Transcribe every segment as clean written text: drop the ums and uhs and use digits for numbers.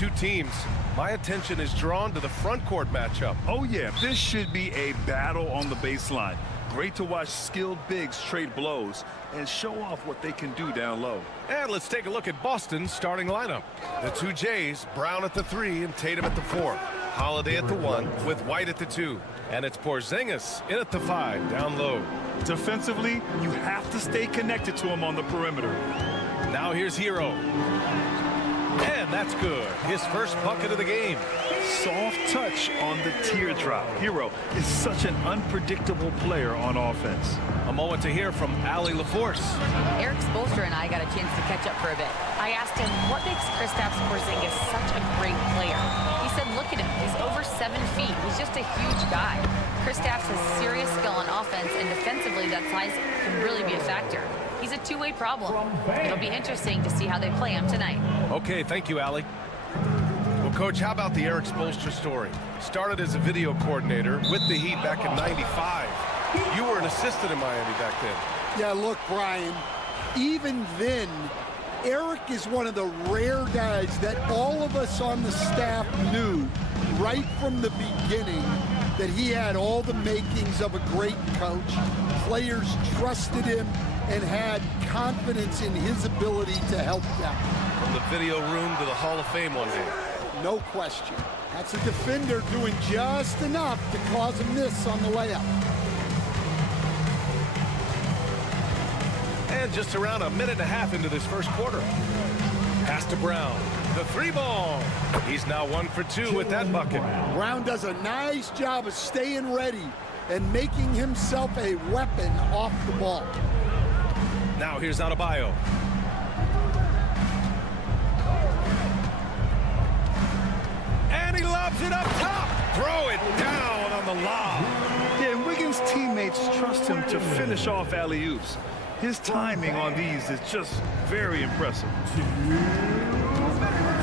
two teams, my attention is drawn to the front court matchup. Oh, yeah, this should be a battle on the baseline. Great to watch skilled bigs trade blows and show off what they can do down low. And let's take a look at Boston's starting lineup. The two Jays, Brown at the 3 and Tatum at the 4. Holiday at the 1 with White at the 2. And it's Porzingis in at the 5 down low. Defensively, you have to stay connected to him on the perimeter. Now here's Hero. And that's good. His first bucket of the game. Soft touch on the teardrop. Hero is such an unpredictable player on offense. A moment to hear from Allie LaForce. Eric Spoelstra and I got a chance to catch up for a bit. I asked him what makes Kristaps Porzingis such a great player. He said, look at him. He's over 7 feet. He's just a huge guy. Kristaps has serious skill on offense, and defensively that size can really be a factor. He's a two-way problem. It'll be interesting to see how they play him tonight. Okay, thank you, Allie. Well, Coach, how about the Eric Spoelstra story? Started as a video coordinator with the Heat back in '95. You were an assistant in Miami back then. Yeah, look, Brian, even then, Eric is one of the rare guys that all of us on the staff knew right from the beginning that he had all the makings of a great coach. Players trusted him and had confidence in his ability to help them. From the video room to the Hall of Fame one day. No question. That's a defender doing just enough to cause a miss on the layup. And just around a minute and a half into this first quarter. Pass to Brown. The 3 ball. He's now 1 for 2 with that bucket. Brown does a nice job of staying ready and making himself a weapon off the ball. Now here's Adebayo. And he lobs it up top. Throw it down on the lob. Yeah, Wiggins' teammates trust him to finish off alley-oops. His timing on these is just very impressive.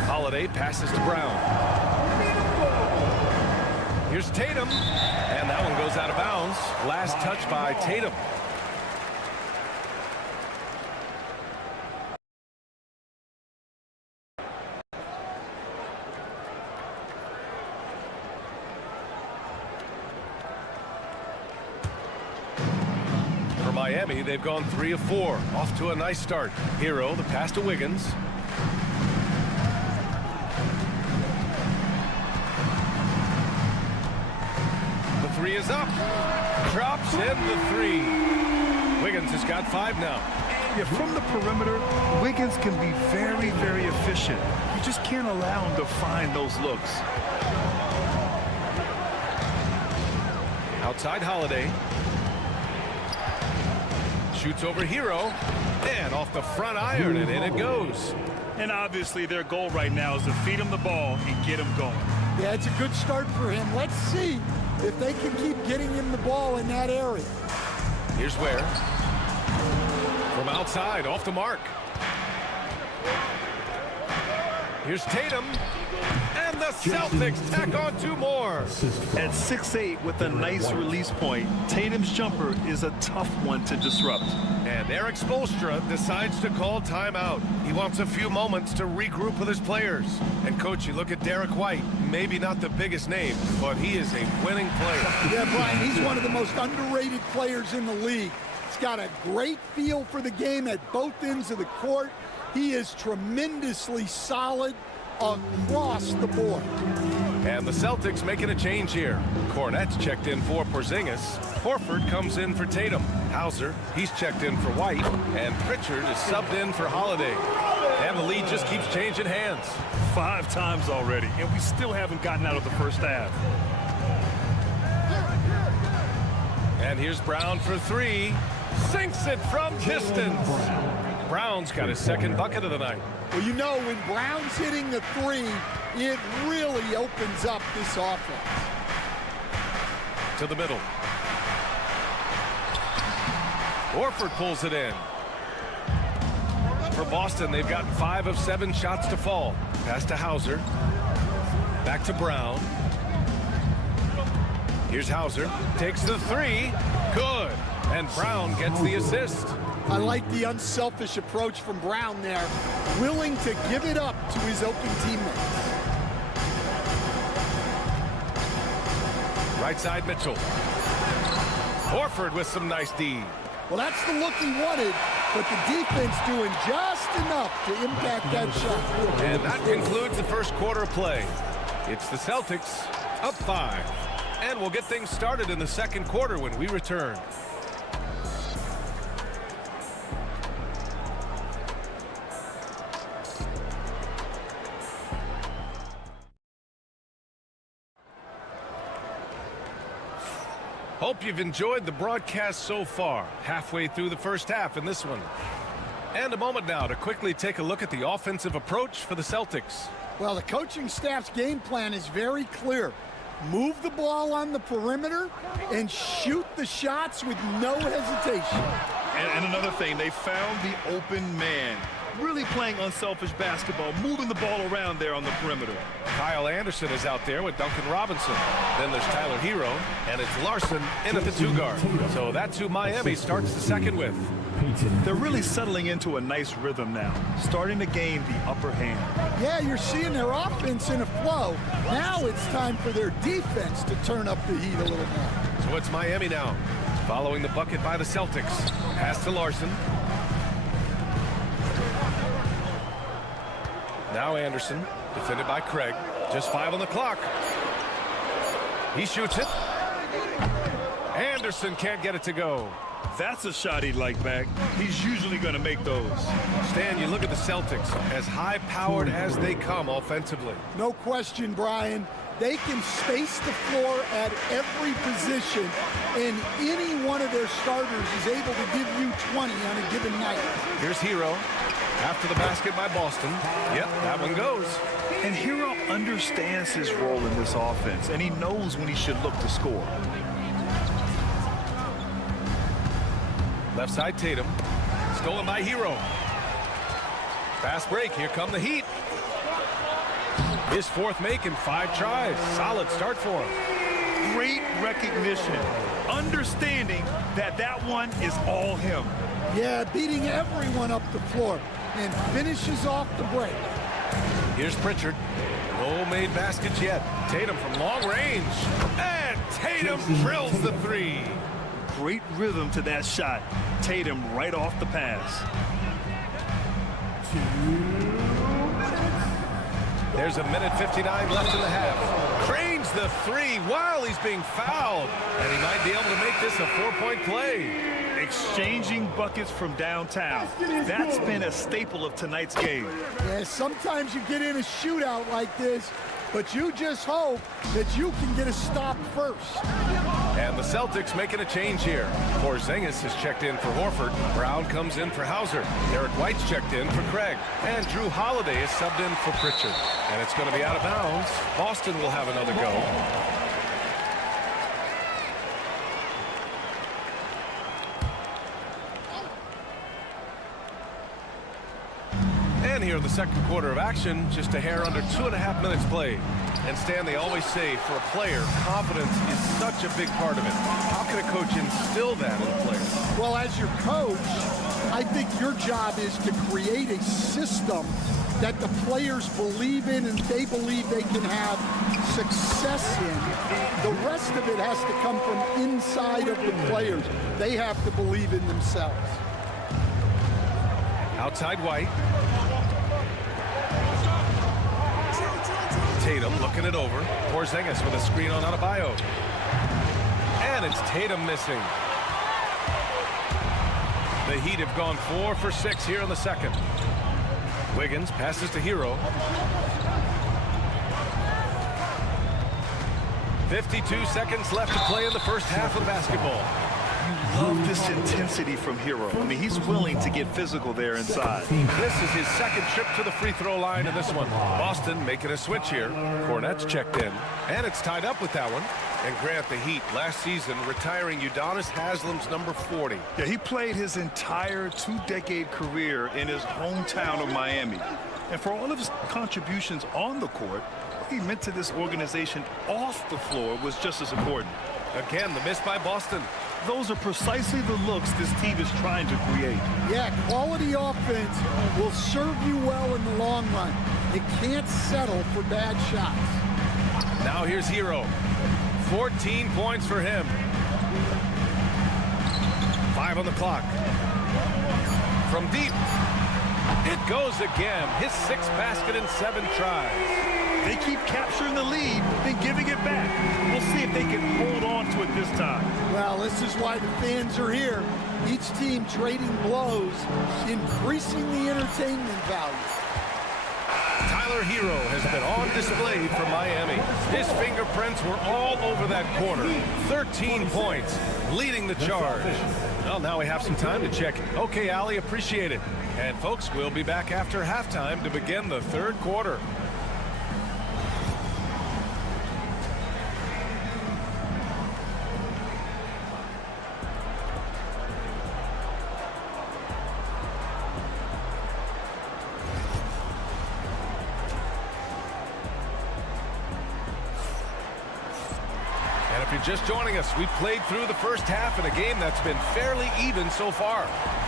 Holiday passes to Brown. Here's Tatum. And that one goes out of bounds. Last touch by Tatum. Miami, they've gone 3 of 4. Off to a nice start. Hero, the pass to Wiggins. The 3 is up. Drops in the 3. Wiggins has got 5 now. Yeah, from the perimeter, Wiggins can be very, very efficient. You just can't allow him to find those looks. Outside Holiday. Shoots over Hero, and off the front iron, and in it goes. And obviously their goal right now is to feed him the ball and get him going. Yeah, it's a good start for him. Let's see if they can keep getting him the ball in that area. Here's Ware. From outside, off the mark. Here's Tatum. And the Celtics tack on 2 more. At 6'8" with a nice release point, Tatum's jumper is a tough one to disrupt. And Eric Spoelstra decides to call timeout. He wants a few moments to regroup with his players. And Coach, you look at Derek White, maybe not the biggest name, but he is a winning player. Yeah, Brian, he's one of the most underrated players in the league. He's got a great feel for the game at both ends of the court. He is tremendously solid across the board. And the Celtics making a change here. Cornette's checked in for Porzingis. Horford comes in for Tatum. Hauser, he's checked in for White. And Pritchard is subbed in for Holiday. And the lead just keeps changing hands. 5 times already, and we still haven't gotten out of the first half. And here's Brown for 3. Sinks it from distance. Brown's got his second bucket of the night. Well, you know, when Brown's hitting the 3, it really opens up this offense. To the middle. Horford pulls it in. For Boston, they've gotten 5 of 7 shots to fall. Pass to Hauser. Back to Brown. Here's Hauser. Takes the 3. Good. And Brown gets the assist. I like the unselfish approach from Brown there, willing to give it up to his open teammates. Right side, Mitchell. Horford with some nice D. Well, that's the look he wanted, but the defense doing just enough to impact that shot. And that concludes the first quarter of play. It's the Celtics up 5. And we'll get things started in the second quarter when we return. Hope you've enjoyed the broadcast so far. Halfway through the first half in this one. And a moment now to quickly take a look at the offensive approach for the Celtics. Well, the coaching staff's game plan is very clear. Move the ball on the perimeter and shoot the shots with no hesitation. And another thing, they found the open man. Really playing unselfish basketball, moving the ball around there on the perimeter. Kyle Anderson is out there with Duncan Robinson. Then there's Tyler Hero, and it's Larson in at the 2 guard. So that's who Miami starts the second with. They're really settling into a nice rhythm now, starting to gain the upper hand. Yeah, you're seeing their offense in a flow. Now it's time for their defense to turn up the heat a little more. So it's Miami now, following the bucket by the Celtics. Pass to Larson. Now Anderson, defended by Craig. Just 5 on the clock. He shoots it. Anderson can't get it to go. That's a shot he'd like back. He's usually going to make those. Stan, you look at the Celtics, as high-powered as they come offensively. No question, Brian. They can space the floor at every position, and any one of their starters is able to give you 20 on a given night. Here's Hero. After the basket by Boston. Yep, that one goes. And Hero understands his role in this offense, and he knows when he should look to score. Left side, Tatum. Stolen by Hero. Fast break. Here come the Heat. His 4th make in 5 tries. Solid start for him. Great recognition. Understanding that that one is all him. Yeah, beating everyone up the floor and finishes off the break. Here's Pritchard. No made baskets yet. Tatum from long range. And Tatum drills the 3. Great rhythm to that shot. Tatum right off the pass. There's a minute 59 left in the half. Cranes the 3 while he's being fouled. And he might be able to make this a 4-point play. Exchanging buckets from downtown. That's been a staple of tonight's game. Yeah, sometimes you get in a shootout like this, but you just hope that you can get a stop first. And the Celtics making a change here. Porzingis is checked in for Horford. Brown comes in for Hauser. Derek White's checked in for Craig. And Drew Holiday is subbed in for Pritchard. And it's going to be out of bounds. Boston will have another go. And here in the second quarter of action, just a hair under 2.5 minutes played. And Stan, they always say for a player, confidence is such a big part of it. How can a coach instill that in a player? Well, as your coach, I think your job is to create a system that the players believe in and they believe they can have success in. The rest of it has to come from inside of the players. They have to believe in themselves. Outside White. Tatum looking it over. Porzingis with a screen on Adebayo. And it's Tatum missing. The Heat have gone 4 for 6 here in the second. Wiggins passes to Hero. 52 seconds left to play in the first half of basketball. Love this intensity from Hero. I mean, he's willing to get physical there inside. This is his second trip to the free throw line in this one. Boston making a switch here. Cornette's checked in. And it's tied up with that one. And Grant, the Heat last season retiring Udonis Haslam's number 40. Yeah, he played his entire 2-decade career in his hometown of Miami. And for all of his contributions on the court, what he meant to this organization off the floor was just as important. Again, the miss by Boston. Those are precisely the looks this team is trying to create. Yeah, quality offense will serve you well in the long run. You can't settle for bad shots. Now here's Hero. 14 points for him. 5 on the clock. From deep. It goes again. His 6th basket in 7 tries. They keep capturing the lead, then giving it back. We'll see if they can hold on to it this time. Well, this is why the fans are here. Each team trading blows, increasing the entertainment value. Tyler Hero has been on display for Miami. His fingerprints were all over that corner. 13 points, leading the charge. Well, now we have some time to check. Okay, Ali, appreciate it. And folks, we'll be back after halftime to begin the 3rd quarter. And if you're just joining us, we've played through the first half in a game that's been fairly even so far.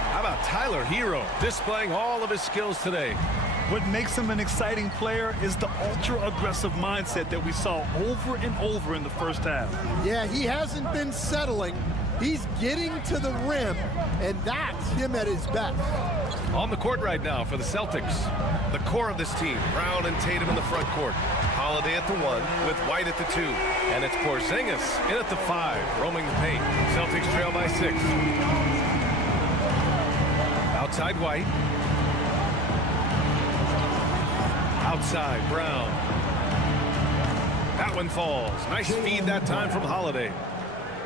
How about Tyler Hero displaying all of his skills today? What makes him an exciting player is the ultra-aggressive mindset that we saw over and over in the first half. Yeah, he hasn't been settling. He's getting to the rim, and that's him at his best. On the court right now for the Celtics, the core of this team, Brown and Tatum in the front court. Holiday at the 1 with White at the 2. And it's Porzingis in at the 5, roaming the paint. Celtics trail by 6. Outside White. Outside Brown. That one falls. Nice feed that time from Holiday.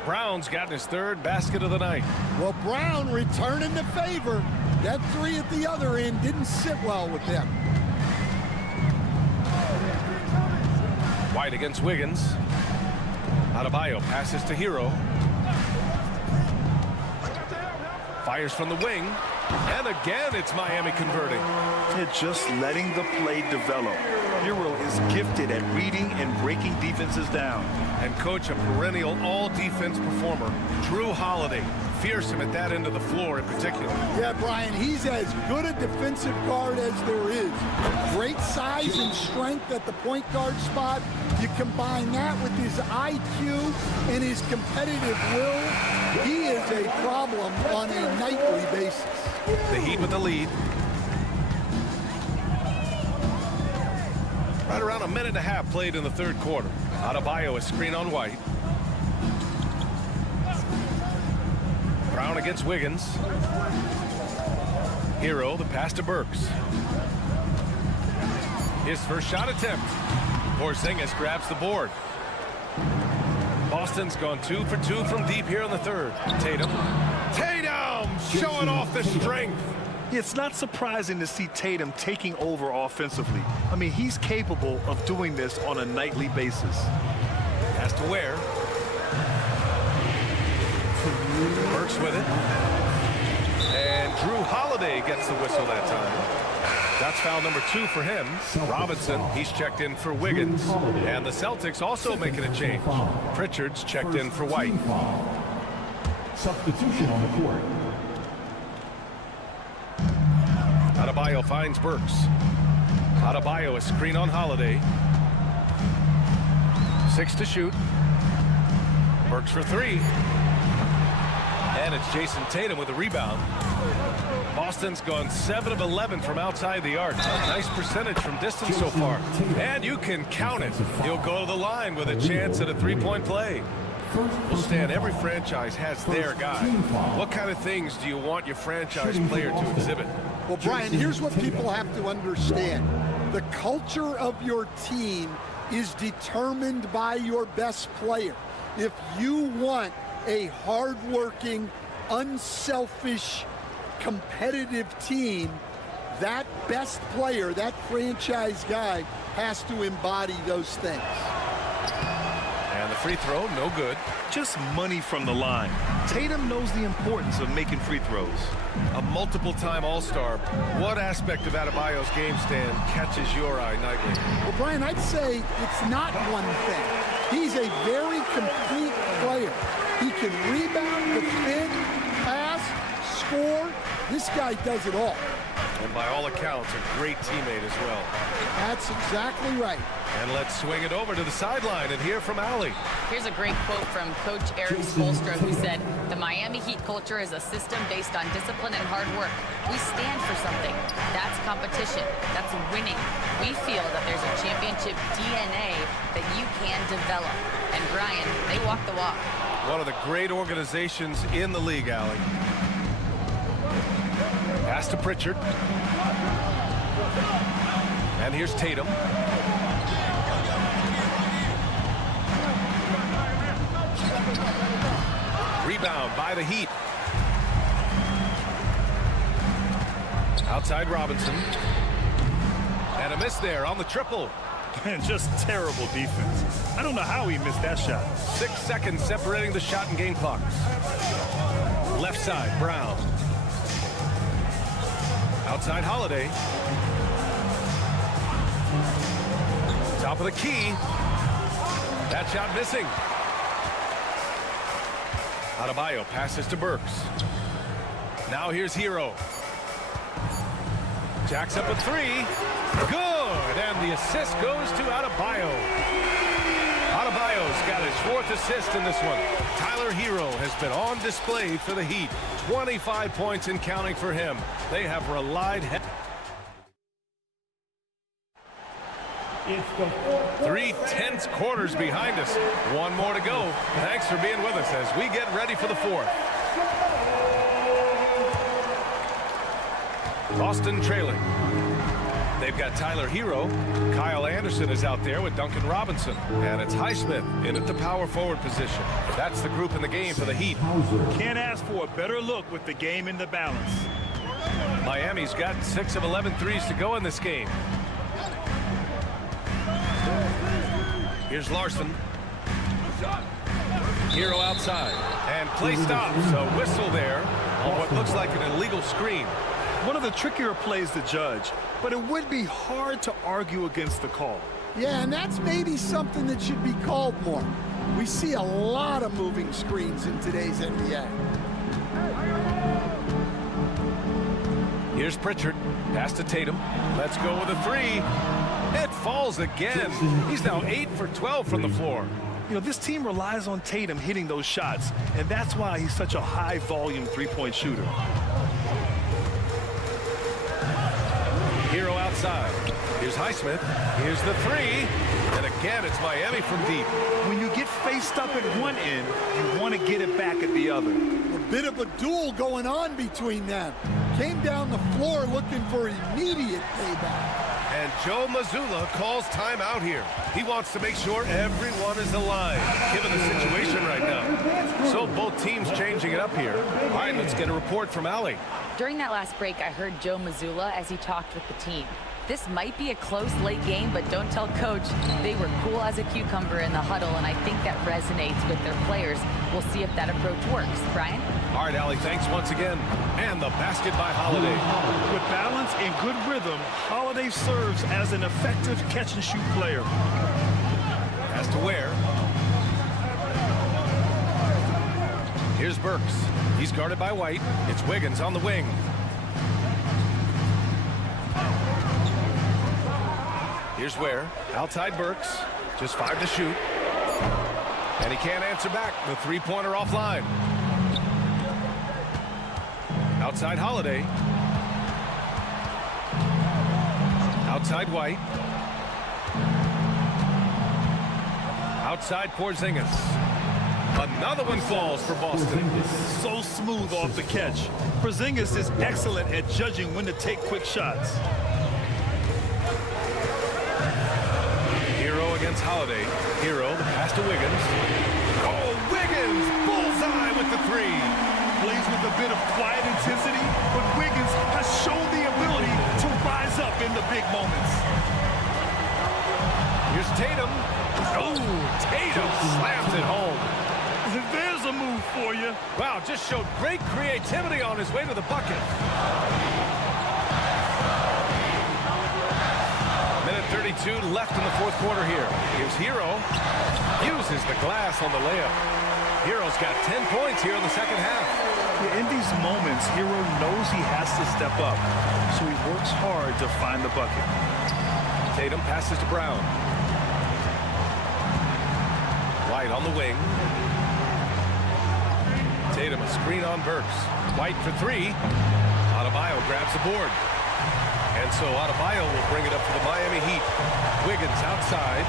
Brown's gotten his 3rd basket of the night. Well, Brown returning the favor. That 3 at the other end didn't sit well with them. White against Wiggins. Adebayo passes to Hero. Fires from the wing. And again, it's Miami converting. They're just letting the play develop. Hero is gifted at reading and breaking defenses down. And coach, a perennial all-defense performer, Drew Holiday. Fearsome at that end of the floor in particular. Yeah, Brian, he's as good a defensive guard as there is. Great size and strength at the point guard spot. You combine that with his IQ and his competitive will, he is a problem on a nightly basis. The Heat with the lead. Right around a minute and a half played in the 3rd quarter. Adebayo, a screen on White. Brown against Wiggins. Hero, the pass to Burks. His first shot attempt. Porzingis grabs the board. Boston's gone 2 for 2 from deep here in the 3rd. Tatum showing off the strength. It's not surprising to see Tatum taking over offensively. I mean, he's capable of doing this on a nightly basis. Has to Ware. Burks with it. And Drew Holiday gets the whistle that time. That's foul number 2 for him. Robinson, he's checked in for Wiggins. And the Celtics also making a change. Pritchard's checked in for White. Substitution on the court. Adebayo finds Burks. Adebayo, a screen on Holiday. 6 to shoot. Burks for 3. And it's Jason Tatum with a rebound. Boston's gone 7 of 11 from outside the arc. A nice percentage from distance so far. And you can count it. He'll go to the line with a chance at a 3-point play. Well, Stan, every franchise has their guy. What kind of things do you want your franchise player to exhibit? Well, Brian, here's what people have to understand. The culture of your team is determined by your best player. If you want a hardworking, unselfish, competitive team, that best player, that franchise guy, has to embody those things. And the free throw, no good. Just money from the line. Tatum knows the importance of making free throws. A multiple-time All-Star. What aspect of Adebayo's game, Stan, catches your eye nightly? Well, Brian, I'd say it's not one thing. He's a very complete player. He can rebound, defend, pass, score. This guy does it all. And by all accounts, a great teammate as well. That's exactly right. And let's swing it over to the sideline and hear from Allie. Here's a great quote from Coach Eric Spoelstra, who said, "The Miami Heat culture is a system based on discipline and hard work. We stand for something. That's competition. That's winning. We feel that there's a championship DNA that you can develop." And Brian, they walk the walk. One of the great organizations in the league, Allie. Pass to Pritchard. And here's Tatum. Rebound by the Heat. Outside Robinson. And a miss there on the triple. And just terrible defense. I don't know how he missed that shot. 6 seconds separating the shot and game clocks. Left side, Brown. Outside Holiday. Top of the key. That shot missing. Adebayo passes to Burks. Now here's Hero. Jacks up a three. Good. And the assist goes to Adebayo. Adebayo's got his 4th assist in this one. Tyler Hero has been on display for the Heat. 25 points and counting for him. They have relied heavily. 3/10 quarters behind us. One more to go. Thanks for being with us as we get ready for the 4th. Boston trailing. They've got Tyler Hero. Kyle Anderson is out there with Duncan Robinson. And it's Highsmith in at the power forward position. That's the group in the game for the Heat. Can't ask for a better look with the game in the balance. Miami's got 6 of 11 threes to go in this game. Here's Larson. Hero outside. And play stops. A whistle there on what looks like an illegal screen. One of the trickier plays to judge, but it would be hard to argue against the call. Yeah, and that's maybe something that should be called more. We see a lot of moving screens in today's NBA. Here's Pritchard. Pass to Tatum. Let's go with a three. It falls again. He's now 8 for 12 from the floor. You know, this team relies on Tatum hitting those shots, and that's why he's such a high-volume three-point shooter. Hero outside. Here's Highsmith. Here's the three. And again, it's Miami from deep. When you get faced up at one end, you want to get it back at the other. A bit of a duel going on between them. Came down the floor looking for immediate payback. And Joe Mazzulla calls timeout here. He wants to make sure everyone is alive, given the situation right now. So both teams changing it up here. All right, let's get a report from Allie. During that last break, I heard Joe Mazzulla as he talked with the team. This might be a close late game, but don't tell Coach. They were cool as a cucumber in the huddle, and I think that resonates with their players. We'll see if that approach works. Brian? All right, Allie, thanks once again. And the basket by Holiday. With balance and good rhythm, Holiday serves as an effective catch-and-shoot player. Has to wear. Here's Burks. He's guarded by White. It's Wiggins on the wing. Here's Ware. Outside Burks. Just 5 to shoot. And he can't answer back. The three-pointer offline. Outside Holiday. Outside White. Outside Porzingis. Another one falls for Boston. So smooth off the catch. Porzingis is excellent at judging when to take quick shots. Hero against Holiday. Hero, the pass to Wiggins. Oh, Wiggins! Bullseye with the three. Plays with a bit of quiet intensity, but Wiggins has shown the ability to rise up in the big moments. Here's Tatum. Oh, Tatum slams it home. There's a move for you. Wow, just showed great creativity on his way to the bucket. Minute 32 left in the fourth quarter here. Here's Hero. Uses the glass on the layup. Hero's got 10 points here in the second half. In these moments, Hero knows he has to step up, so he works hard to find the bucket. Tatum passes to Brown. White on the wing. Tatum a screen on Burks. White for three. Adebayo grabs the board. And so Adebayo will bring it up for the Miami Heat. Wiggins outside.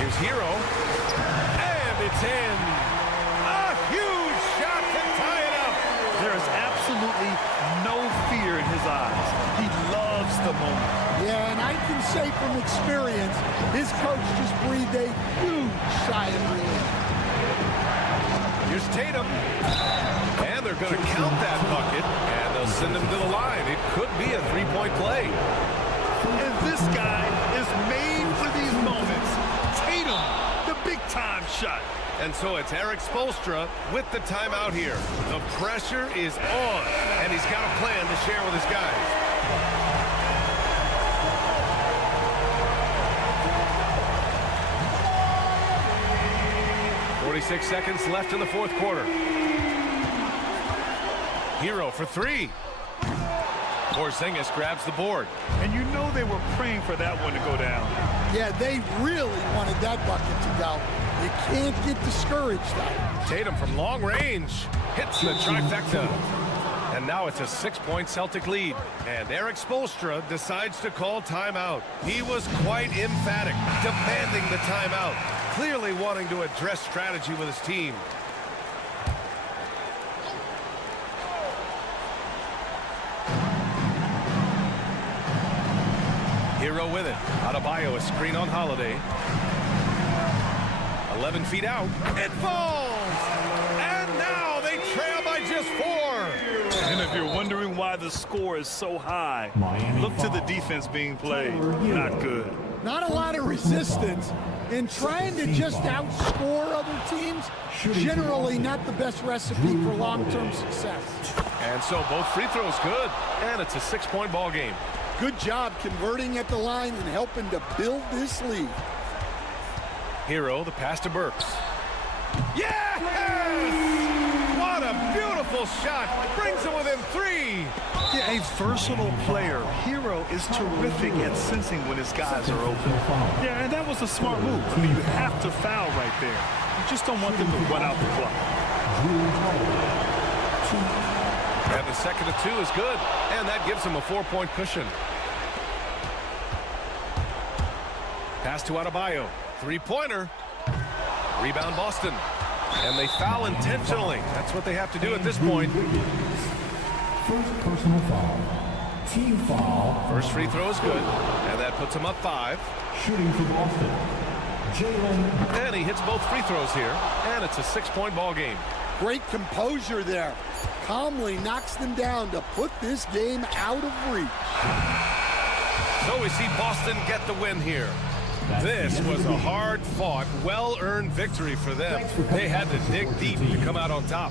Here's Hero. And it's in. A huge shot to tie it up. There is absolutely no fear in his eyes. He loves the moment. Yeah, and I can say from experience, his coach just breathed a huge sigh of relief. Here's Tatum. And they're going to count that bucket, and they'll send him to the line. It could be a three-point play. And this guy is made for these moments. Tatum, the big-time shot. And so it's Eric Spoelstra with the timeout here. The pressure is on, and he's got a plan to share with his guys. .46 seconds left in the fourth quarter. Hero for three. Porzingis grabs the board. And you know they were praying for that one to go down. Yeah, they really wanted that bucket to go. You can't get discouraged though. Tatum from long range hits the trifecta. And now it's a 6-point Celtic lead. And Eric Spoelstra decides to call timeout. He was quite emphatic, demanding the timeout, clearly wanting to address strategy with his team. Hero with it. Adebayo a screen on Holiday. 11 feet out. It falls! And now they trail by just 4. And if you're wondering why the score is so high, look to the defense being played. Not good. Not a lot of resistance. And trying to just outscore other teams, generally not the best recipe for long-term success. And so both free throws good. And it's a 6-point ball game. Good job converting at the line and helping to build this lead. Hero, the pass to Burks. Yes! What a beautiful shot. Brings it within 3. Yeah, a versatile player. Hero is terrific at sensing when his guys are open. Yeah, and that was a smart move. I mean, you have to foul right there. You just don't want them to run out the clock. And the second of 2 is good. And that gives him a 4-point cushion. Pass to Adebayo. 3-pointer. Rebound Boston. And they foul intentionally. That's what they have to do at this point. First personal foul. Team foul. First free throw is good. And that puts him up 5. Shooting for Boston. Jalen. And he hits both free throws here. And it's a 6-point ball game. Great composure there. Calmly knocks them down to put this game out of reach. So we see Boston get the win here. This was a hard-fought, well-earned victory for them. They had to dig deep to come out on top.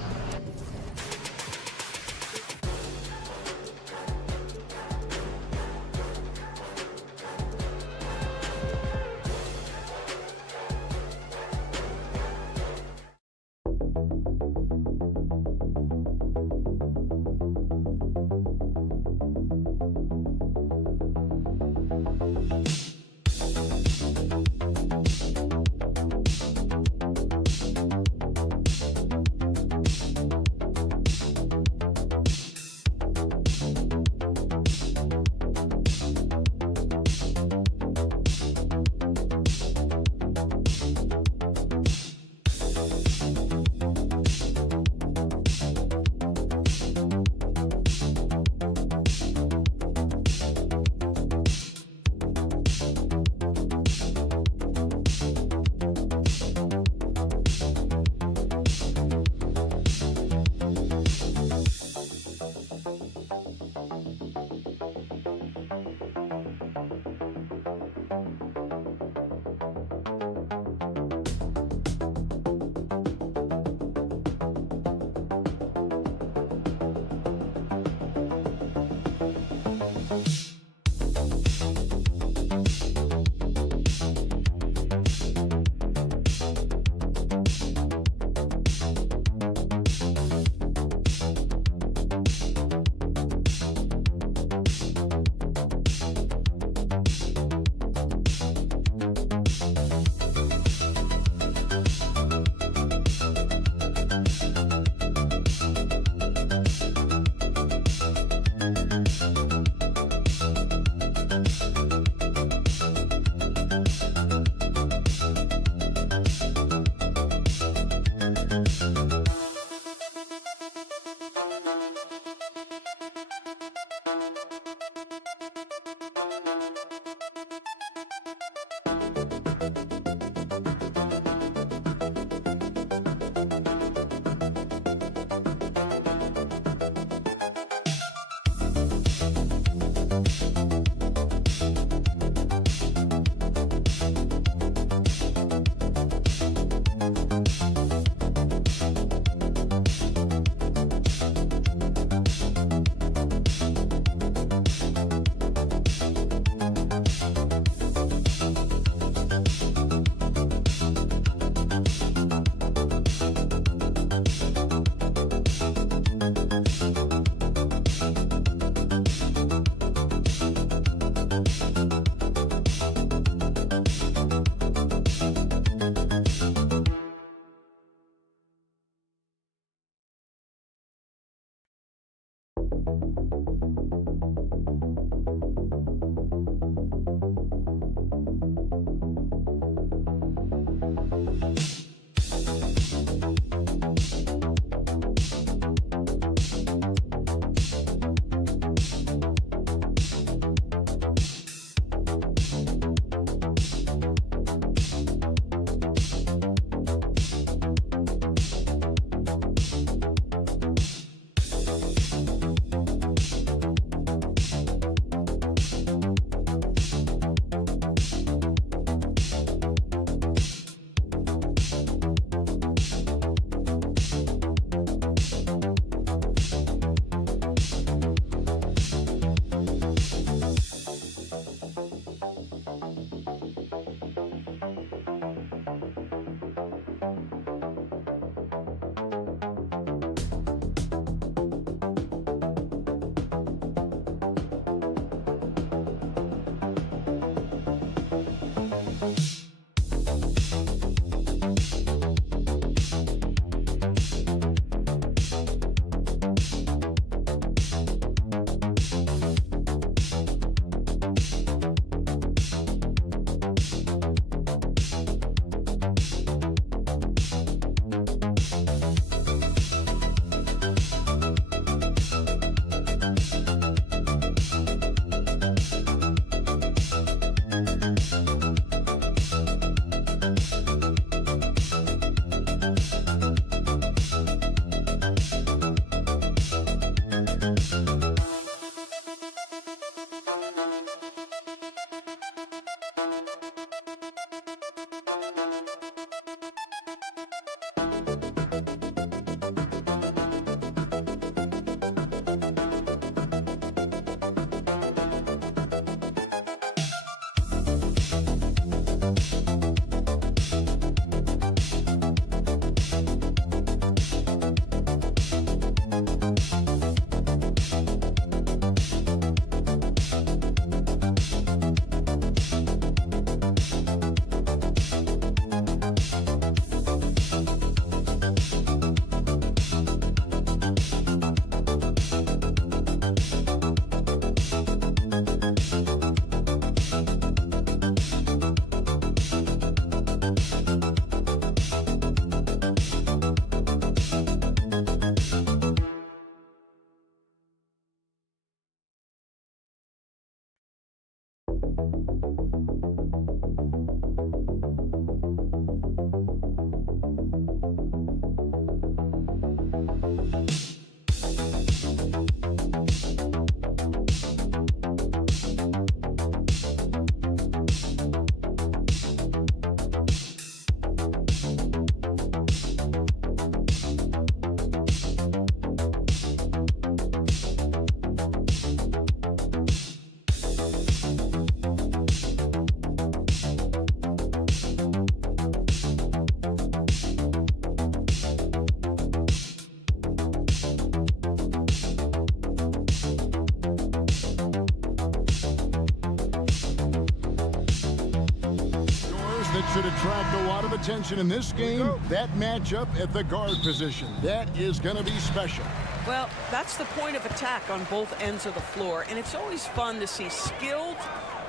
That should attract a lot of attention in this game. That matchup at the guard position. That is going to be special. Well, that's the point of attack on both ends of the floor, and it's always fun to see skilled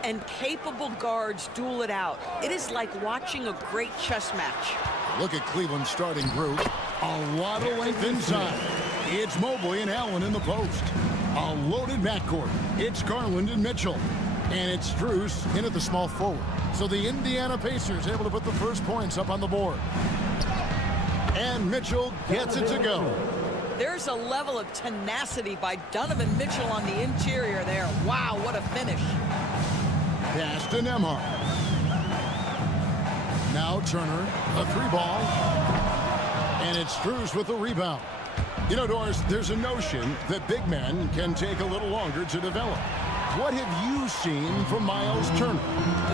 and capable guards duel it out. It is like watching a great chess match. Look at Cleveland's starting group. A lot of length inside. It's Mobley and Allen in the post. A loaded backcourt. It's Garland and Mitchell. And it's Strus in at the small forward. So the Indiana Pacers able to put the first points up on the board. And Mitchell gets it to go. There's a level of tenacity by Donovan Mitchell on the interior there. Wow, what a finish. Pass to Nembhard. Now Turner, a three ball. And it's Strus with the rebound. You know, Doris, there's a notion that big men can take a little longer to develop. What have you seen from Miles Turner?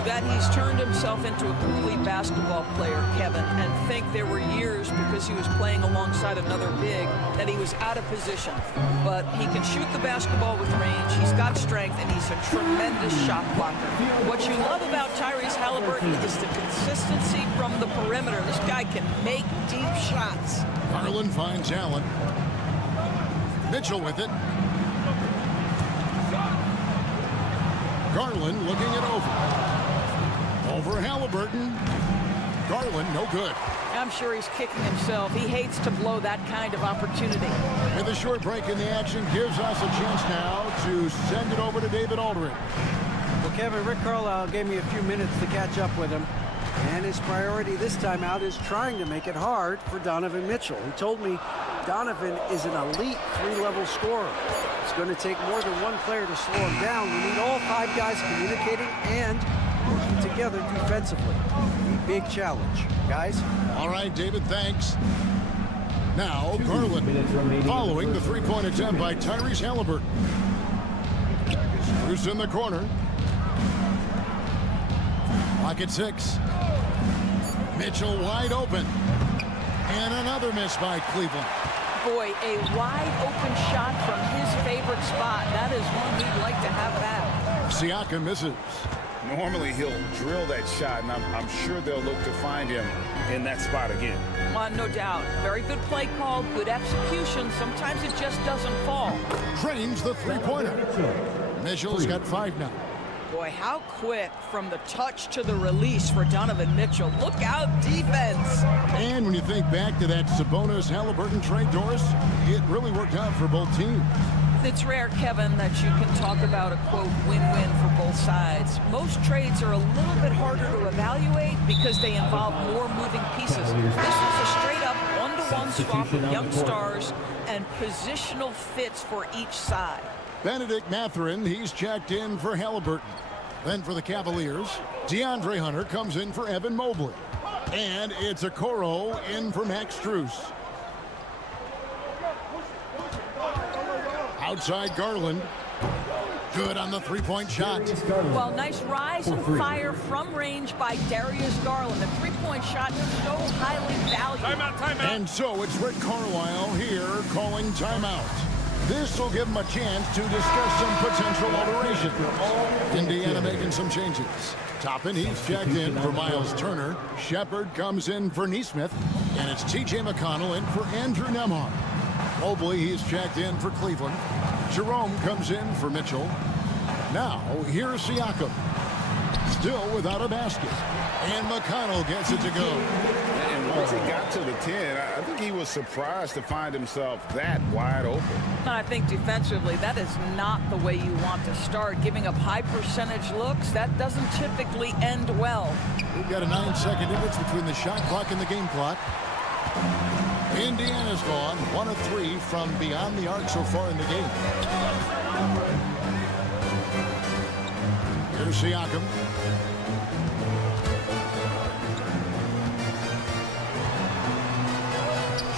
That he's turned himself into a complete basketball player, Kevin, and think there were years because he was playing alongside another big that he was out of position. But he can shoot the basketball with range, he's got strength, and he's a tremendous shot blocker. What you love about Tyrese Halliburton is the consistency from the perimeter. This guy can make deep shots. Garland finds Allen. Mitchell with it. Garland looking it over. Over Halliburton. Garland, no good. I'm sure he's kicking himself. He hates to blow that kind of opportunity. And the short break in the action gives us a chance now to send it over to David Aldridge. Well, Kevin, Rick Carlisle gave me a few minutes to catch up with him. And his priority this time out is trying to make it hard for Donovan Mitchell. He told me Donovan is an elite three-level scorer. It's going to take more than one player to slow him down. We need all five guys communicating and working together defensively. A big challenge. Guys? All right, David, thanks. Now, Garland following the three-point attempt by Tyrese Halliburton. Strus in the corner. Clock at 6. Mitchell wide open. And another miss by Cleveland. Boy, a wide-open shot from his favorite spot. That is one we'd like to have back. Siakam misses. Normally, he'll drill that shot, and I'm sure they'll look to find him in that spot again. Well, no doubt. Very good play call, good execution. Sometimes it just doesn't fall. Drains the three-pointer. Mitchell's got 5 now. Boy, how quick from the touch to the release for Donovan Mitchell. Look out, defense. And when you think back to that Sabonis-Halliburton trade, Doris, it really worked out for both teams. It's rare, Kevin, that you can talk about a, quote, win-win for both sides. Most trades are a little bit harder to evaluate because they involve more moving pieces. This was a straight-up one-to-one swap with young stars and positional fits for each side. Benedict Mathurin, he's checked in for Halliburton. Then for the Cavaliers, DeAndre Hunter comes in for Evan Mobley. And it's Okoro in for Max Strus. Outside Garland. Good on the three-point shot. Well, nice rise and fire from range by Darius Garland. The three-point shot is so highly valued. Timeout. And so it's Rick Carlisle here calling timeout. This will give him a chance to discuss some potential alteration. Indiana making some changes. Toppin, he's checked in for Miles Turner. Shepard comes in for Nesmith. And it's T.J. McConnell in for Andrew Nembhard. Mobley, he's checked in for Cleveland. Jerome comes in for Mitchell. Now, here's Siakam. still without a basket. And McConnell gets it to go. And once he got to the 10, I think he was surprised to find himself that wide open. I think defensively, that is not the way you want to start. Giving up high percentage looks, that doesn't typically end well. We've got a 9-second difference between the shot clock and the game clock. Indiana's gone 1 of 3 from beyond the arc so far in the game. Here's Siakam.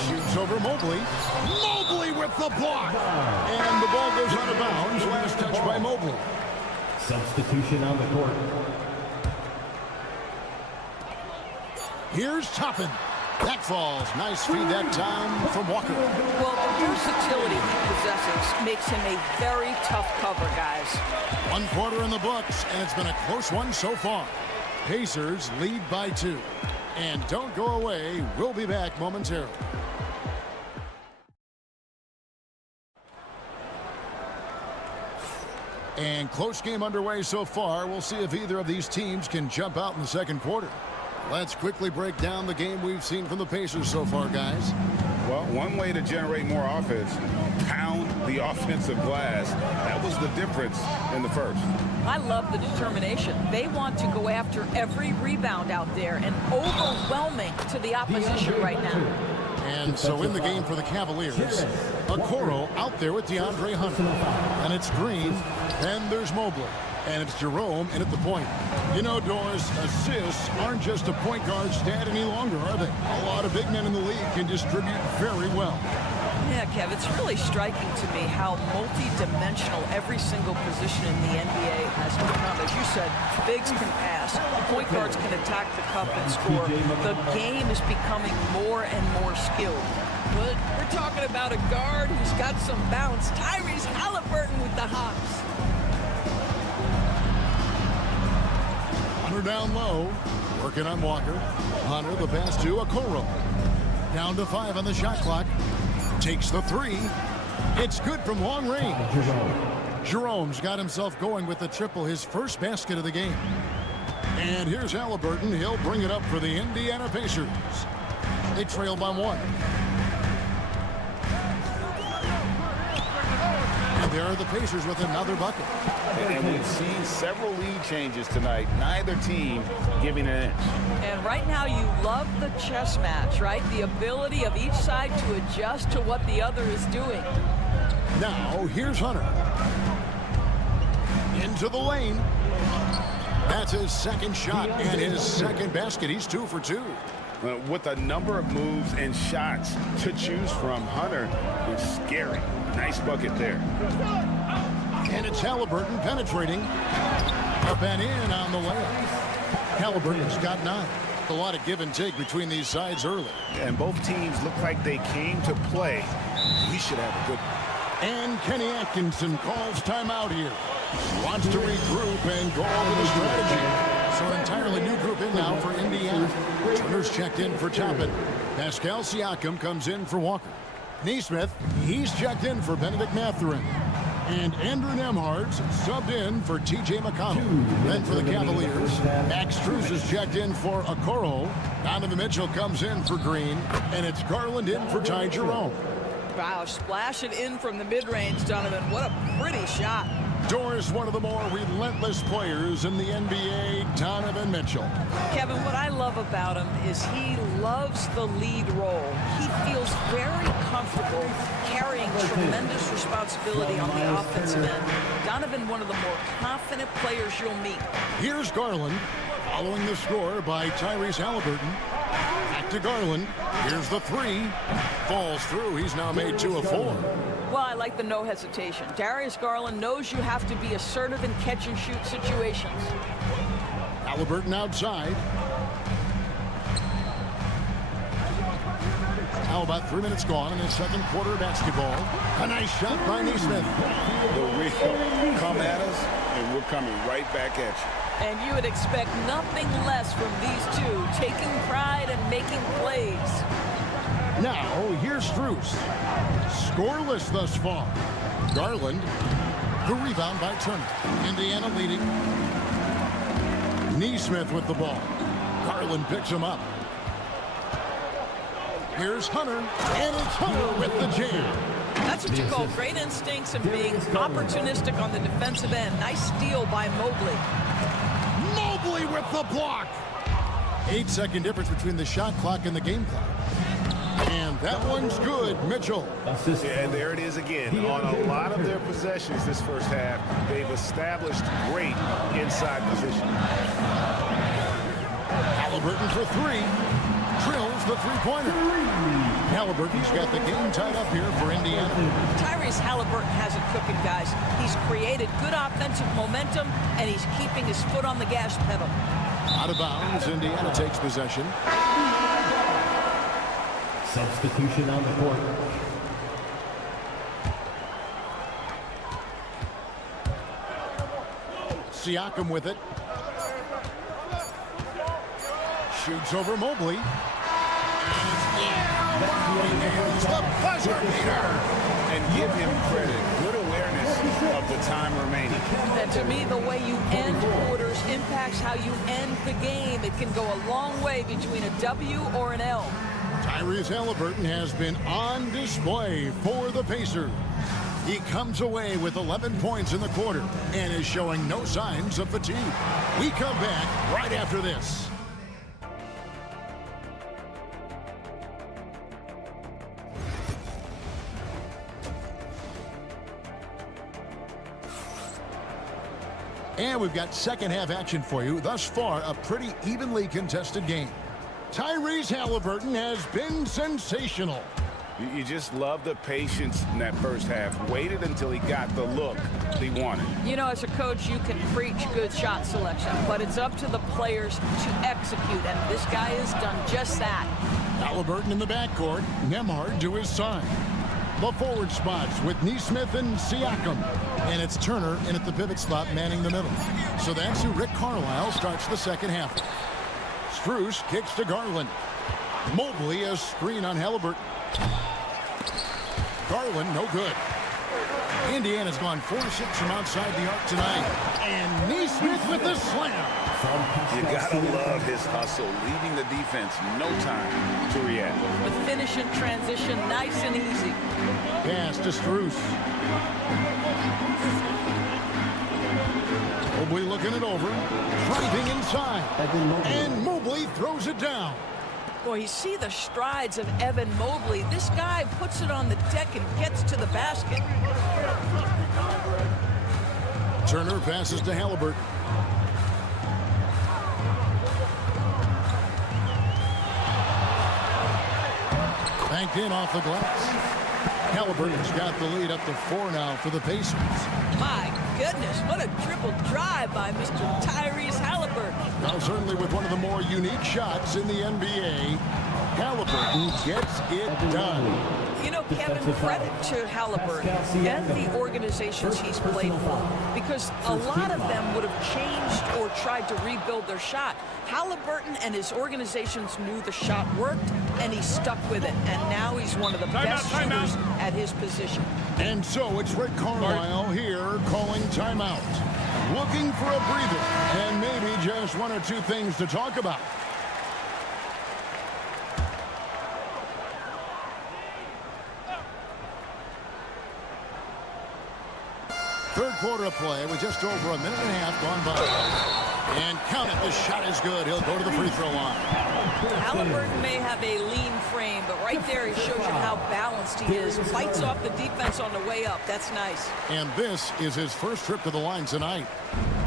Shoots over Mobley. Mobley with the block. And the ball goes out of bounds. Last touch by Mobley. Substitution on the court. Here's Toppin. That falls. Nice feed that time from Walker. Well, the versatility he possesses makes him a very tough cover, guys. 1 quarter in the books, and it's been a close one so far. Pacers lead by 2. And don't go away. We'll be back momentarily. And close game underway so far. We'll see if either of these teams can jump out in the second quarter. Let's quickly break down the game we've seen from the Pacers so far, guys. Well, one way to generate more offense, pound the offensive glass. That was the difference in the first. I love the determination. They want to go after every rebound out there and overwhelming to the opposition right now. And so in the game for the Cavaliers, Okoro out there with DeAndre Hunter. And it's Green, and there's Mobley. And it's Jerome in at the point. You know, Doris, assists aren't just a point guard stat any longer, are they? A lot of big men in the league can distribute very well. Yeah, Kev, it's really striking to me how multi-dimensional every single position in the NBA has become. As you said, bigs can pass, point guards can attack the cup and score. The game is becoming more and more skilled. But we're talking about a guard who's got some bounce. Tyrese Halliburton with the hops. Hunter down low, working on Walker. Hunter, the pass to Okoro. Down to 5 on the shot clock. Takes the 3. It's good from long range. Jerome's got himself going with the triple, his first basket of the game. And here's Halliburton. He'll bring it up for the Indiana Pacers. They trail by 1. And there are the Pacers with another bucket. And we've seen several lead changes tonight. Neither team giving an inch. And right now you love the chess match, right? The ability of each side to adjust to what the other is doing. Now here's Hunter. Into the lane. That's his second shot and his second basket. He's 2 for 2. With a number of moves and shots to choose from, Hunter is scary. Nice bucket there. And it's Halliburton penetrating. Up and in on the layup. Halliburton's got 9. A lot of give and take between these sides early. And both teams look like they came to play. We should have a good one. And Kenny Atkinson calls timeout here. Wants to regroup and go over the strategy. So an entirely new group in now for Indiana. Turner's checked in for Toppin. Pascal Siakam comes in for Walker. Neesmith, he's checked in for Benedict Mathurin. And Andrew Nembhard's subbed in for T.J. McConnell. Then for the Cavaliers, Max Strus is checked in for Okoro. Donovan Mitchell comes in for Green. And it's Garland in for Ty Jerome. Wow, splash it in from the mid-range, Donovan. What a pretty shot. Doris, one of the more relentless players in the NBA, Donovan Mitchell. Kevin, what I love about him is he loves the lead role. He feels very comfortable carrying tremendous responsibility on the offensive end. Donovan, one of the more confident players you'll meet. Here's Garland, following the score by Tyrese Halliburton. Back to Garland. Here's the 3. Falls through. He's now made 2 of 4. Well, I like the no hesitation. Darius Garland knows you have to be assertive in catch-and-shoot situations. Halliburton outside. Now about 3 minutes gone in the second quarter of basketball. A nice shot by Neesmith. The real come at us, and we're coming right back at you. And you would expect nothing less from these two, taking pride and making plays. Now, here's Strus. Scoreless thus far. Garland, the rebound by Turner. Indiana leading. Neesmith with the ball. Garland picks him up. Here's Hunter, and it's Hunter with the jam. That's what you call great instincts and being opportunistic on the defensive end. Nice steal by Mobley. Mobley with the block. 8-second difference between the shot clock and the game clock. And that one's good, Mitchell. And there it is again. On a lot of their possessions this first half, they've established great inside position. Halliburton for three. Drills the three-pointer. Halliburton's got the game tied up here for Indiana. Tyrese Halliburton has it cooking, guys. He's created good offensive momentum, and he's keeping his foot on the gas pedal. Out of bounds, Indiana takes possession. Substitution on the court. Siakam with it. Shoots over Mobley. The buzzer beater. And give him credit. Good awareness of the time remaining. And to me, the way you end quarters impacts how you end the game. It can go a long way between a W or an L. Tyrese Halliburton has been on display for the Pacers. He comes away with 11 points in the quarter and is showing no signs of fatigue. We come back right after this. And we've got second half action for you. Thus far, a pretty evenly contested game. Tyrese Halliburton has been sensational. You just love the patience in that first half. Waited until he got the look he wanted. You know, as a coach, you can preach good shot selection, but it's up to the players to execute, and this guy has done just that. Halliburton in the backcourt, Nembhard to his side. The forward spots with Neesmith and Siakam. And it's Turner in at the pivot spot manning the middle. So that's who Rick Carlisle starts the second half. Strus kicks to Garland. Mobley a screen on Halliburton. Garland no good. Indiana's gone 4-6 from outside the arc tonight. And Neesmith with the slam. You gotta love his hustle, leaving the defense no time to react. The finish in transition, nice and easy. Pass to Strus. Mobley looking it over. Driving inside. And Mobley throws it down. Boy, you see the strides of Evan Mobley. This guy puts it on the deck and gets to the basket. Turner passes to Halliburton. Banked in off the glass. Halliburton's got the lead up to 4 now for the Pacers. My goodness, what a triple drive by Mr. Tyrese Halliburton. Now, certainly with one of the more unique shots in the NBA, Halliburton gets it done. You know, Kevin, credit to Halliburton and the organizations he's played for, because a lot of them would have changed or tried to rebuild their shot. Halliburton and his organizations knew the shot worked, and he stuck with it. And now he's one of the best shooters at his position. And so it's Rick Carlisle here calling timeout. Looking for a breather and maybe just one or two things to talk about. Third quarter of play with just over a minute and a half gone by. And count it, the shot is good. He'll go to the free throw line. Halliburton may have a lean frame, but right there he shows you how balanced he is. Fights off the defense on the way up. That's nice. And this is his first trip to the line tonight.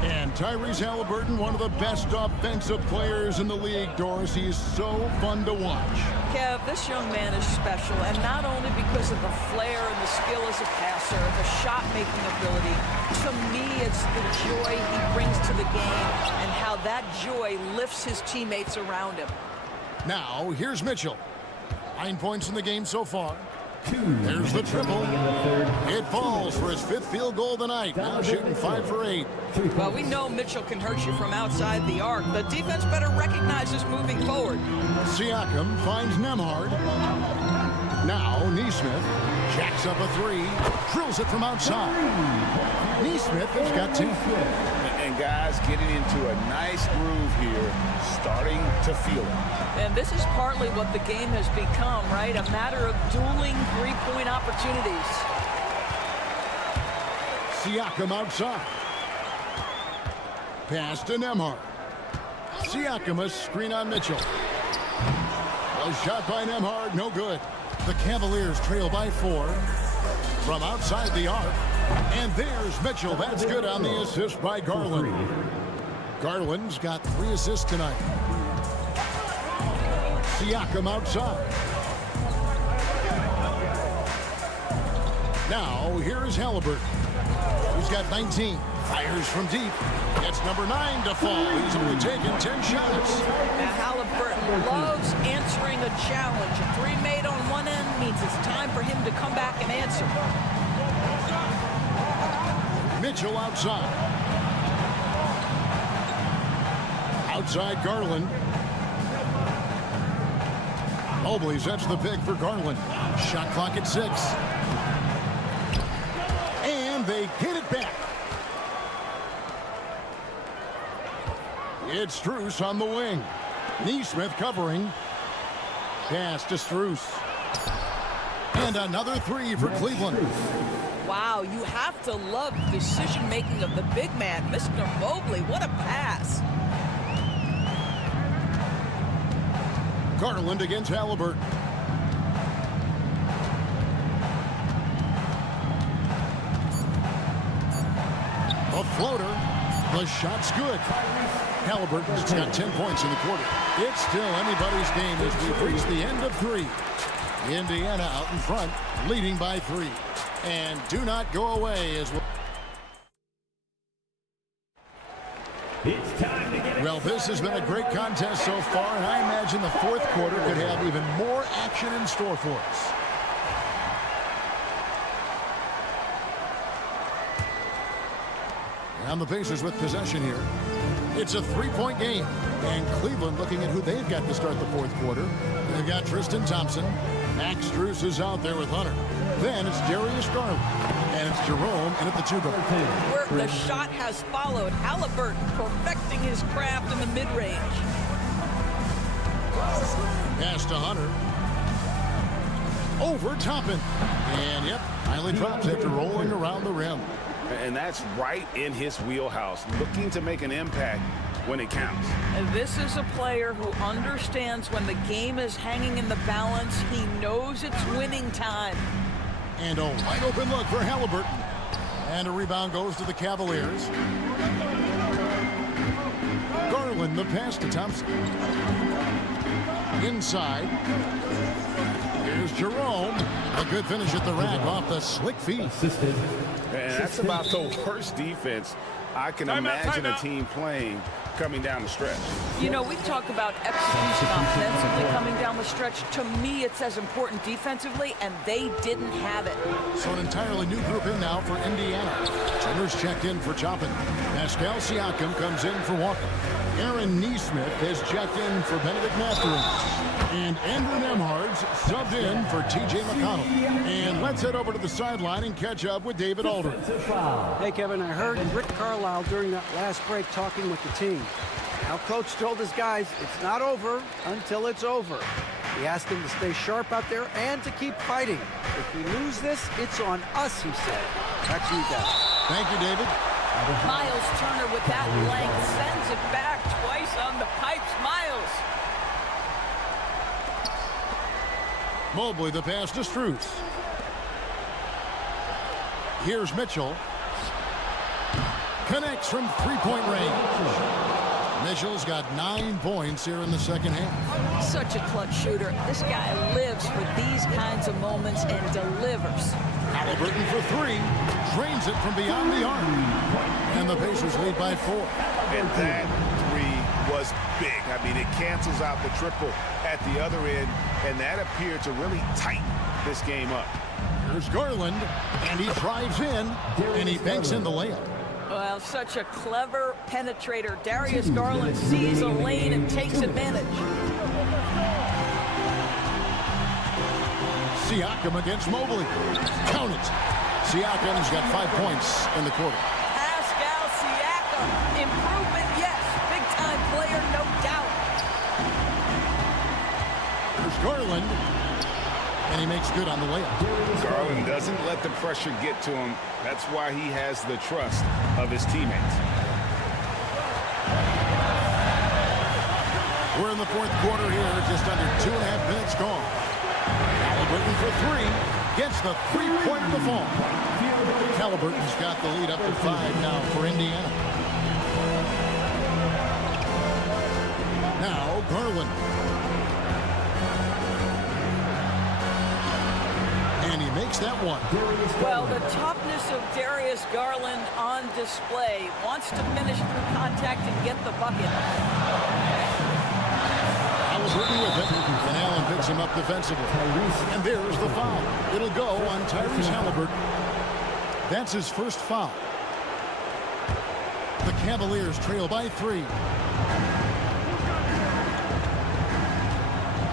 And Tyrese Halliburton, one of the best offensive players in the league, Doris. He is so fun to watch. Kev, this young man is special, and not only because of the flair and the skill as a passer, the shot-making ability. To me, it's the joy he brings to the game and how that joy lifts his teammates around him. Now, here's Mitchell. 9 points in the game so far. There's the triple. It falls for his 5th field goal of the night. Now shooting 5 for 8. Well, we know Mitchell can hurt you from outside the arc. The defense better recognize this moving forward. Siakam finds Nembhard. Now Neesmith jacks up a 3. Drills it from outside. Neesmith has got 2. And guys getting into a nice groove here, starting to feel it. And this is partly what the game has become, right? A matter of dueling three-point opportunities. Siakam outside. Pass to Nembhard. Siakam, a screen on Mitchell. A shot by Nembhard, no good. The Cavaliers trail by 4 from outside the arc. And there's Mitchell. That's good on the assist by Garland. Garland's got 3 assists tonight. Siakam outside. Now, here's Halliburton. He's got 19. Fires from deep. Gets number 9 to fall. He's only taken 10 shots. Now, Halliburton loves answering a challenge. A 3 made on one end means it's time for him to come back and answer. Mitchell outside. Outside Garland. Mobley sets the pick for Garland. Shot clock at 6. And they hit it back. It's Strus on the wing. Neesmith covering. Pass to Strus. And another 3 for Cleveland. Wow, you have to love the decision-making of the big man. Mr. Mobley, what a pass. Garland against Halliburton. A floater. The shot's good. Halliburton's got 10 points in the quarter. It's still anybody's game as we've reached the end of 3. Indiana out in front, leading by 3. And do not go away as well. It's time to get Well, this has been a great contest so far, and I imagine the 4th quarter could have even more action in store for us. And the Pacers with possession here. It's a 3-point game, and Cleveland looking at who they've got to start the 4th quarter. They've got Tristan Thompson. Max Strus is out there with Hunter. Then it's Darius Garland, and it's Jerome in at the 2 guard. Where the shot has followed. Halliburton perfecting his craft in the mid-range. Pass to Hunter. Over Toppin. And, yep, finally drops after rolling around the rim. And that's right in his wheelhouse, looking to make an impact when it counts. And this is a player who understands when the game is hanging in the balance. He knows it's winning time. And a wide open look for Halliburton. And a rebound goes to the Cavaliers. Garland, the pass to Thompson. Inside. Here's Jerome. A good finish at the rack off the slick feet. assisted. And that's about the worst defense I can imagine a team playing coming down the stretch. You know, we talk about execution offensively coming down the stretch. To me, it's as important defensively, and they didn't have it. So an entirely new group in now for Indiana. Jenners checked in for Toppin. Pascal Siakam comes in for Walker. Aaron Neesmith has checked in for Benedict Mathurin. And Andrew Nembhard's subbed in for T.J. McConnell. And let's head over to the sideline and catch up with David Aldridge. Hey, Kevin, I heard Rick Carlisle during that last break talking with the team. Now, Coach told his guys it's not over until it's over. He asked them to stay sharp out there and to keep fighting. If we lose this, it's on us, he said. Back to you guys. Thank you, David. Miles Turner with that length sends it back twice on the pipes. Miles. Mobley, the pass to Strus. Here's Mitchell. Connects from 3-point range. Mitchell's got 9 points here in the second half. Such a clutch shooter. This guy lives for these kinds of moments and delivers. Halliburton for 3. Drains it from beyond the arc. And the Pacers lead by 4. And that 3 was big. I mean, it cancels out the triple at the other end, and that appeared to really tighten this game up. Here's Garland, and he drives in, and he banks in the layup. Well, such a clever penetrator. Darius Garland sees a lane and takes advantage. Siakam against Mobley. Count it. Siakam's got 5 points in the quarter. Pascal Siakam And he makes good on the layup. Garland doesn't let the pressure get to him. That's why he has the trust of his teammates. We're in the fourth quarter here, just under 2.5 minutes gone. Halliburton for three, gets the three-pointer to fall. Halliburton's got the lead up to 5 now for Indiana. Now Garland. And he makes that one. Well, the toughness of Darius Garland on display. Wants to finish through contact and get the bucket. Halliburton with it, and Allen picks him up defensively. And there's the foul. It'll go on Tyrese Halliburton. That's his first foul. The Cavaliers trail by 3.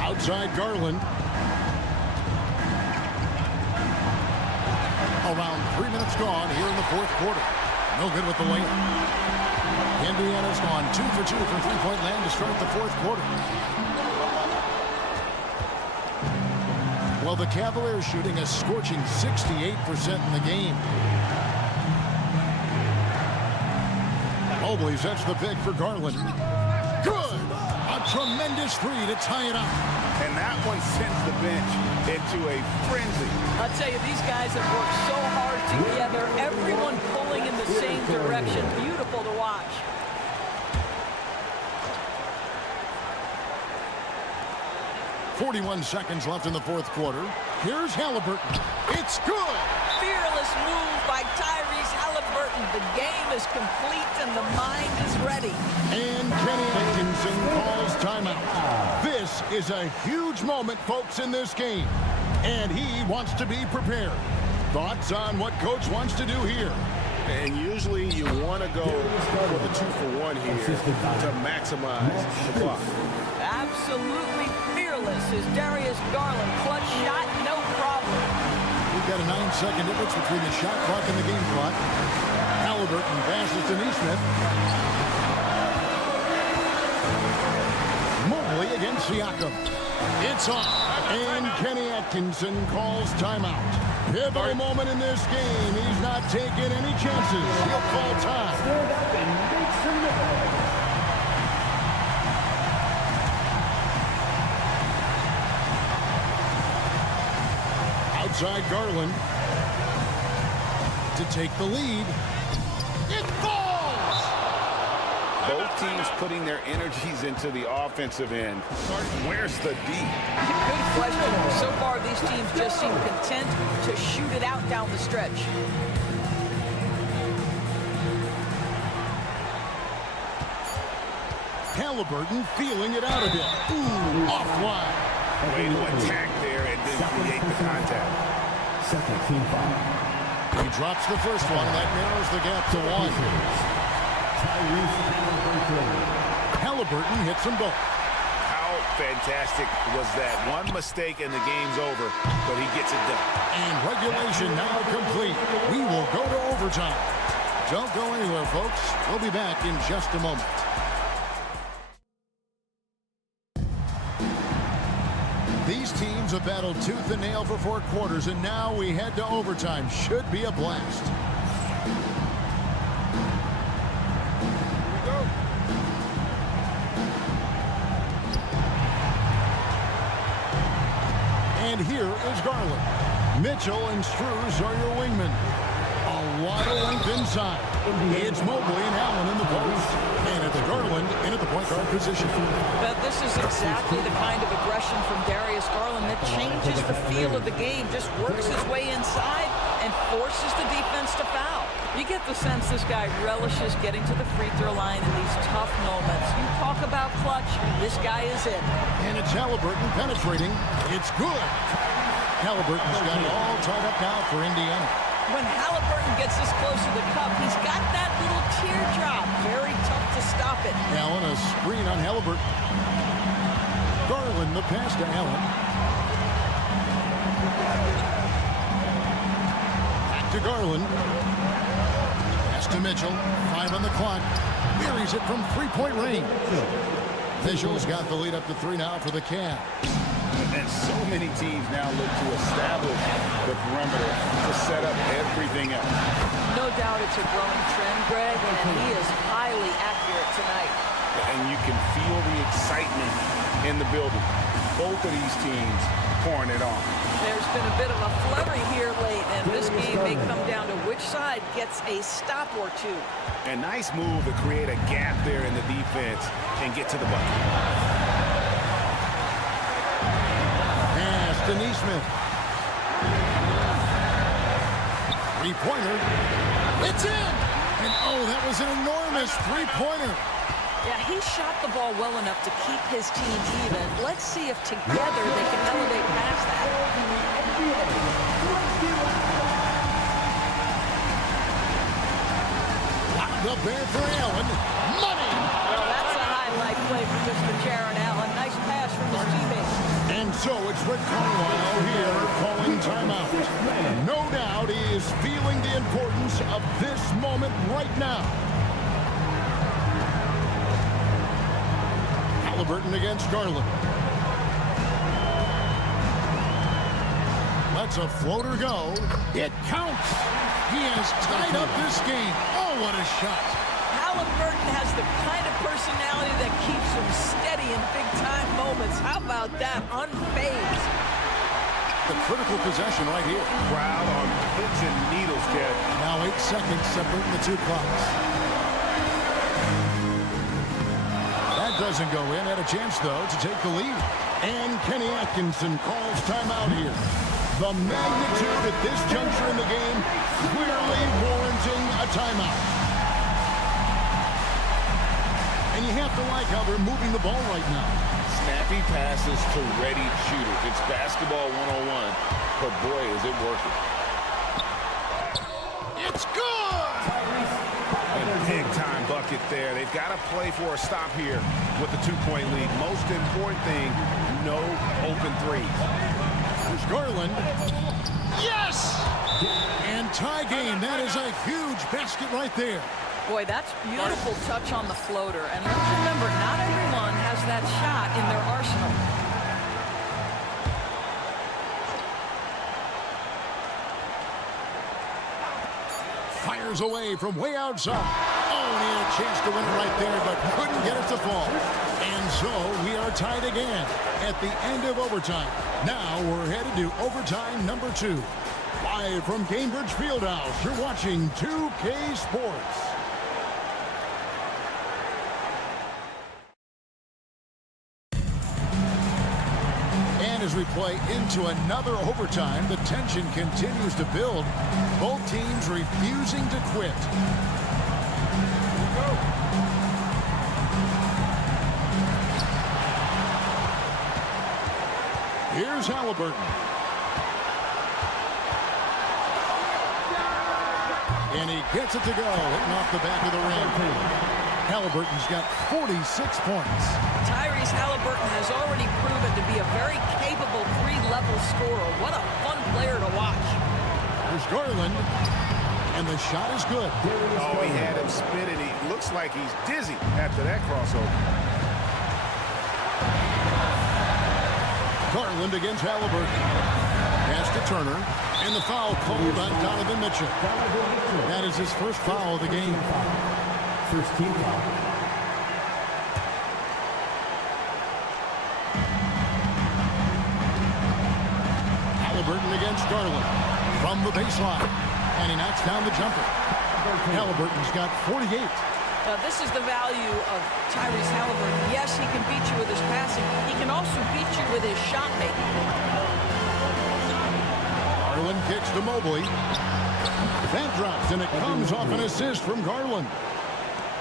Outside Garland. Around 3 minutes gone here in the fourth quarter. No good with the layup. Indiana's gone 2 for 2 from three-point land to start the fourth quarter. Well, the Cavaliers shooting a scorching 68% in the game. Mobley sets the pick for Garland. Good! A tremendous three to tie it up. And that one sends the bench into a frenzy. I'll tell you, these guys have worked so hard together. Everyone pulling in the same direction. Beautiful to watch. .41 seconds left in the fourth quarter. Here's Halliburton. It's good! Fearless move by Tyrese Halliburton. The game is complete and the mind is ready. And Kenny Atkinson calls timeout. This is a huge moment, folks, in this game. And he wants to be prepared. Thoughts on what Coach wants to do here? And usually you want to go for the 2-for-1 here to maximize the clock. Absolutely fearless is Darius Garland. Clutch shot, no problem. We've got a 9-second difference between the shot clock and the game clock. Halliburton passes to Neesmith. Mobley against Siakam. It's on. And Kenny Atkinson calls timeout. Pivotal moment in this game. He's not taking any chances. He'll call time. Stand up and make some noise. Outside Garland to take the lead. It falls! Both teams putting their energies into the offensive end. Where's the D? Good question. So far, these teams just seem content to shoot it out down the stretch. Halliburton feeling it out a bit. Ooh, offline. Way to attack there and then create the contact. Second team foul. He drops the first one. That narrows the gap to 1. Tyrese Halliburton. Halliburton hits them both. How fantastic was that? One mistake and the game's over, but he gets it done. And regulation now complete. We will go to overtime. Don't go anywhere, folks. We'll be back in just a moment. These teams have battled tooth and nail for 4 quarters, and now we head to overtime. Should be a blast. Here we go. And here is Garland. Mitchell and Struz are your wingmen. A lot of length inside. It's Mobley and Allen in the post. And it's Garland in at the point guard position. But this is exactly the kind of aggression from Darius Garland that changes the feel of the game, just works his way inside and forces the defense to foul. You get the sense this guy relishes getting to the free throw line in these tough moments. You talk about clutch, this guy is it. And it's Halliburton penetrating. It's good. Halliburton's got it all tied up now for Indiana. When Halliburton gets this close to the cup, he's got that little teardrop. Very tough to stop it. Allen, a screen on Halliburton. Garland, the pass to Allen. Back to Garland. Pass to Mitchell. 5 on the clock. Buries it from 3-point range. Mitchell's got the lead up to 3 now for the Cavs. And so many teams now look to establish the perimeter to set up everything else. No doubt it's a growing trend, Greg, and he is highly accurate tonight. And you can feel the excitement in the building. Both of these teams pouring it on. There's been a bit of a flurry here late, and this game may come down to which side gets a stop or two. A nice move to create a gap there in the defense and get to the bucket. Pass to Neesmith. Three-pointer. It's in! And oh, that was an enormous three-pointer. Yeah, he shot the ball well enough to keep his team even. Let's see if together they can elevate past that. Wound up there for Allen. Money! Well, that's a highlight play for Mr. Jaron Allen. Nice pass from his teammates. And so it's Rick Carlisle here calling timeout. No doubt he is feeling the importance of this moment right now. Halliburton against Garland. Lets a floater go. It counts. He has tied up this game. Oh, what a shot. Halliburton has the kind of personality that keeps him steady in big-time moments. How about that? Unfazed. The critical possession right here. Crowd on pins and needles, Kev. Now 8 seconds separating the two clocks. That doesn't go in. Had a chance, though, to take the lead. And Kenny Atkinson calls timeout here. The magnitude at this juncture in the game clearly warranting a timeout. And you have to like how they're moving the ball right now. Snappy passes to ready shooters. It's basketball 101, but boy, is it working. It's good! A big-time bucket there. They've got to play for a stop here with the 2-point lead. Most important thing, no open threes. There's Garland. Yes! And tie game. That is a huge basket right there. Boy, that's beautiful touch on the floater. And let's remember, not everyone has that shot in their arsenal. Fires away from way outside. Oh, and he had a chance to win it right there, but couldn't get it to fall. And so we are tied again at the end of overtime. Now we're headed to overtime number 2. Live from Cambridge Fieldhouse, you're watching 2K Sports. As we play into another overtime, the tension continues to build. Both teams refusing to quit. Here's Halliburton. And he gets it to go, hitting off the back of the rim. Halliburton's got 46 points. Tyrese Halliburton has already proven to be a very capable 3-level scorer. What a fun player to watch. There's Garland, and the shot is good. Oh, he had him spinning. He looks like he's dizzy after that crossover. Garland against Halliburton. Pass to Turner, and the foul called on Donovan Mitchell. That is his first foul of the game. First team foul. Halliburton against Garland from the baseline, and he knocks down the jumper. Halliburton's got 48. Now, this is the value of Tyrese Halliburton. Yes, he can beat you with his passing. He can also beat you with his shot making. Garland kicks to Mobley. That drops, and it comes off an assist from Garland.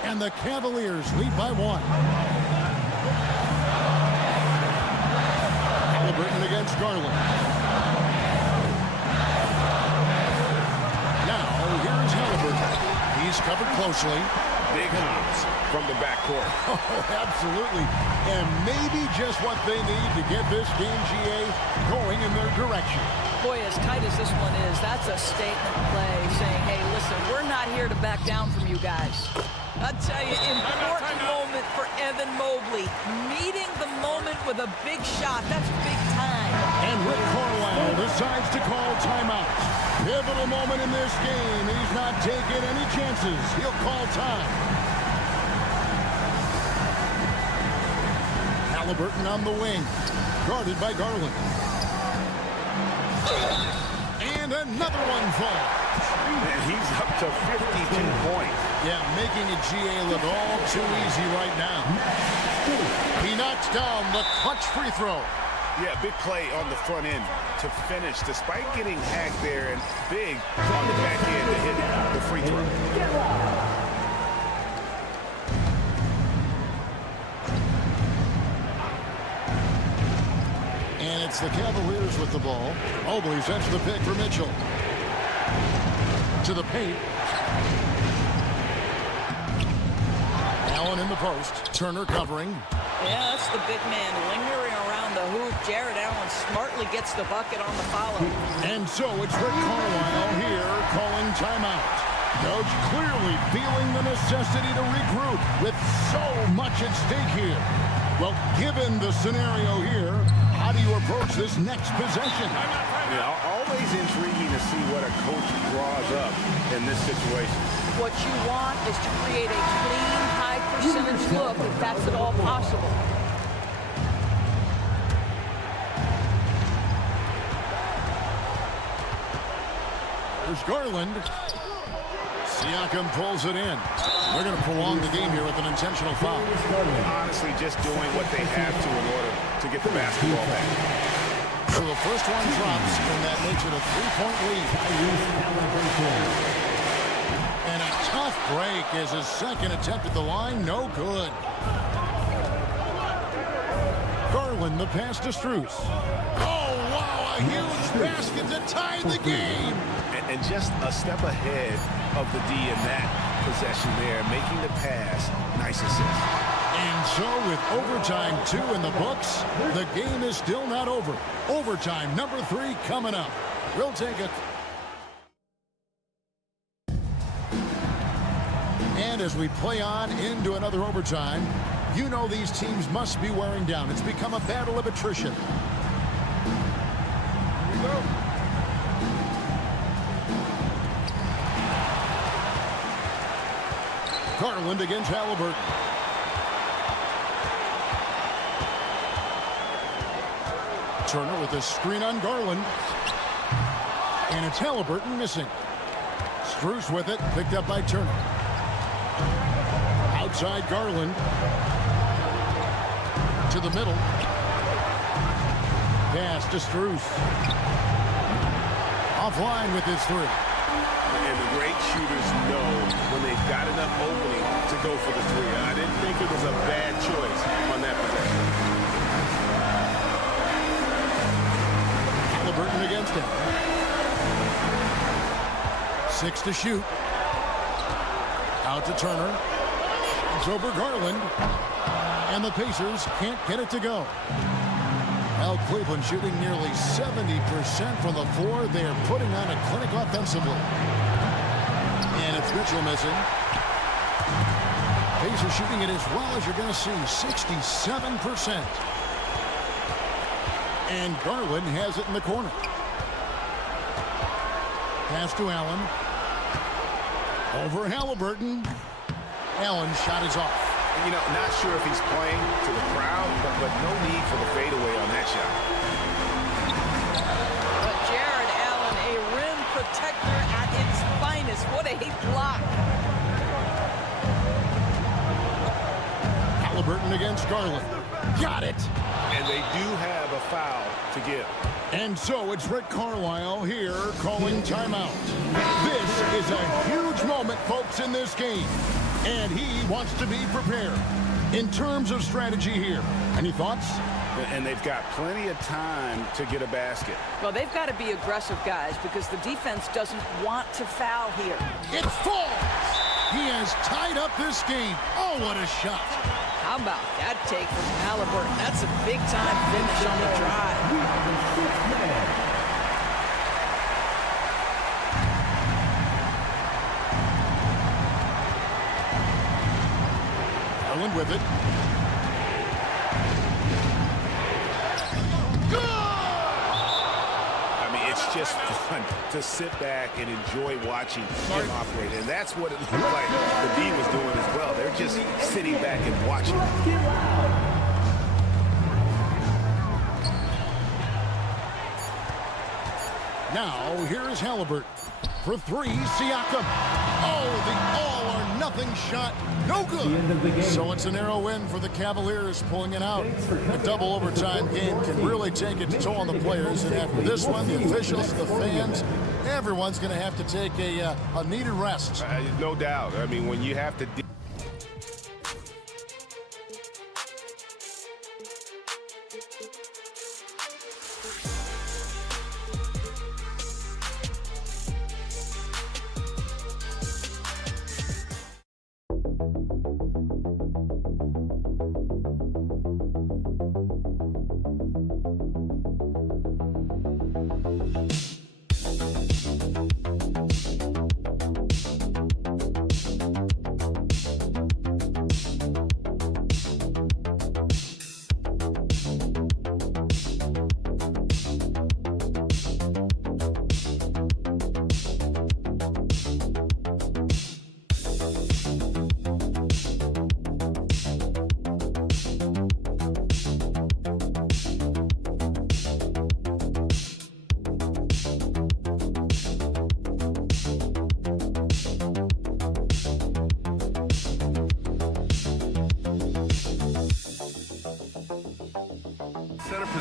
And the Cavaliers lead by 1. Halliburton against Garland. Now, here's Halliburton. He's covered closely. Big hops from the backcourt. Oh, absolutely. And maybe just what they need to get this game, GA, going in their direction. Boy, as tight as this one is, that's a statement play saying, hey, listen, we're not here to back down from you guys. I'll tell you, important moment for Evan Mobley meeting the moment with a big shot. That's big time. And Rick Carlisle decides to call timeout. Pivotal moment in this game. He's not taking any chances. He'll call time. Halliburton on the wing, guarded by Garland. And another one falls. And he's up to 52 points. Yeah, making a GA look all too easy right now. He knocks down the clutch free throw. Yeah, big play on the front end to finish, despite getting hacked there, and big on the back end to hit the free throw. And it's the Cavaliers with the ball. Mobley sets the pick for Mitchell. To the paint. Allen in the post. Turner covering. Yeah, that's the big man lingering around the hoop. Jared Allen smartly gets the bucket on the follow. And so it's Rick Carlisle here calling timeout. Coach clearly feeling the necessity to regroup with so much at stake here. Well, given the scenario here, how do you approach this next possession? Yeah, always intriguing to see what a coach draws up in this situation. What you want is to create a clean, high percentage look, if that's at all possible. There's Garland. Siakam pulls it in. They're going to prolong the game here with an intentional foul. Honestly, just doing what they have to in order to get the basketball back. So the first one drops, and that makes it a three-point lead. And a tough break as his second attempt at the line, no good. Garland, the pass to Strus. Oh, wow, a huge basket to tie the game. And just a step ahead of the D in that possession there, making the pass. Nice assist. And so with overtime 2 in the books, the game is still not over. Overtime number 3 coming up. We'll take it. And as we play on into another overtime, you know these teams must be wearing down. It's become a battle of attrition. Here we go. Garland against Halliburton. Turner with a screen on Garland. And it's Halliburton missing. Strus with it, picked up by Turner. Outside Garland. To the middle. Pass to Strus. Offline with his 3. And the great shooters know when they've got enough opening to go for the 3. I didn't think it was a bad choice on that possession. Halliburton against him. 6 to shoot. Out to Turner. It's over Garland. And the Pacers can't get it to go. Well, Cleveland shooting nearly 70% from the floor. They are putting on a clinic offensively. And it's Mitchell missing. Pacers shooting it as well as you're going to see, 67%. And Garland has it in the corner. Pass to Allen. Over Halliburton. Allen's shot is off. You know, not sure if he's playing to the crowd, but no need for the fadeaway on that shot. But Jared Allen, a rim protector at its finest. What a block. Halliburton against Garland. Got it. And they do have a foul to give. And so it's Rick Carlisle here calling timeout. This is a huge moment, folks, in this game. And he wants to be prepared. In terms of strategy here, any thoughts? And they've got plenty of time to get a basket. Well, they've got to be aggressive, guys, because the defense doesn't want to foul here. It falls. He has tied up this game. Oh, what a shot. How about that take from Halliburton? That's a big-time finish on the drive. Garland with it. just fun to sit back and enjoy watching him operate. And that's what it looked like the D was doing as well. They're just sitting back and watching. Now, here's Halliburton. For three, Siakam. Oh, the all-or-nothing shot. No good. So it's a narrow win for the Cavaliers, pulling it out. A double overtime game can really take its toll on the players. And after this one, the officials, the fans, everyone's going to have to take a needed rest. No doubt. I mean, when you have to...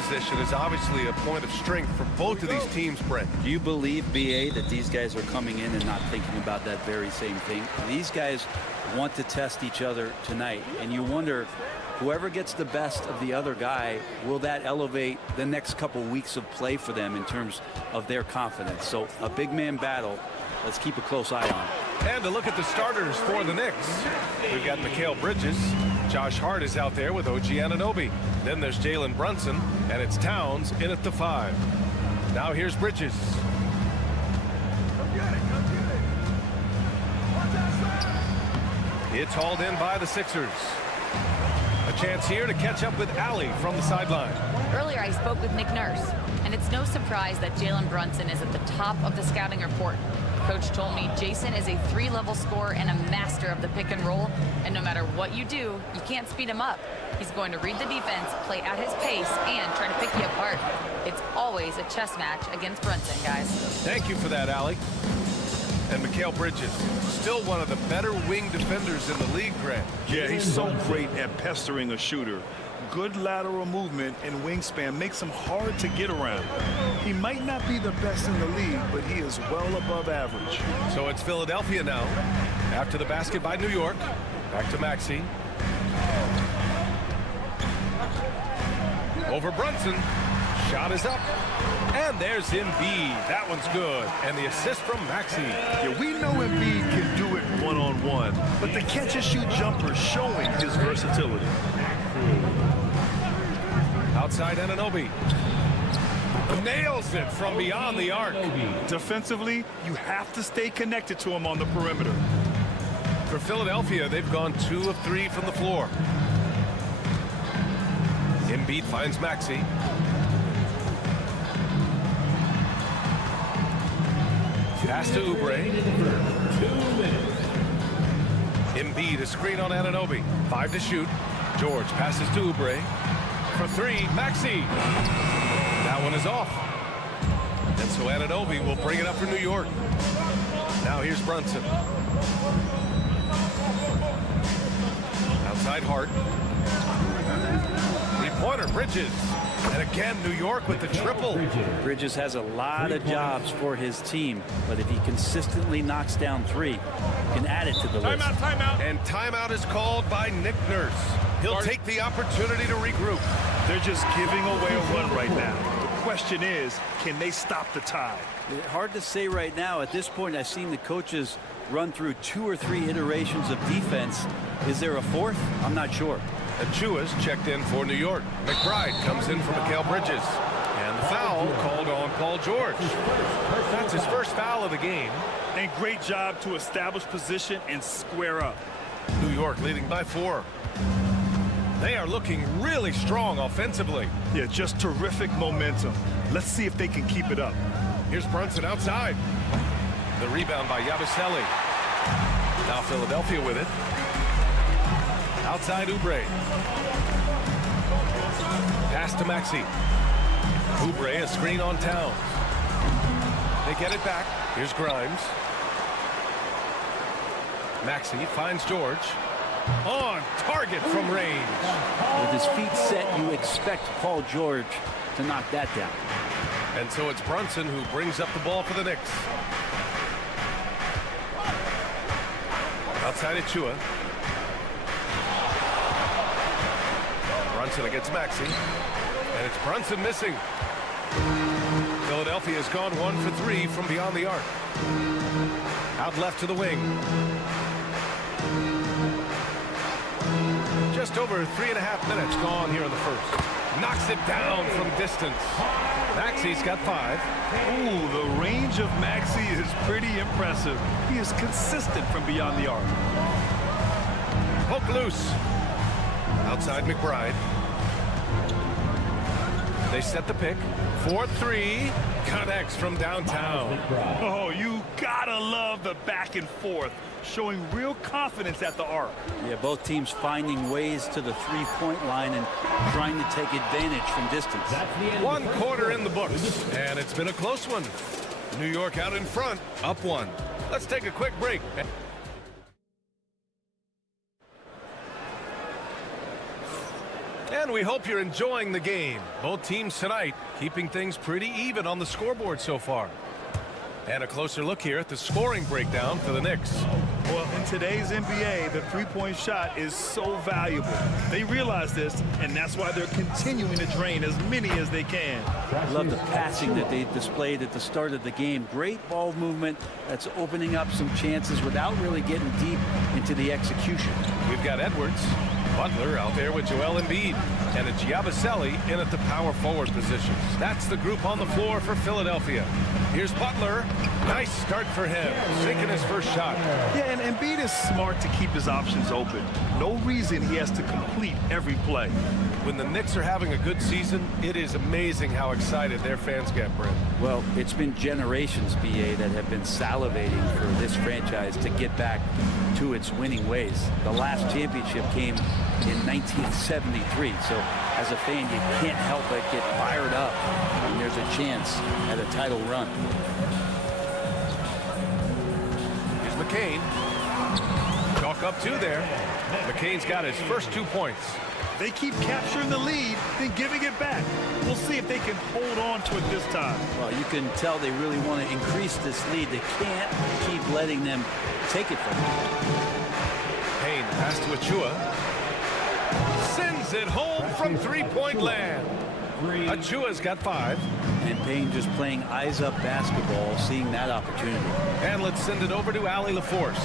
Position is obviously a point of strength for both of these teams, Brent. Do you believe, B.A., that these guys are coming in and not thinking about that very same thing? These guys want to test each other tonight, and you wonder, whoever gets the best of the other guy, will that elevate the next couple weeks of play for them in terms of their confidence? So a big man battle, let's keep a close eye on. And to look at the starters for the Knicks, we've got Mikal Bridges. Josh Hart is out there with OG Anunoby. Then there's Jalen Brunson, and it's Towns in at the 5. Now here's Bridges. It's hauled in by the Sixers. A chance here to catch up with Allie from the sideline. Earlier, I spoke with Nick Nurse, and it's no surprise that Jalen Brunson is at the top of the scouting report. Coach told me Jason is a 3-level scorer and a master of the pick and roll, and no matter what you do, you can't speed him up. He's going to read the defense, play at his pace, and try to pick you apart. It's always a chess match against Brunson, guys. Thank you for that, Allie. And Mikal Bridges, still one of the better wing defenders in the league, Grant. Yeah, he's so great at pestering a shooter. Good lateral movement and wingspan makes him hard to get around. He might not be the best in the league, but he is well above average. So it's Philadelphia now. After the basket by New York. Back to Maxey. Over Brunson. Shot is up. And there's Embiid. That one's good. And the assist from Maxey. Yeah, we know Embiid can do it one-on-one, but the catch-and-shoot jumper showing his versatility. Outside Anunoby. Nails it from beyond the arc. Defensively, you have to stay connected to him on the perimeter. For Philadelphia, they've gone 2 of 3 from the floor. Embiid finds Maxey. Pass to Oubre. Embiid, a screen on Anunoby. 5 to shoot. George passes to Oubre. For 3, Maxey. That one is off. And so Anunoby will bring it up for New York. Now here's Brunson. Outside Hart. Three-pointer, Bridges. And again, New York with the triple. Bridges has a lot of jobs for his team, but if he consistently knocks down 3, he can add it to the list. Timeout. And timeout is called by Nick Nurse. He'll take the opportunity to regroup. They're just giving away a run right now. The question is, can they stop the tide? Hard to say right now. At this point, I've seen the coaches run through 2 or 3 iterations of defense. Is there a 4th? I'm not sure. Achua's checked in for New York. McBride comes in for Mikal Bridges. And the foul called on Paul George. That's his first foul of the game. And great job to establish position and square up. New York leading by 4. They are looking really strong offensively. Yeah, just terrific momentum. Let's see if they can keep it up. Here's Brunson outside. The rebound by Yabusele. Now Philadelphia with it. Outside Oubre. Pass to Maxey. Oubre, a screen on Towns. They get it back. Here's Grimes. Maxey finds George. On target from range. With his feet set, you expect Paul George to knock that down. And so it's Brunson who brings up the ball for the Knicks. Outside Achua. Brunson against Maxey. And it's Brunson missing. Philadelphia has gone 1 for 3 from beyond the arc. Out left to the wing. Just over 3.5 minutes gone here in the first. Knocks it down from distance. Maxey's got 5. Ooh, the range of Maxey is pretty impressive. He is consistent from beyond the arc. Poke loose. Outside McBride. They set the pick. 4-3. Connects from downtown. Oh, you gotta love the back and forth, showing real confidence at the arc. Yeah, both teams finding ways to the three-point line and trying to take advantage from distance. 1 quarter in the books, and it's been a close one. New York out in front, up 1. Let's take a quick break. And we hope you're enjoying the game. Both teams tonight keeping things pretty even on the scoreboard so far. And a closer look here at the scoring breakdown for the Knicks. Well, in today's NBA, the three-point shot is so valuable. They realize this, and that's why they're continuing to drain as many as they can. I love the passing that they displayed at the start of the game. Great ball movement that's opening up some chances without really getting deep into the execution. We've got Edwards, Butler out there with Joel Embiid, and it's Yabusele in at the power forward position. That's the group on the floor for Philadelphia. Here's Butler. Nice start for him, sinking his first shot. Yeah, and Embiid is smart to keep his options open. No reason he has to complete every play. When the Knicks are having a good season, it is amazing how excited their fans get, Brent. Well, it's been generations, BA, that have been salivating for this franchise to get back to its winning ways. The last championship came in 1973, so as a fan, you can't help but get fired up when there's a chance at a title run. Here's McCain. Chalk up 2 there. McCain's got his first 2 points. They keep capturing the lead, then giving it back. We'll see if they can hold on to it this time. Well, you can tell they really want to increase this lead. They can't keep letting them take it from them. Payne pass to Achua. Sends it home from three-point land. Achua's got 5. And Payne just playing eyes-up basketball, seeing that opportunity. And let's send it over to Allie LaForce.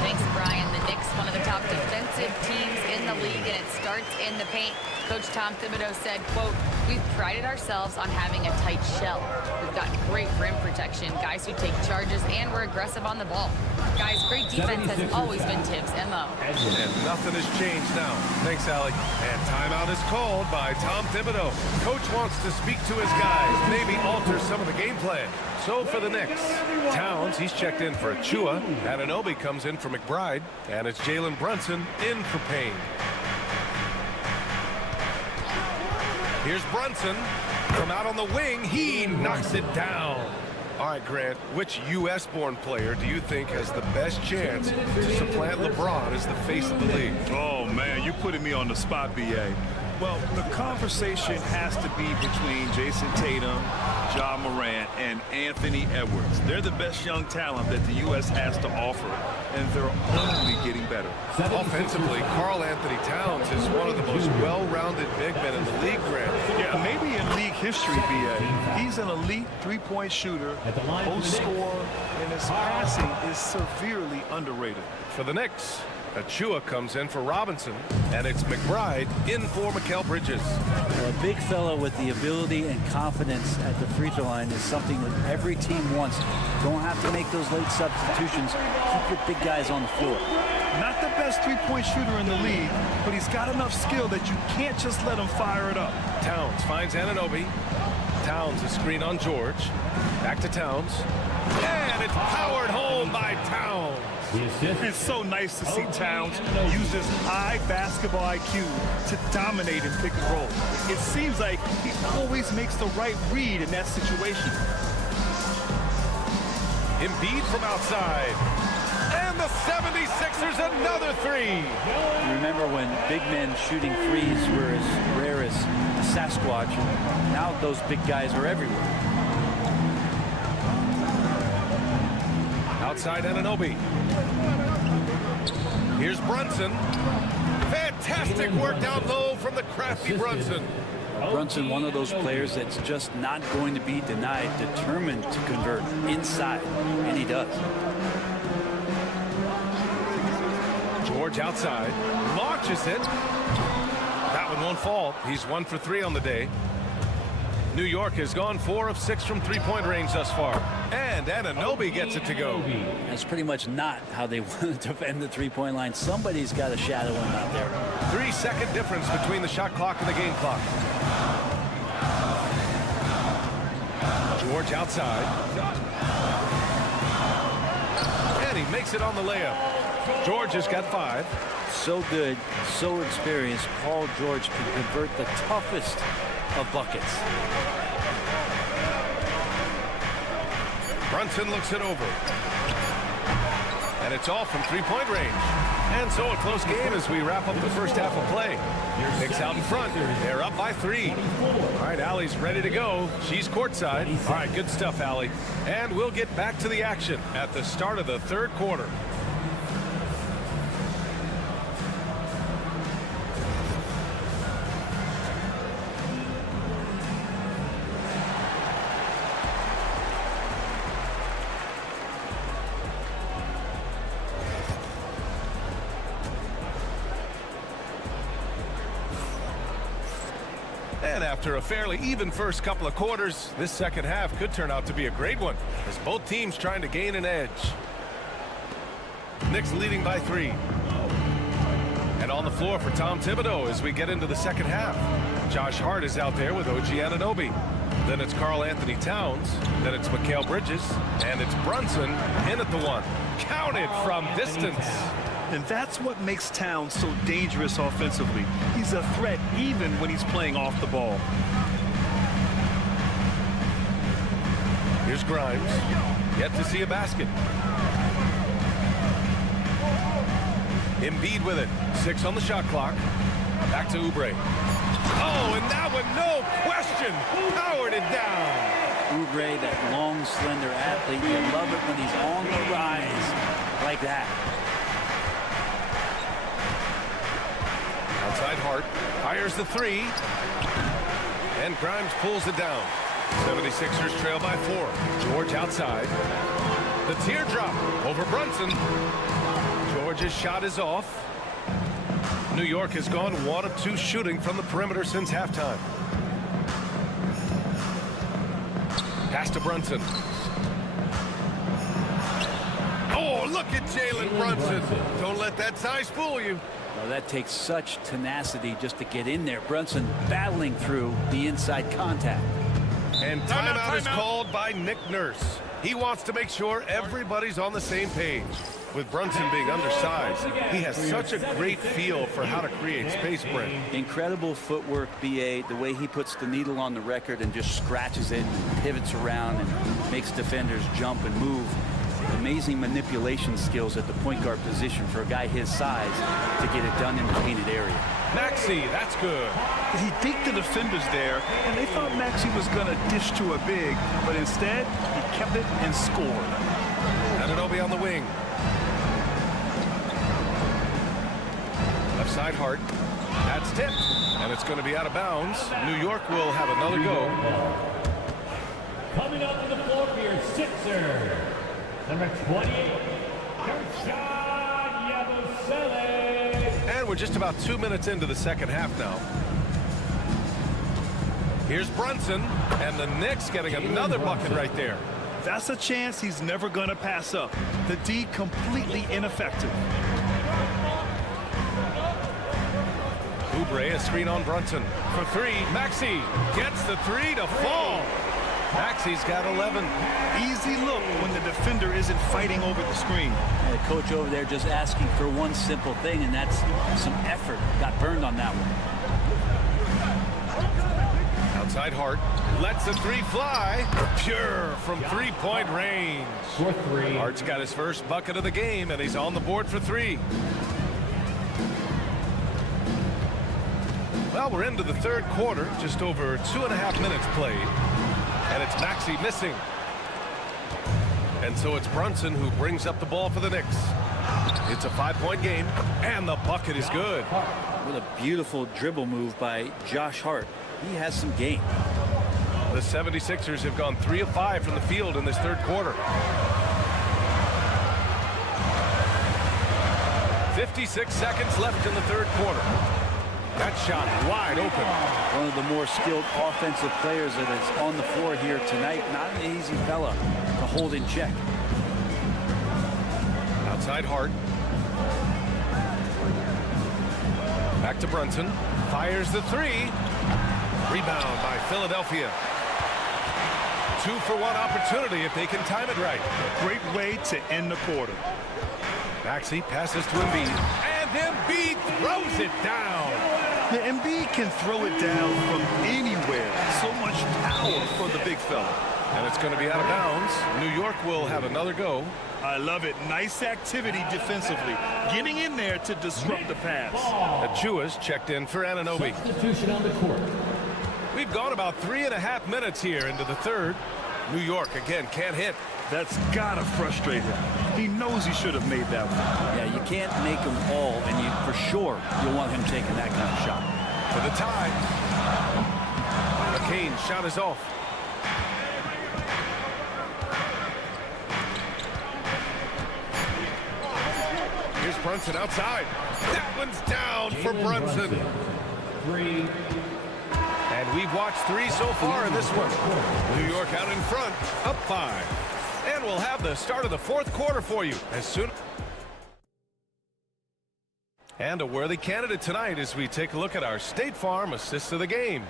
Thanks, Brian. The Knicks, one of the top defensive teams in the league, and it starts in the paint. Coach Tom Thibodeau said, quote, "We've prided ourselves on having a tight shell. We've got great rim protection, guys who take charges, and we're aggressive on the ball. Guys, great defense has always been Tibbs' MO." And nothing has changed now. Thanks, Allie. And timeout is called by Tom Thibodeau. Coach wants to speak to his guys, maybe alter some of the game plan. So for the Knicks, Towns, he's checked in for Achua. Anunoby comes in for McBride. And it's Jalen Brunson in for Payne. Here's Brunson. From out on the wing, he knocks it down. All right, Grant, which U.S.-born player do you think has the best chance to supplant LeBron as the face of the league? Oh, man, you're putting me on the spot, B.A. Well, the conversation has to be between Jason Tatum, Ja Morant, and Anthony Edwards. They're the best young talent that the U.S. has to offer, and they're only getting better. Offensively, Karl Anthony Towns is one of the most well-rounded big men in the league, Grant. Yeah, maybe in league history, B.A. He's an elite three-point shooter, post scorer, and his passing is severely underrated. For the Knicks, Achua comes in for Robinson, and it's McBride in for Mikal Bridges. Well, a big fellow with the ability and confidence at the free throw line is something that every team wants. Don't have to make those late substitutions. Keep your big guys on the floor. Not the best three-point shooter in the league, but he's got enough skill that you can't just let him fire it up. Towns finds Anunoby. Towns a screen on George. Back to Towns. And it's powered home by Towns. It's so nice to see Towns use his high basketball IQ to dominate in pick and roll. It seems like he always makes the right read in that situation. Embiid from outside. And the 76ers another three. Remember when big men shooting threes were as rare as a Sasquatch? Now those big guys are everywhere. Outside Anunoby. Here's Brunson. Fantastic work down low from the crafty Brunson. Brunson, one of those players that's just not going to be denied, determined to convert inside, and he does. George outside, launches it. That one won't fall. He's 1 for 3 on the day. New York has gone 4 of 6 from three-point range thus far. And Anunoby gets it to go. That's pretty much not how they want to defend the three-point line. Somebody's got to shadow him out there. 3-second difference between the shot clock and the game clock. George outside. And he makes it on the layup. George has got 5. So good, so experienced. Paul George can convert the toughest of buckets. Brunson looks it over. And it's all from three-point range. And so a close game as we wrap up the first half of play. Knicks out in front. They're up by 3. All right, Allie's ready to go. She's courtside. All right, good stuff, Allie. And we'll get back to the action at the start of the third quarter. And after a fairly even first couple of quarters, this second half could turn out to be a great one as both teams trying to gain an edge. Knicks leading by 3. And on the floor for Tom Thibodeau as we get into the second half. Josh Hart is out there with OG Anunoby. Then it's Karl Anthony Towns. Then it's Mikal Bridges. And it's Brunson in at the 1. Counted from distance. And that's what makes Towns so dangerous offensively. He's a threat even when he's playing off the ball. Here's Grimes. Yet to see a basket. Embiid with it. 6 on the shot clock. Back to Oubre. Oh, and that one, no question, powered it down. Oubre, that long, slender athlete. You love it when he's on the rise like that. Outside Hart fires the 3. And Grimes pulls it down. 76ers trail by 4. George outside. The teardrop over Brunson. George's shot is off. New York has gone 1 of 2 shooting from the perimeter since halftime. Pass to Brunson. Oh, look at Jalen Brunson. Don't let that size fool you. Well, that takes such tenacity just to get in there. Brunson battling through the inside contact. And timeout is called by Nick Nurse. He wants to make sure everybody's on the same page. With Brunson being undersized, he has such a great feel for how to create space, Brent. Incredible footwork, B.A. The way he puts the needle on the record and just scratches it and pivots around and makes defenders jump and move. Amazing manipulation skills at the point guard position for a guy his size to get it done in the painted area. Maxey, that's good. He dinked the defenders there, and they thought Maxey was going to dish to a big, but instead, he kept it and scored. Anunoby on the wing. Left side Hart. That's tipped, and it's going to be out of bounds. New York will have another go. Coming up to the floor for your Sixers, number 28, Gershon Yabusele. And we're just about 2 minutes into the second half now. Here's Brunson, and the Knicks getting another bucket right there. That's a chance he's never going to pass up. The D completely ineffective. Oubre Oubre, a screen on Brunson. For three, Maxey gets the three to fall. Maxey's got 11. Easy look when the defender isn't fighting over the screen. And the coach over there just asking for one simple thing, and that's some effort. Got burned on that one. Outside Hart lets the three fly. Pure from three-point range. For three. Hart's got his first bucket of the game, and he's on the board for three. Well, we're into the third quarter, just over 2.5 minutes played. And it's Maxey missing. And so it's Brunson who brings up the ball for the Knicks. It's a 5-point game, and the bucket is good. What a beautiful dribble move by Josh Hart. He has some game. The 76ers have gone 3 of 5 from the field in this third quarter. 56 seconds left in the third quarter. That shot wide open. One of the more skilled offensive players that is on the floor here tonight. Not an easy fella to hold in check. Outside Hart. Back to Brunson. Fires the three. Rebound by Philadelphia. 2-for-1 opportunity if they can time it right. Great way to end the quarter. Maxey passes to Embiid. And Embiid throws it down. The Embiid can throw it down from anywhere. So much power for the big fella. And it's going to be out of bounds. New York will have another go. I love it. Nice activity defensively. Getting in there to disrupt the pass. Achua's checked in for Anunoby. Substitution on the court. We've gone about 3.5 minutes here into the third. New York, again, can't hit. That's got to frustrate him. He knows he should have made that one. Yeah, you can't make them all, and you for sure you'll want him taking that kind of shot. For the tie. McCain's shot is off. Here's Brunson outside. That one's down for Brunson. Three. And we've watched 3 so far in this one. New York out in front, up 5. And we'll have the start of the fourth quarter for you as soon. And a worthy candidate tonight as we take a look at our State Farm assist of the game.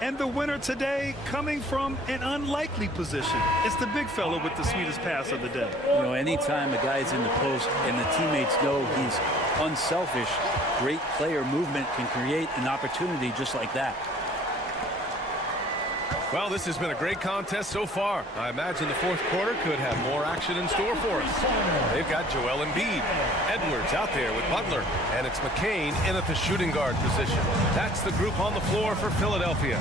And the winner today coming from an unlikely position. It's the big fella with the sweetest pass of the day. You know, anytime a guy's in the post and the teammates know he's unselfish, great player movement can create an opportunity just like that. Well, this has been a great contest so far. I imagine the fourth quarter could have more action in store for us. They've got Joel Embiid. Edwards out there with Butler. And it's McCain in at the shooting guard position. That's the group on the floor for Philadelphia.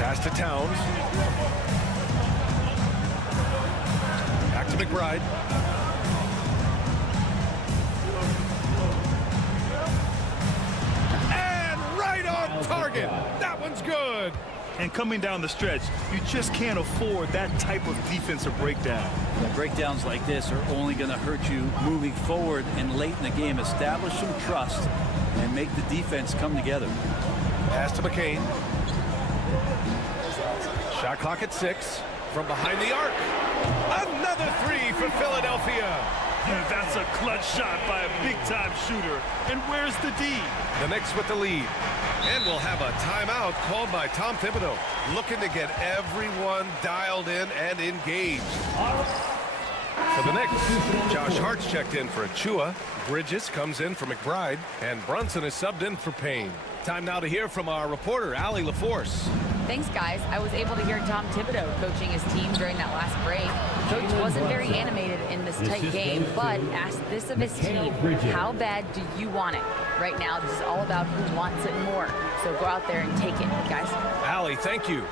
Pass to Towns. Back to McBride. And right on target. That one's good. And coming down the stretch, you just can't afford that type of defensive breakdown. The breakdowns like this are only going to hurt you moving forward and late in the game. Establish some trust and make the defense come together. Pass to McCain. Shot clock at 6 from behind the arc. Another three for Philadelphia. That's a clutch shot by a big-time shooter. And where's the D? The Knicks with the lead. And we'll have a timeout called by Tom Thibodeau, looking to get everyone dialed in and engaged. For the Knicks, Josh Hart's checked in for Achua. Bridges comes in for McBride. And Brunson is subbed in for Payne. Time now to hear from our reporter, Allie LaForce. Thanks, guys. I was able to hear Tom Thibodeau coaching his team during that last break. Coach wasn't very animated in this tight game, but asked this of his team: how bad do you want it? Right now, this is all about who wants it more. So go out there and take it, guys. Allie, thank you.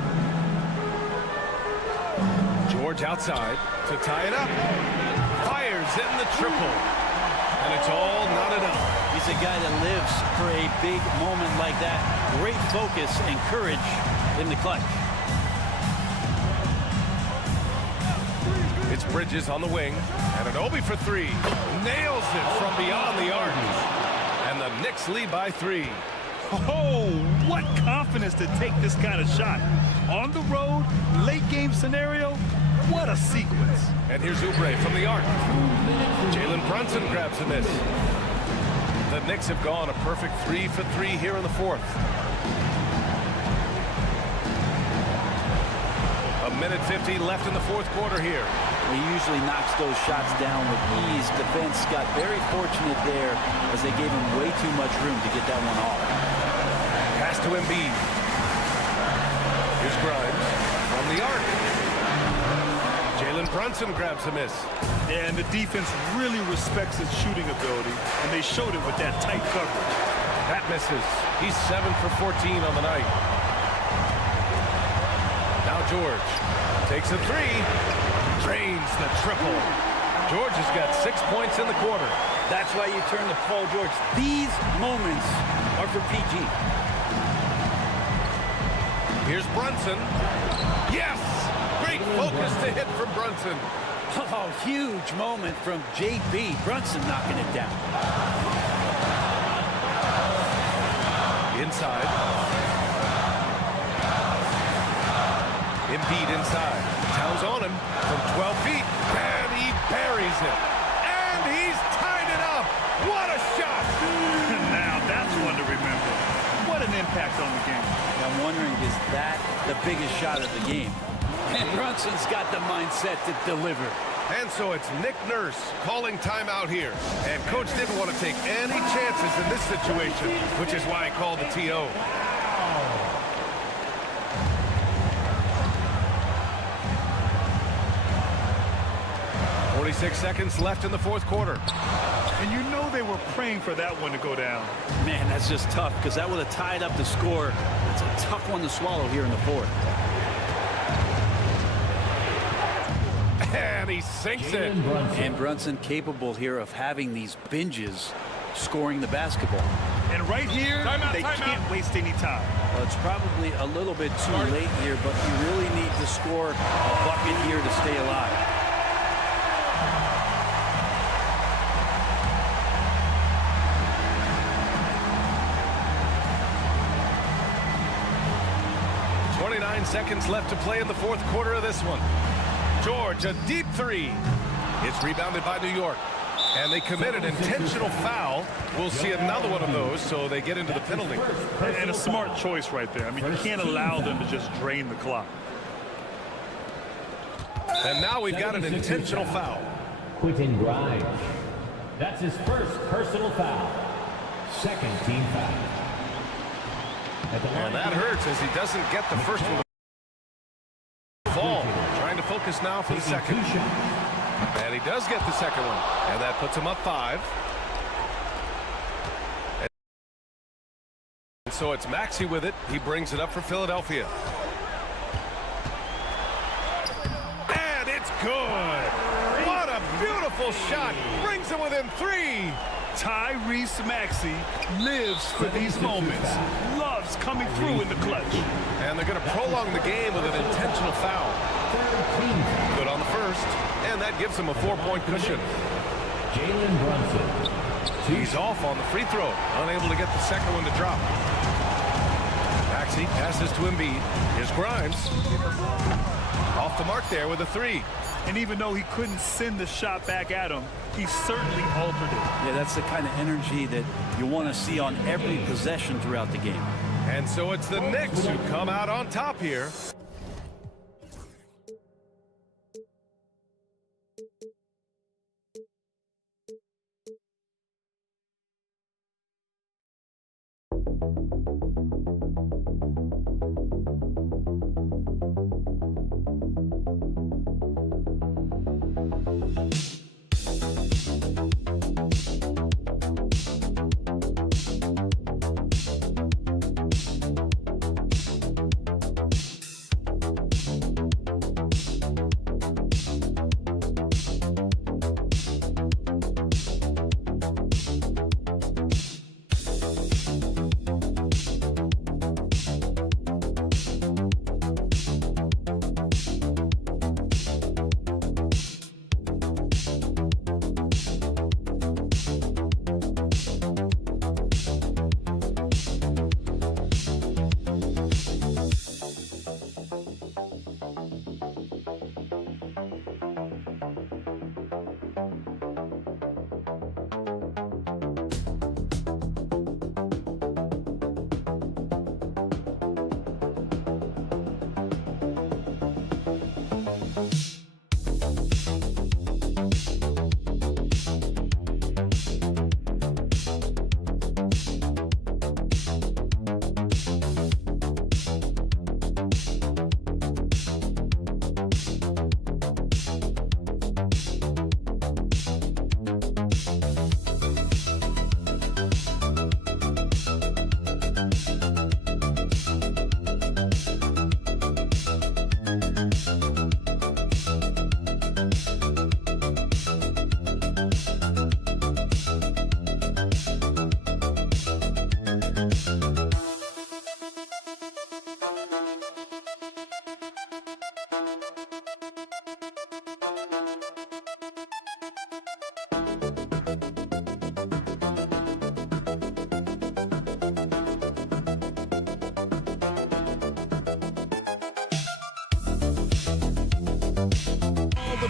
George outside to tie it up. Fires in the triple. And it's all knotted up. He's a guy that lives for a big moment like that. Great focus and courage in the clutch. It's Bridges on the wing. And Anunoby for 3. Nails it from beyond the arc. And the Knicks lead by 3. Oh, what confidence to take this kind of shot. On the road, late game scenario, what a sequence. And here's Oubre from the arc. Jalen Brunson grabs a miss. The Knicks have gone a perfect 3 for 3 here in the fourth. A minute 50 left in the fourth quarter here. He usually knocks those shots down with ease. Defense got very fortunate there as they gave him way too much room to get that one off. Pass to Embiid. Here's Grimes from the arc. Jalen Brunson grabs a miss. And the defense really respects his shooting ability, and they showed it with that tight coverage. That misses. He's 7 for 14 on the night. Now George takes a three. Drains the triple. George has got 6 points in the quarter. That's why you turn to Paul George. These moments are for PG. Here's Brunson. Yes! Great focus to hit from Brunson. Oh, huge moment from JB. Brunson knocking it down. Inside. Embiid inside. Towns on him from 12 feet. And he buries it. And he's tied it up. What a shot! Now that's one to remember. What an impact on the game. I'm wondering, is that the biggest shot of the game? And Brunson's got the mindset to deliver. And so it's Nick Nurse calling timeout here. And coach didn't want to take any chances in this situation, which is why he called the TO. 46 seconds left in the fourth quarter. And you know they were praying for that one to go down. Man, that's just tough because that would have tied up the score. It's a tough one to swallow here in the fourth. And he sinks it. And Brunson capable here of having these binges scoring the basketball. And right here, they can't waste any time. Well, it's probably a little bit too late here, but you really need to score a bucket here to stay alive. Seconds left to play in the fourth quarter of this one. George, a deep three. It's rebounded by New York. And they commit an intentional foul. We'll see another one of those, so they get into the penalty. And a smart choice right there. I mean, you can't allow them to just drain the clock. And now we've got an intentional foul. Quentin Grimes. That's his first personal foul. Second team foul. And that hurts as he doesn't get the first one. Fall. Trying to focus now for the second. And he does get the second one. And that puts him up 5. And so it's Maxey with it. He brings it up for Philadelphia. And it's good. What a beautiful shot. Brings him within 3. Tyrese Maxey lives for these moments. Loves coming through in the clutch. And they're going to prolong the game with an intentional foul. Good on the first. And that gives him a 4-point cushion. Jalen Brunson. He's off on the free throw. Unable to get the second one to drop. Maxey passes to Embiid. Here's Grimes. Off the mark there with a 3. And even though he couldn't send the shot back at him, he certainly altered it. Yeah, that's the kind of energy that you want to see on every possession throughout the game. And so it's the Knicks who come out on top here.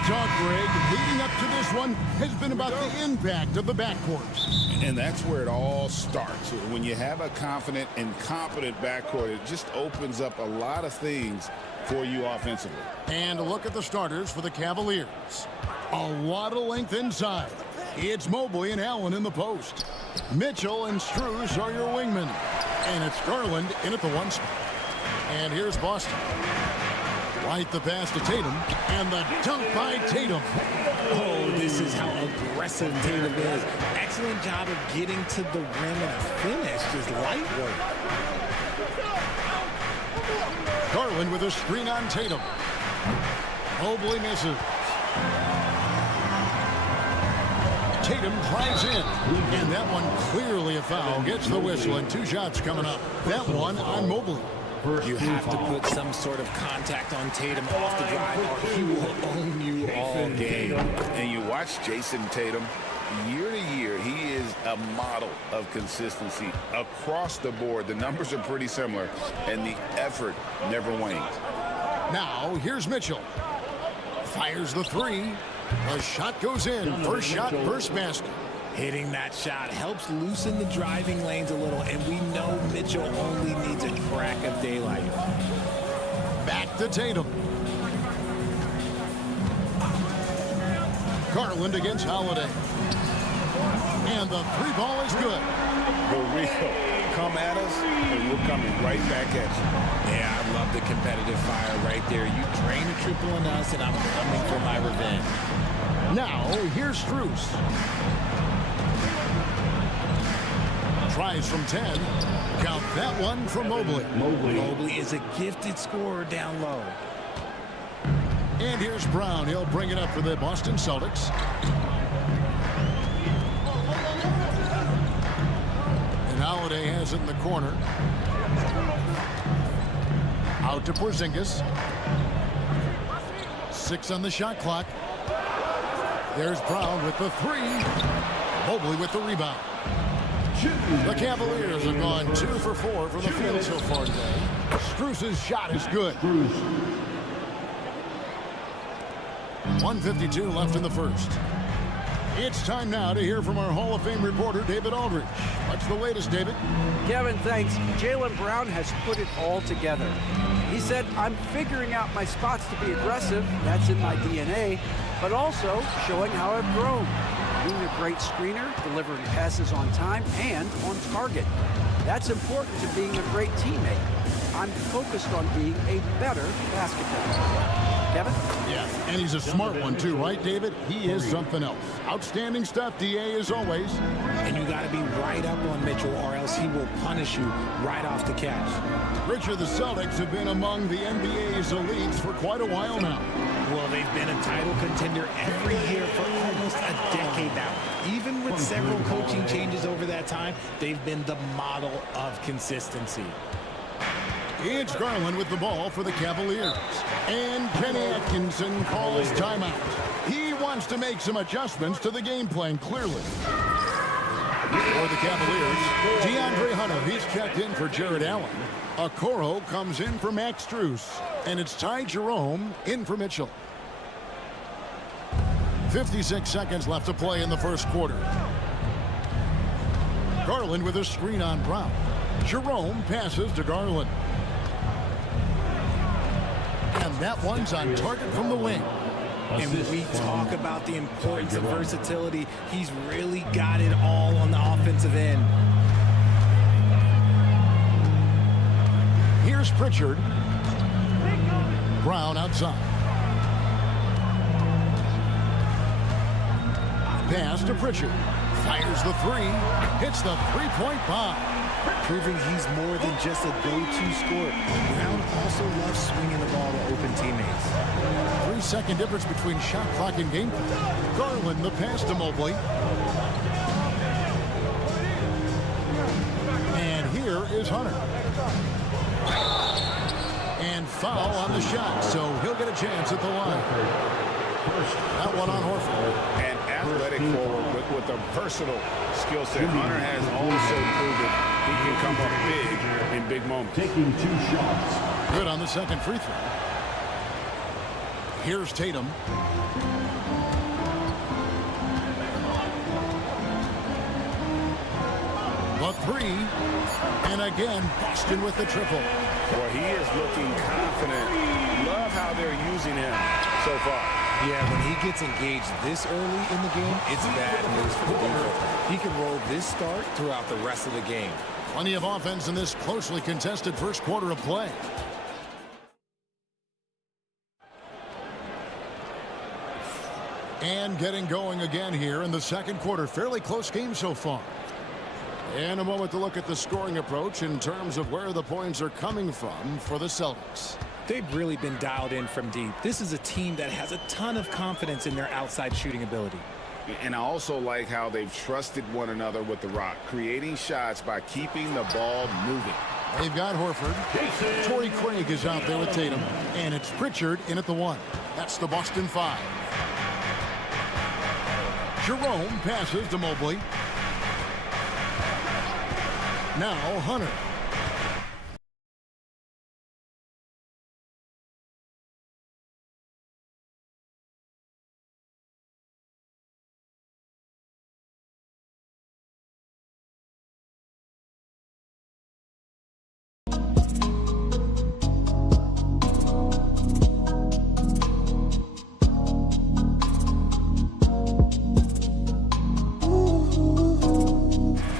talk, Greg, leading up to this one has been about the impact of the backcourt. And that's where it all starts. When you have a confident and competent backcourt, it just opens up a lot of things for you offensively. And a look at the starters for the Cavaliers. A lot of length inside. It's Mobley and Allen in the post. Mitchell and Strus are your wingmen. And it's Garland in at the 1 spot. And here's Boston. Right the pass to Tatum. And the dunk by Tatum. Oh, this is how aggressive Tatum is. Excellent job of getting to the rim and a finish. Just light work. Garland with a screen on Tatum. Mobley misses. Tatum drives in. And that one clearly a foul. Gets the whistle and 2 shots coming up. That one on Mobley. You have to put some sort of contact on Tatum off the drive or he will own you all game. And you watch Jason Tatum, year to year, he is a model of consistency across the board. The numbers are pretty similar, and the effort never wanes. Now, here's Mitchell. Fires the 3. A shot goes in. First shot, first basket. Hitting that shot helps loosen the driving lanes a little, and we know Mitchell only needs a crack of daylight. Back to Tatum. Garland against Holiday. And the 3 ball is good. For real. Come at us, and we're coming right back at you. Yeah, I love the competitive fire right there. You drain a triple on us, and I'm coming for my revenge. Now, here's Strus. Tries from 10. Count that one for Mobley. Mobley is a gifted scorer down low. And here's Brown. He'll bring it up for the Boston Celtics. And Holiday has it in the corner. Out to Porzingis. 6 on the shot clock. There's Brown with the 3. Mobley with the rebound. The Cavaliers have gone 2 for 4 from the field so far today. Strus's shot is good. 1:52 left in the first. It's time now to hear from our Hall of Fame reporter, David Aldridge. What's the latest, David? Kevin, thanks. Jaylen Brown has put it all together. He said, I'm figuring out my spots to be aggressive. That's in my DNA. But also showing how I've grown. Being a great screener, delivering passes on time and on target. That's important to being a great teammate. I'm focused on being a better basketball player. Kevin? Yeah, and he's a smart one too, right, David? He is something else. Outstanding stuff, DA, as always. And you got to be right up on Mitchell or else he will punish you right off the catch. Richard, the Celtics have been among the NBA's elites for quite a while now. Well, they've been a title contender every year for almost a decade now. Even with several coaching changes over that time, they've been the model of consistency. It's Garland with the ball for the Cavaliers. And Kenny Atkinson calls timeout. He wants to make some adjustments to the game plan, clearly. For the Cavaliers, DeAndre Hunter, he's checked in for Jared Allen. Okoro comes in for Max Strus. And it's Ty Jerome in for Mitchell. 56 seconds left to play in the first quarter. Garland with a screen on Brown. Jerome passes to Garland. And that one's on target from the wing. And when we talk about the importance of versatility, he's really got it all on the offensive end. Here's Pritchard. Brown outside. Pass to Pritchard. Fires the 3. Hits the 3-point bomb. Proving he's more than just a go-to scorer. Brown also loves swinging the ball to open teammates. 3-second difference between shot clock and game clock. Garland the pass to Mobley. And here is Hunter. And foul on the shot, so he'll get a chance at the line. That one on Horford. An athletic forward with a versatile skill set. Hunter has also proven he can come up big in big moments. Taking 2 shots. Good on the second free throw. Here's Tatum. The three. And again, Boston with the triple. Boy, he is looking confident. Love how they're using him so far. Yeah, when he gets engaged this early in the game, it's bad news for the defense. He can roll this start throughout the rest of the game. Plenty of offense in this closely contested first quarter of play. And getting going again here in the second quarter. Fairly close game so far. And a moment to look at the scoring approach in terms of where the points are coming from for the Celtics. They've really been dialed in from deep. This is a team that has a ton of confidence in their outside shooting ability. And I also like how they've trusted one another with the rock, creating shots by keeping the ball moving. They've got Horford. Torrey Craig is out there with Tatum. And it's Pritchard in at the 1. That's the Boston 5. Jerome passes to Mobley. Now Hunter.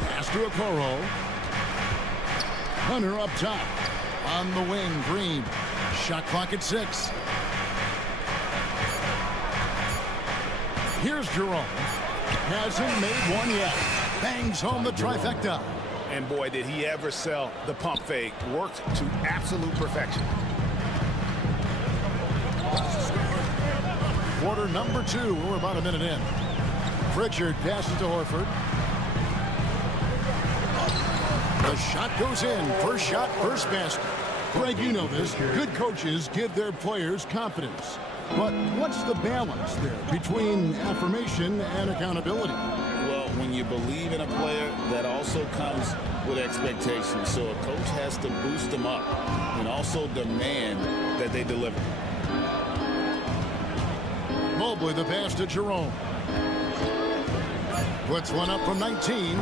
Pass to Okoro. Hunter up top. On the wing, Green. Shot clock at 6. Here's Jerome. Hasn't made one yet. Bangs home the trifecta. And boy, did he ever sell the pump fake. Worked to absolute perfection. Quarter number 2. We're about a minute in. Pritchard passes to Horford. The shot goes in. First shot, first basket. Greg, you know this. Good coaches give their players confidence. But what's the balance there between affirmation and accountability? Well, when you believe in a player, that also comes with expectations. So a coach has to boost them up and also demand that they deliver. Mobley the pass to Jerome. Puts one up from 19.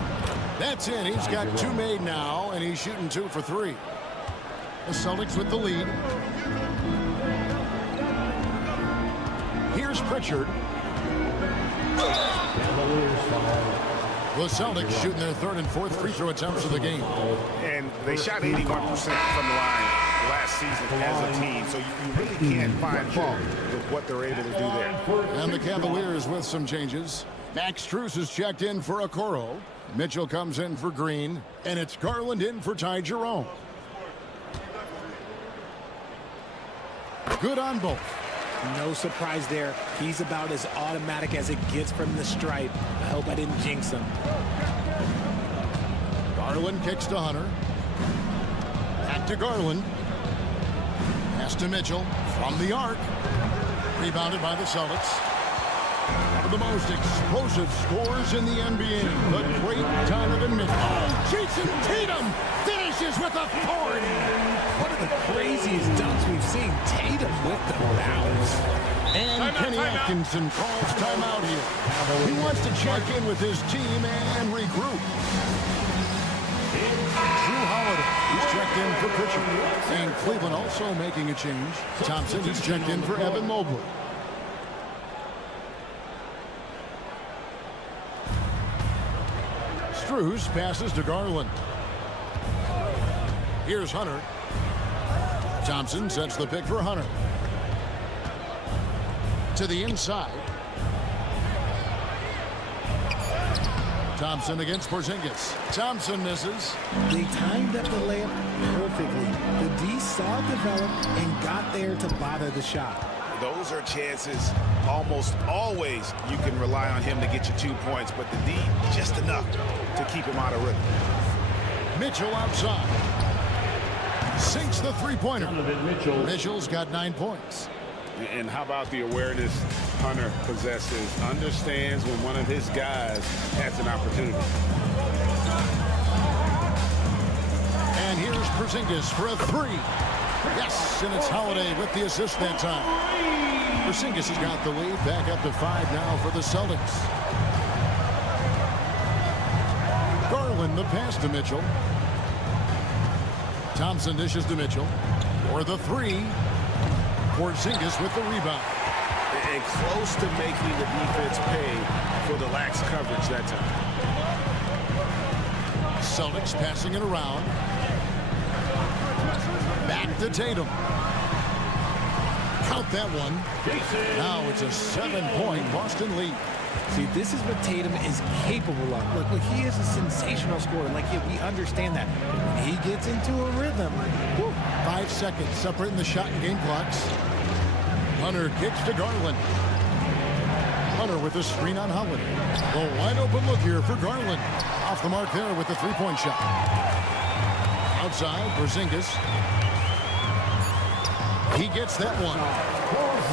That's in. He's got 2 made now, and he's shooting 2 for 3. The Celtics with the lead. Here's Pritchard. The Celtics shooting their 3rd and 4th free throw attempts of the game. And they shot 81% from the line last season as a team, so you really can't find fault with what they're able to do there. And the Cavaliers with some changes. Max Strus is checked in for Okoro. Mitchell comes in for Green, and it's Garland in for Ty Jerome. Good on both. No surprise there. He's about as automatic as it gets from the stripe. I hope I didn't jinx him. Garland kicks to Hunter. Back to Garland. Pass to Mitchell from the arc. Rebounded by the Celtics. One of the most explosive scores in the NBA. The great Donovan Mitchell. Oh, Jason Tatum finishes with authority. One of the craziest dunks we've seen. Tatum with the bounce. And Kenny Atkinson calls timeout here. He wants to check in with his team and regroup. Drew Holiday is checked in for Pritchard. And Cleveland also making a change. Thompson is checked in for Evan Mobley. Strus passes to Garland. Here's Hunter. Thompson sets the pick for Hunter. To the inside. Thompson against Porzingis. Thompson misses. They timed up the layup perfectly. The D saw it develop and got there to bother the shot. Those are chances almost always you can rely on him to get you 2 points, but the D just enough to keep him out of rhythm. Mitchell outside. Sinks the three-pointer. Mitchell's got 9 points. And how about the awareness Hunter possesses? Understands when one of his guys has an opportunity. And here's Porzingis for a 3. Yes, and it's Holiday with the assist that time. Porzingis has got the lead, back up to 5 now for the Celtics. Garland the pass to Mitchell. Thompson dishes to Mitchell. For the 3. Porzingis with the rebound. And close to making the defense pay for the lax coverage that time. Celtics passing it around. Back to Tatum. Count that one. Now it's a 7-point Boston lead. See, this is what Tatum is capable of. Look, he is a sensational scorer. Like, yeah, we understand that. But when he gets into a rhythm, whew. 5 seconds separating the shot and game clocks. Hunter kicks to Garland. Hunter with a screen on Holiday. A wide open look here for Garland. Off the mark there with the 3-point shot. Outside, Porzingis. He gets that one.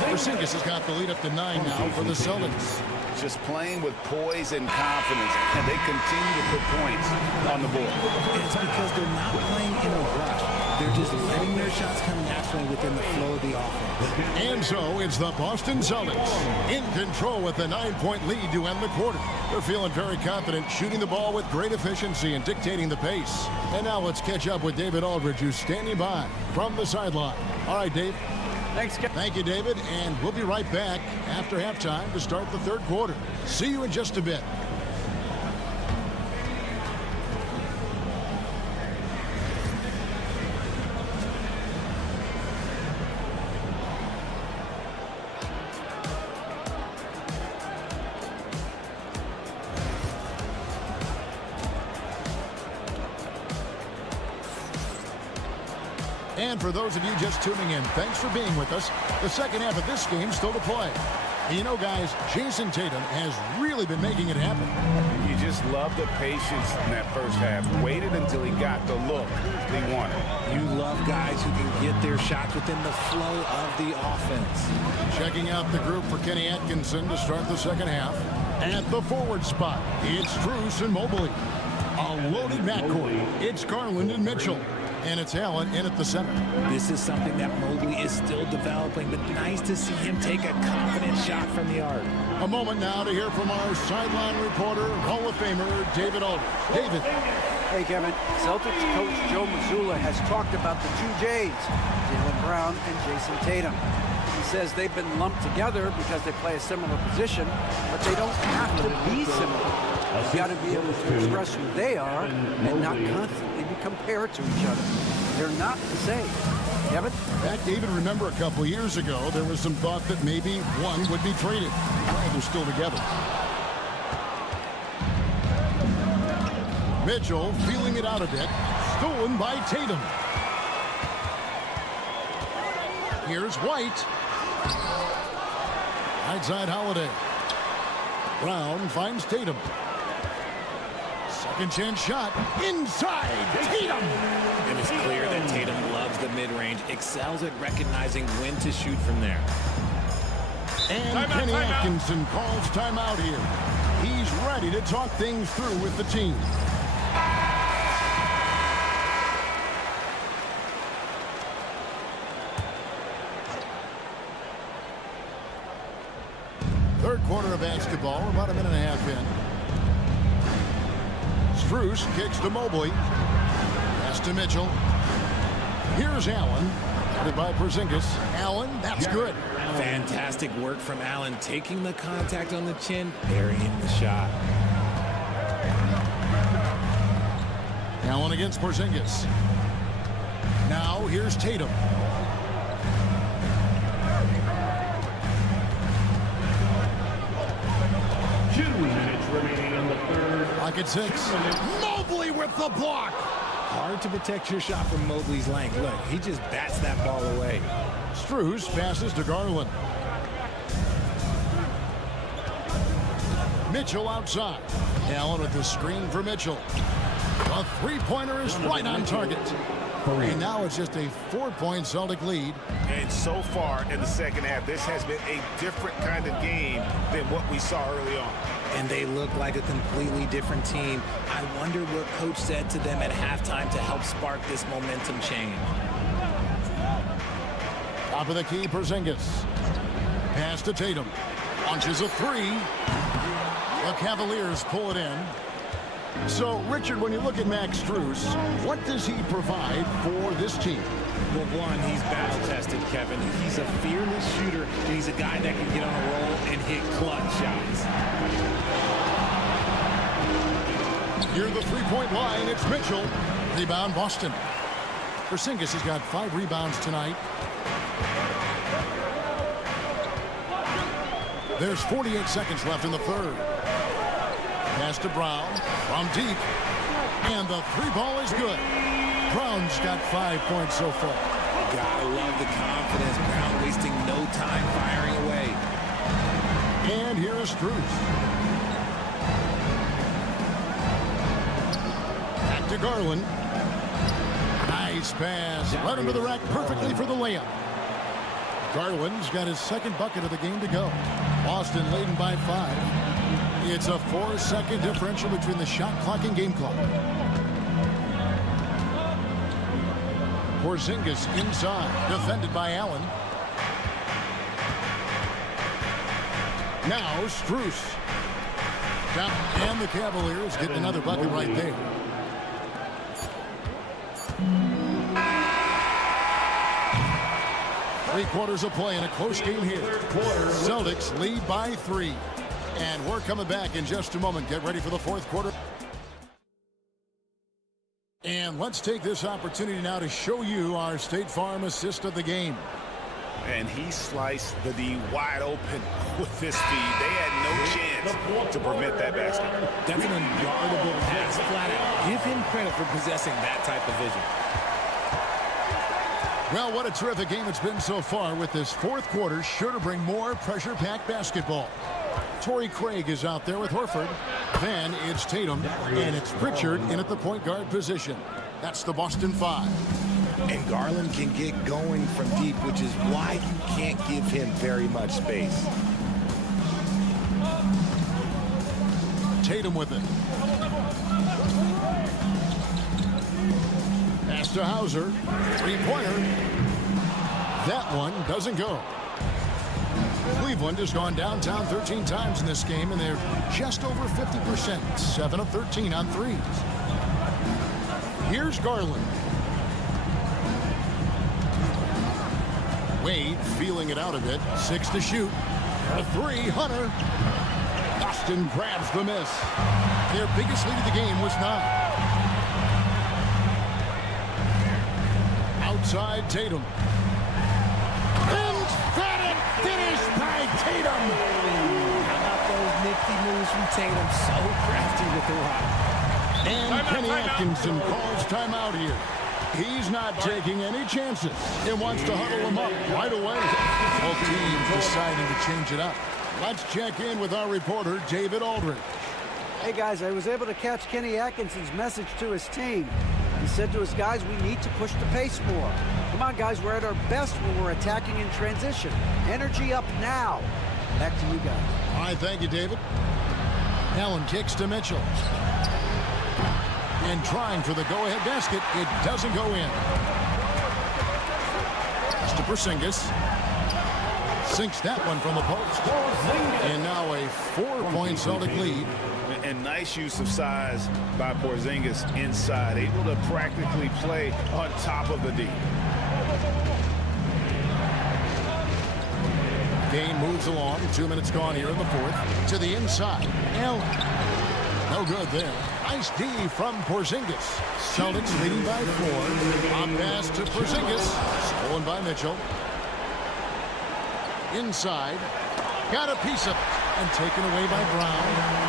Porzingis has got the lead up to 9 now for the Celtics. Just playing with poise and confidence, and they continue to put points on the board. It's because they're not playing in a rush. They're just letting their shots come naturally within the flow of the offense. And so it's the Boston Celtics in control with a 9-point lead to end the quarter. They're feeling very confident, shooting the ball with great efficiency and dictating the pace. And now let's catch up with David Aldridge, who's standing by from the sideline. All right, Dave. Thanks, Scott. Thank you, David, and we'll be right back after halftime to start the third quarter. See you in just a bit. And for those of you just tuning in, thanks for being with us. The second half of this game still to play. And you know, guys, Jason Tatum has really been making it happen. You just love the patience in that first half. Waited until he got the look he wanted. You love guys who can get their shots within the flow of the offense. Checking out the group for Kenny Atkinson to start the second half. At the forward spot, it's Strus and Mobley. A loaded backcourt. It's Garland and Mitchell. And it's Allen in at the center. This is something that Mobley is still developing, but nice to see him take a confident shot from the arc. A moment now to hear from our sideline reporter, Hall of Famer David Aldridge. David. Hey, Kevin. Celtics coach Joe Mazzulla has talked about the 2 J's, Jaylen Brown and Jason Tatum. He says they've been lumped together because they play a similar position, but they don't have to be similar. You've got to be able to express who they are and not constantly be compared to each other. They're not the same. Kevin? Back, David, remember a couple years ago, there was some thought that maybe one would be traded. They're still together. Mitchell feeling it out a bit. Stolen by Tatum. Here's White. Right side Holiday. Brown finds Tatum. Second chance shot. Inside Tatum. And it's clear that Tatum loves the mid-range, excels at recognizing when to shoot from there. And Kenny Atkinson calls timeout here. He's ready to talk things through with the team. Third quarter of basketball, about a minute and a half in. Strus kicks to Mobley. Pass to Mitchell. Here's Allen. Guarded by Porzingis. Allen, that's good. Fantastic work from Allen, taking the contact on the chin, burying the shot. Allen against Porzingis. Now here's Tatum. Clock at 6. Mobley with the block. Hard to protect your shot from Mobley's length. Look, he just bats that ball away. Strus passes to Garland. Mitchell outside. Allen with the screen for Mitchell. A three-pointer is right on target. And now it's just a 4-point Celtic lead. And so far in the second half, this has been a different kind of game than what we saw early on. And they look like a completely different team. I wonder what coach said to them at halftime to help spark this momentum change. Top of the key, Porzingis. Pass to Tatum. Launches a three. The Cavaliers pull it in. So, Richard, when you look at Max Strus, what does he provide for this team? Well, one, he's battle-tested, Kevin. He's a fearless shooter, and he's a guy that can get on a roll and hit clutch shots. Near the three-point line, it's Mitchell. Rebound, Boston. Porzingis has got 5 rebounds tonight. There's 48 seconds left in the third. Pass to Brown from deep. And the three ball is good. Brown's got 5 points so far. Gotta love the confidence. Brown wasting no time firing away. And here is Strus. Back to Garland. Nice pass. Right under the rack perfectly for the layup. Garland's got his second bucket of the game to go. Boston leading by 5. It's a 4-second differential between the shot clock and game clock. Porzingis inside, defended by Allen. Now Strus. Down, and the Cavaliers getting another bucket right there. Three-quarters of play in a close game here. Celtics lead by 3. And we're coming back in just a moment. Get ready for the fourth quarter. And let's take this opportunity now to show you our State Farm assist of the game. And he sliced the D wide open with his speed. They had no chance to prevent that basket. That's an unguardable pass, flat out. Give him credit for possessing that type of vision. Well, what a terrific game it's been so far, with this fourth quarter sure to bring more pressure-packed basketball. Torrey Craig is out there with Horford. Then it's Tatum, and it's Pritchard in at the point guard position. That's the Boston 5. And Garland can get going from deep, which is why you can't give him very much space. Tatum with it. Pass to Hauser. Three-pointer. That one doesn't go. Cleveland has gone downtown 13 times in this game, and they're just over 50%. 7 of 13 on threes. Here's Garland. Wade feeling it out a bit. 6 to shoot. A 3, Hunter. Boston grabs the miss. Their biggest lead of the game was 9. Outside Tatum. Emphatic finish by Tatum. How about those nifty moves from Tatum? So crafty with the rock. And Kenny Atkinson calls timeout here. He's not taking any chances. He wants to huddle them up right away. Both teams deciding to change it up. Let's check in with our reporter, David Aldridge. Hey, guys, I was able to catch Kenny Atkinson's message to his team. He said to his guys, we need to push the pace more. Come on, guys, we're at our best when we're attacking in transition. Energy up now. Back to you guys. All right, thank you, David. Allen kicks to Mitchell. And trying for the go-ahead basket, it doesn't go in. It's to Porzingis. Sinks that one from the post. And now a 4-point Celtic lead. And nice use of size by Porzingis inside, able to practically play on top of the D. Game moves along. 2 minutes gone here in the fourth. To the inside. Allen. No good there. Nice D from Porzingis. Celtics leading by 4. On pass to Porzingis. Stolen by Mitchell. Inside. Got a piece of it. And taken away by Brown.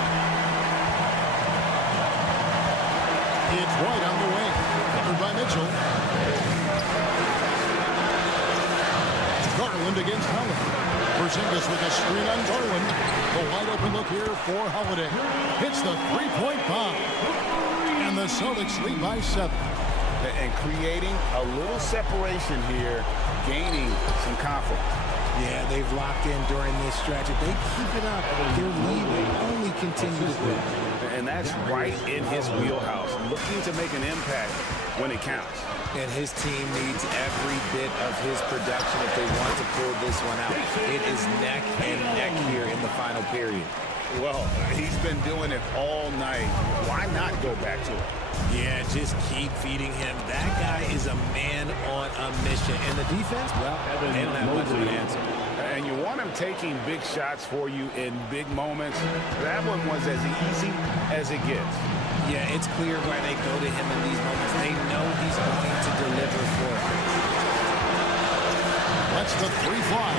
It's White on the wing. Covered by Mitchell. Garland against Howard. Porzingis with a screen on Garland. A wide open look here for Holiday. Hits the three-point bomb. And the Celtics lead by 7. And creating a little separation here, gaining some confidence. Yeah, they've locked in during this stretch. If they keep it up, their lead will only continue to grow. And that's right in his wheelhouse, looking to make an impact when it counts. And his team needs every bit of his production if they want to pull this one out. It is neck and neck here in the final period. Well, he's been doing it all night. Why not go back to it? Yeah, just keep feeding him. That guy is a man on a mission. And the defense, well, they don't have much of an answer. And you want him taking big shots for you in big moments. That one was as easy as it gets. Yeah, it's clear why they go to him in these moments. They know he's going to deliver for them. That's the 3 fly,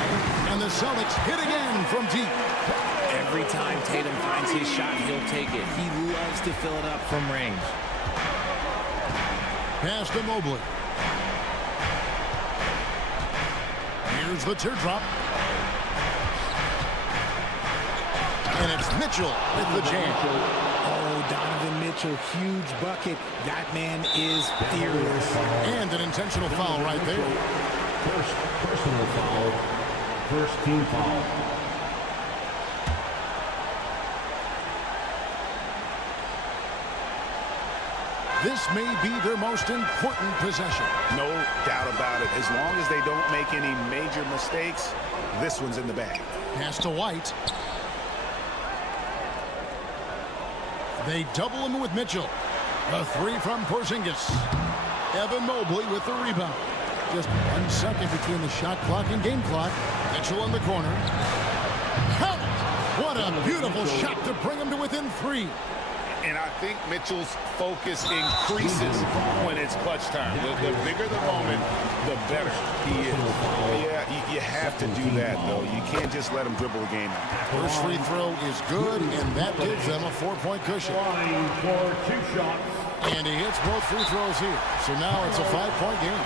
and the Celtics hit again from deep. Every time Tatum finds his shot, he'll take it. He loves to fill it up from range. Pass to Mobley. Here's the teardrop. And it's Mitchell with the jam. Oh, Donovan Mitchell, huge bucket. That man is fearless. And an intentional foul right there. First personal foul. First team foul. This may be their most important possession. No doubt about it. As long as they don't make any major mistakes, this one's in the bag. Pass to White. They double him with Mitchell. A 3 from Porzingis. Evan Mobley with the rebound. Just 1 second between the shot clock and game clock. Mitchell in the corner. Count it! What a beautiful shot to bring him to within 3. And I think Mitchell's focus increases when it's clutch time. The bigger the moment, the better he is. Yeah, you have to do that, though. You can't just let him dribble the game out. First free throw is good, and that gives them a 4-point cushion. For 2 shots. And he hits both free throws here. So now it's a 5-point game.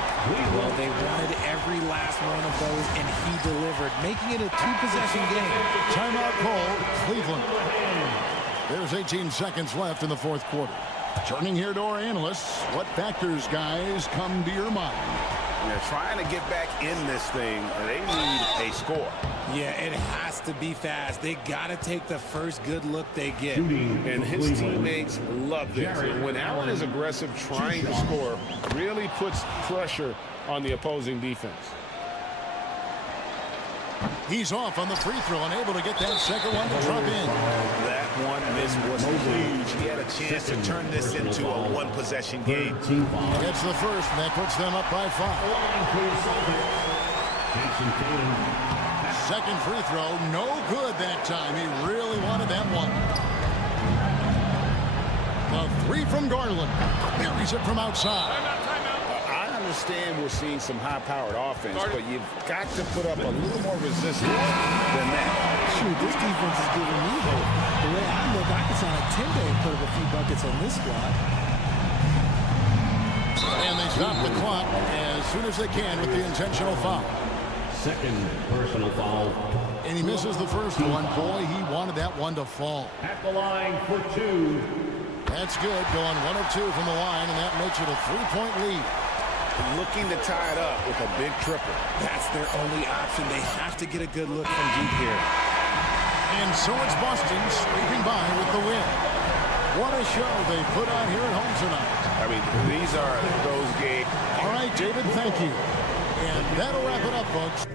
Well, they wanted every last one of those, and he delivered, making it a 2-possession game. Timeout called, Cleveland. There's 18 seconds left in the 4th quarter. Turning here to our analysts, what factors, guys, come to your mind? They're trying to get back in this thing. They need a score. Yeah, it has to be fast. They got to take the first good look they get. And his teammates love this. When Allen is aggressive, trying to score, really puts pressure on the opposing defense. He's off on the free throw, unable to get that second one to drop in. That one miss was huge. He had a chance to turn this into a 1-possession game. Gets the first, and that puts them up by 5. Second free throw, no good that time. He really wanted that one. The 3 from Garland. Buries it from outside. I understand we're seeing some high-powered offense, but you've got to put up a little more resistance than that. Shoot, this defense is giving me hope. The way I look, I could sign a 10-day and put up a few buckets on this squad. And they stop the clock as soon as they can with the intentional foul. Second personal foul. And he misses the first one. Boy, he wanted that one to fall. At the line for 2. That's good. Going 1 of 2 from the line, and that makes it a 3-point lead. Looking to tie it up with a big triple. That's their only option. They have to get a good look from deep here. And so it's Boston scraping by with the win. What a show they put on here at home tonight. I mean, these are those games. All right, David, thank you. And that'll wrap it up, folks.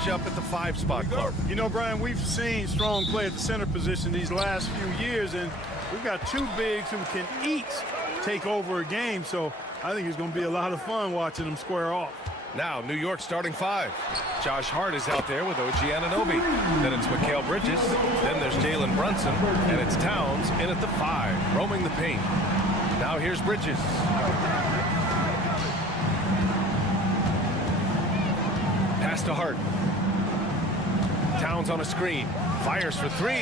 matchup at the 5 spot, Clark. You know, Brian, we've seen strong play at the center position these last few years, and we've got 2 bigs who can each take over a game, so I think it's going to be a lot of fun watching them square off. Now, New York starting 5. Josh Hart is out there with OG Anunoby. Then it's Mikal Bridges. Then there's Jalen Brunson. And it's Towns in at the 5, roaming the paint. Now here's Bridges. Pass to Hart. Towns on a screen. Fires for 3.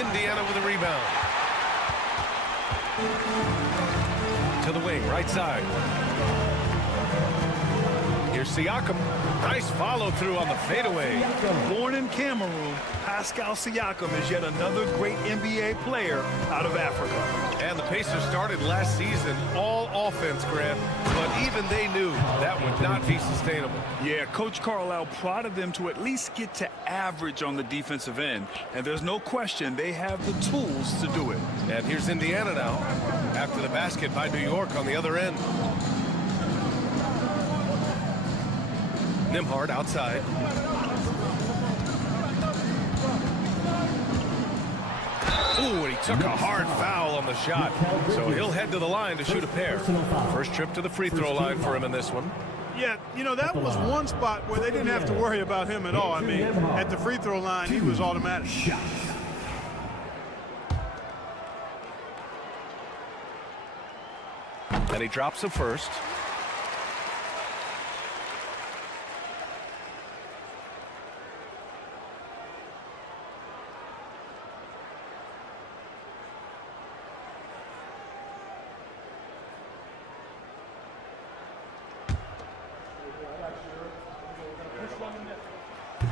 Indiana with a rebound. To the wing, right side. Here's Siakam. Nice follow through on the fadeaway. Born in Cameroon, Pascal Siakam is yet another great NBA player out of Africa. And the Pacers started last season all offense, Grant, but even they knew that would not be sustainable. Yeah, Coach Carlisle prodded them to at least get to average on the defensive end, and there's no question they have the tools to do it. And here's Indiana now, after the basket by New York on the other end. Nembhard outside. Ooh, and he took a hard foul on the shot. So he'll head to the line to shoot a pair. First trip to the free throw line for him in this one. Yeah, you know, that was one spot where they didn't have to worry about him at all. I mean, at the free throw line, he was automatic. And he drops the first.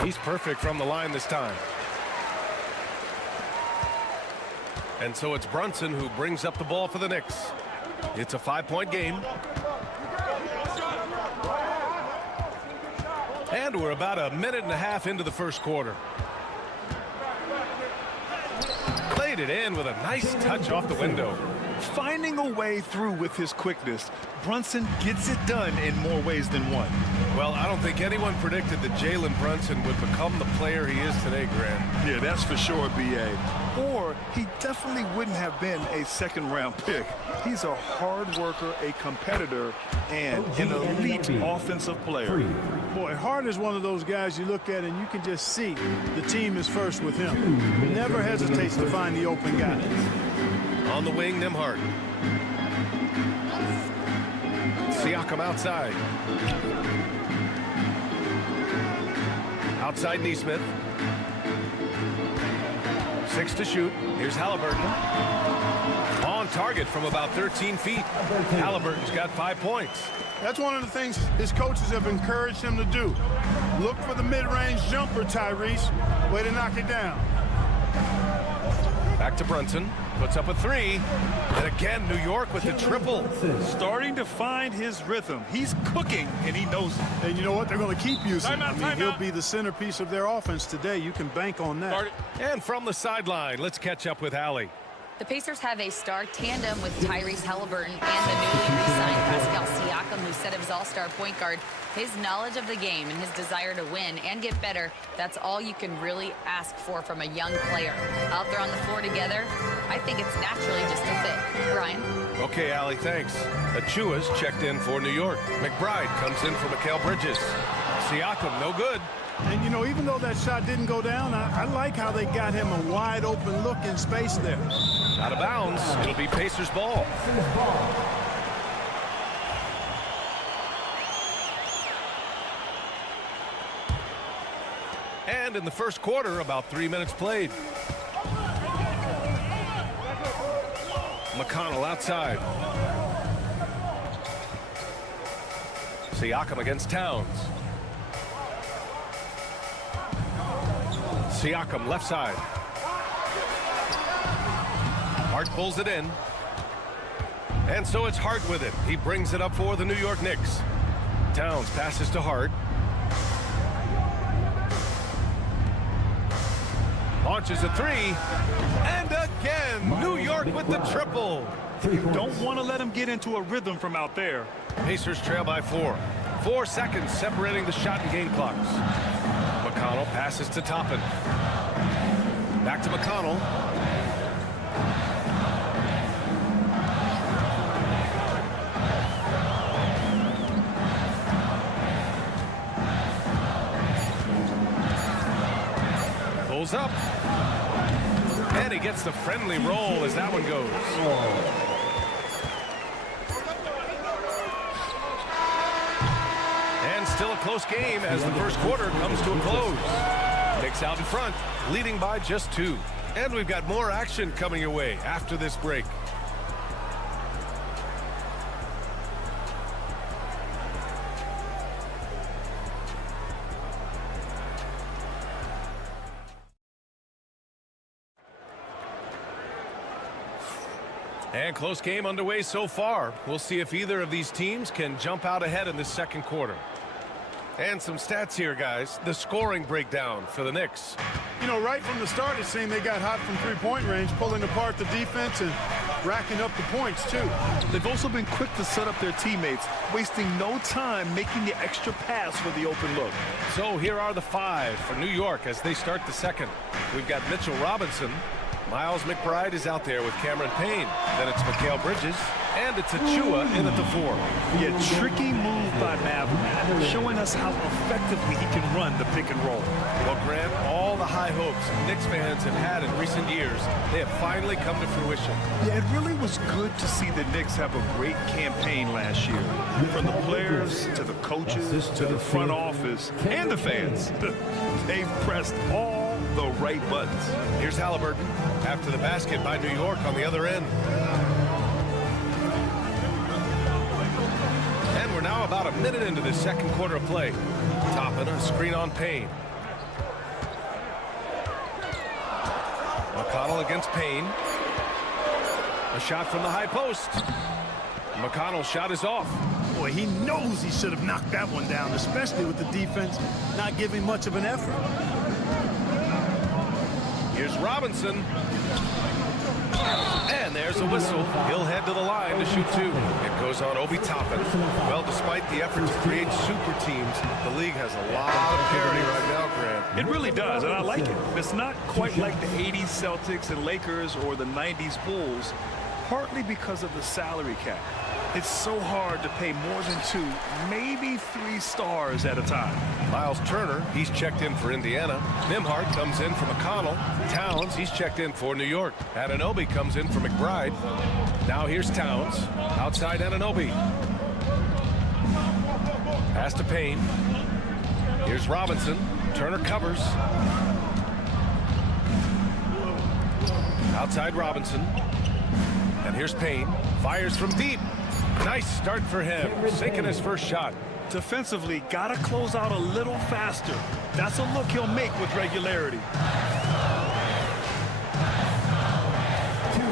He's perfect from the line this time. And so it's Brunson who brings up the ball for the Knicks. It's a 5-point game. And we're about a minute and a half into the first quarter. Played it in with a nice touch off the window. Finding a way through with his quickness, Brunson gets it done in more ways than one. Well, I don't think anyone predicted that Jalen Brunson would become the player he is today, Grant. Yeah, that's for sure, B.A. Or he definitely wouldn't have been a second-round pick. He's a hard worker, a competitor, and an elite offensive player. Boy, Hart is one of those guys you look at and you can just see the team is first with him. Never hesitates to find the open guy. On the wing, Nembhard. Siakam outside. Outside Neesmith. 6 to shoot. Here's Halliburton. On target from about 13 feet. Halliburton's got 5 points. That's one of the things his coaches have encouraged him to do. Look for the mid-range jumper, Tyrese. Way to knock it down. Back to Brunson. Puts up a 3. And again, New York with the triple. Starting to find his rhythm. He's cooking, and he knows it. And you know what? They're going to keep using him. I mean, he'll be the centerpiece of their offense today. You can bank on that. And from the sideline, let's catch up with Allie. The Pacers have a star tandem with Tyrese Halliburton and the newly re-signed Pascal Siakam, who said of his all-star point guard, his knowledge of the game and his desire to win and get better, that's all you can really ask for from a young player. Out there on the floor together, I think it's naturally just a fit. Brian? Okay, Allie, thanks. Achua's checked in for New York. McBride comes in for Mikal Bridges. Siakam, no good. And, you know, even though that shot didn't go down, I like how they got him a wide-open look in space there. Out of bounds. It'll be Pacers ball. And in the first quarter, about 3 minutes played. McConnell outside. Siakam against Towns. Siakam left side. Hart pulls it in. And so it's Hart with it. He brings it up for the New York Knicks. Towns passes to Hart. Launches a 3. And again, New York with the triple. You don't want to let him get into a rhythm from out there. Pacers trail by 4. 4 seconds separating the shot and game clocks. McConnell passes to Toppin. Back to McConnell. Pulls up. And he gets the friendly roll as that one goes. And still a close game as the first quarter comes to a close. Knicks out in front, leading by just 2. And we've got more action coming your way after this break. And close game underway so far. We'll see if either of these teams can jump out ahead in this second quarter. And some stats here, guys. The scoring breakdown for the Knicks. You know, right from the start, it seemed they got hot from three-point range, pulling apart the defense and racking up the points, too. They've also been quick to set up their teammates, wasting no time making the extra pass for the open look. So here are the 5 for New York as they start the second. We've got Mitchell Robinson. Miles McBride is out there with Cameron Payne. Then it's Mikal Bridges. And it's Achua in at the 4. Yeah, tricky move by Maverick, showing us how effectively he can run the pick and roll. Well, Grant, all the high hopes Knicks fans have had in recent years, they have finally come to fruition. Yeah, it really was good to see the Knicks have a great campaign last year. From the players to the coaches to the front office and the fans. They've pressed all the right buttons. Here's Halliburton after the basket by New York on the other end. And we're now about a minute into the second quarter of play. Toppin, a screen on Payne. McConnell against Payne. A shot from the high post. McConnell's shot is off. Boy, he knows he should have knocked that one down, especially with the defense not giving much of an effort. Here's Robinson. And there's a whistle. He'll head to the line to shoot 2. It goes on Obi Toppin. Well, despite the effort to create super teams, the league has a lot of parity right now, Grant. It really does, and I like it. It's not quite like the 80s Celtics and Lakers or the 90s Bulls, partly because of the salary cap. It's so hard to pay more than 2, maybe 3 stars at a time. Miles Turner, he's checked in for Indiana. Nembhard comes in for McConnell. Towns, he's checked in for New York. Anunoby comes in for McBride. Now here's Towns. Outside Anunoby. Pass to Payne. Here's Robinson. Turner covers. Outside Robinson. And here's Payne. Fires from deep. Nice start for him, sinking his first shot. Defensively, gotta close out a little faster. That's a look he'll make with regularity.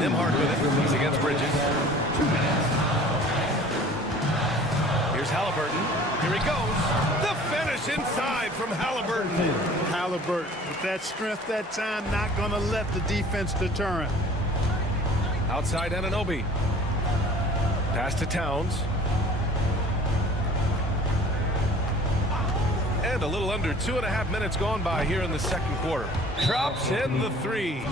Nembhard with it. He's against Bridges. 2 minutes. Here's Halliburton. Here he goes. The finish inside from Halliburton. Halliburton, with that strength that time, not going to let the defense deter him. Outside Anunoby. Pass to Towns. And a little under 2.5 minutes gone by here in the second quarter. Drops in the 3.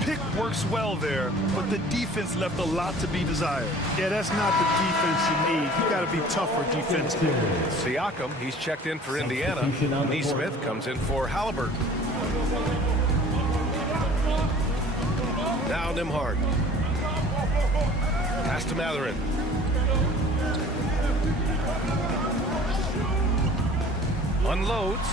Pick works well there, but the defense left a lot to be desired. Yeah, that's not the defense you need. You got to be tougher defensively. Siakam, he's checked in for Indiana. Neesmith comes in for Halliburton. Now Nembhard. Pass to Matherin. Unloads.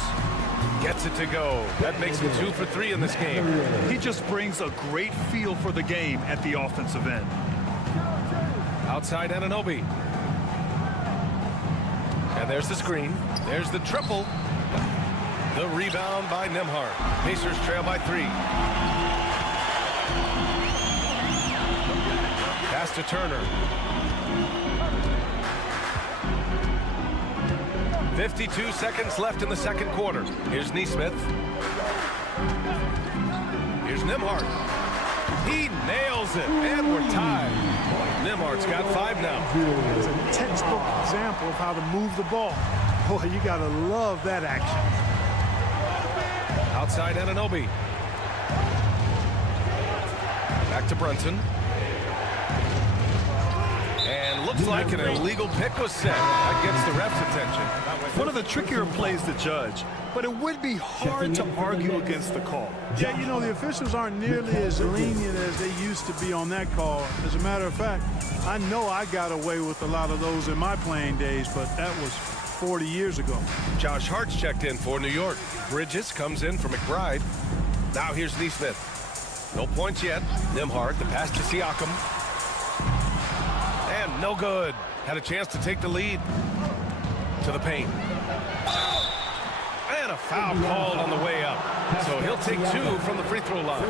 Gets it to go. That makes him 2 for 3 in this game. He just brings a great feel for the game at the offensive end. Outside Anunoby. And there's the screen. There's the triple. The rebound by Nembhard. Pacers trail by 3. Pass to Turner. 52 seconds left in the second quarter. Here's Neesmith. Here's Nembhard. He nails it, and we're tied. Nembhard's got 5 now. It's a textbook example of how to move the ball. Boy, you got to love that action. Outside Anunoby. Back to Brunson. And looks like an illegal pick was set. That gets the ref's attention. One of the trickier plays to judge, but it would be hard to argue against the call. Yeah, you know, the officials aren't nearly as lenient as they used to be on that call. As a matter of fact, I know I got away with a lot of those in my playing days, but that was 40 years ago. Josh Hart's checked in for New York. Bridges comes in for McBride. Now here's Neesmith. No points yet. Nembhard, the pass to Siakam. And no good. Had a chance to take the lead. To the paint. And a foul called on the way up. So he'll take 2 from the free throw line.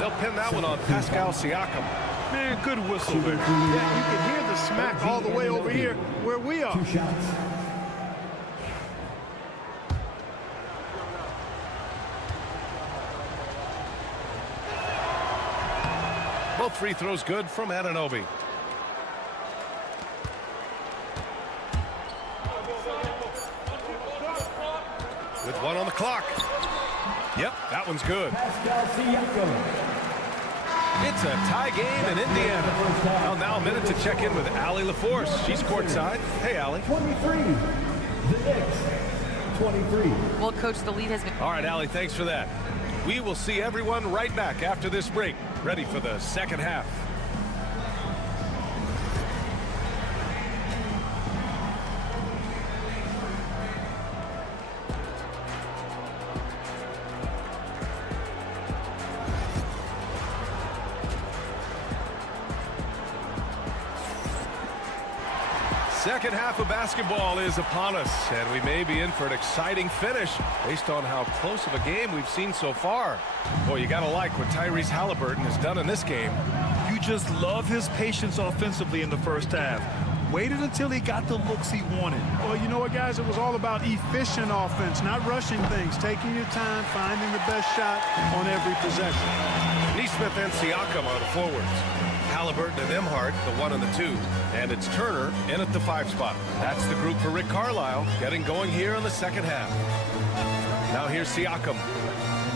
They'll pin that one on Pascal Siakam. Man, good whistle there. Yeah, you can hear the smack all the way over here where we are. 2 shots. Both free throws good from Anunoby. With 1 on the clock. Yep, that one's good. It's a tie game in Indiana. Well, now a minute to check in with Allie LaForce. She's courtside. Hey, Allie. 23. The Knicks. 23. Well, Coach, the lead has been... All right, Allie, thanks for that. We will see everyone right back after this break. Ready for the second half. Second half of basketball is upon us, and we may be in for an exciting finish based on how close of a game we've seen so far. Boy, you got to like what Tyrese Halliburton has done in this game. You just love his patience offensively in the first half. Waited until he got the looks he wanted. Well, you know what, guys? It was all about efficient offense, not rushing things, taking your time, finding the best shot on every possession. Neesmith and Siakam are the forwards. Halliburton and Nembhard, the 1 and the 2. And it's Turner in at the 5 spot. That's the group for Rick Carlisle, getting going here in the second half. Now here's Siakam.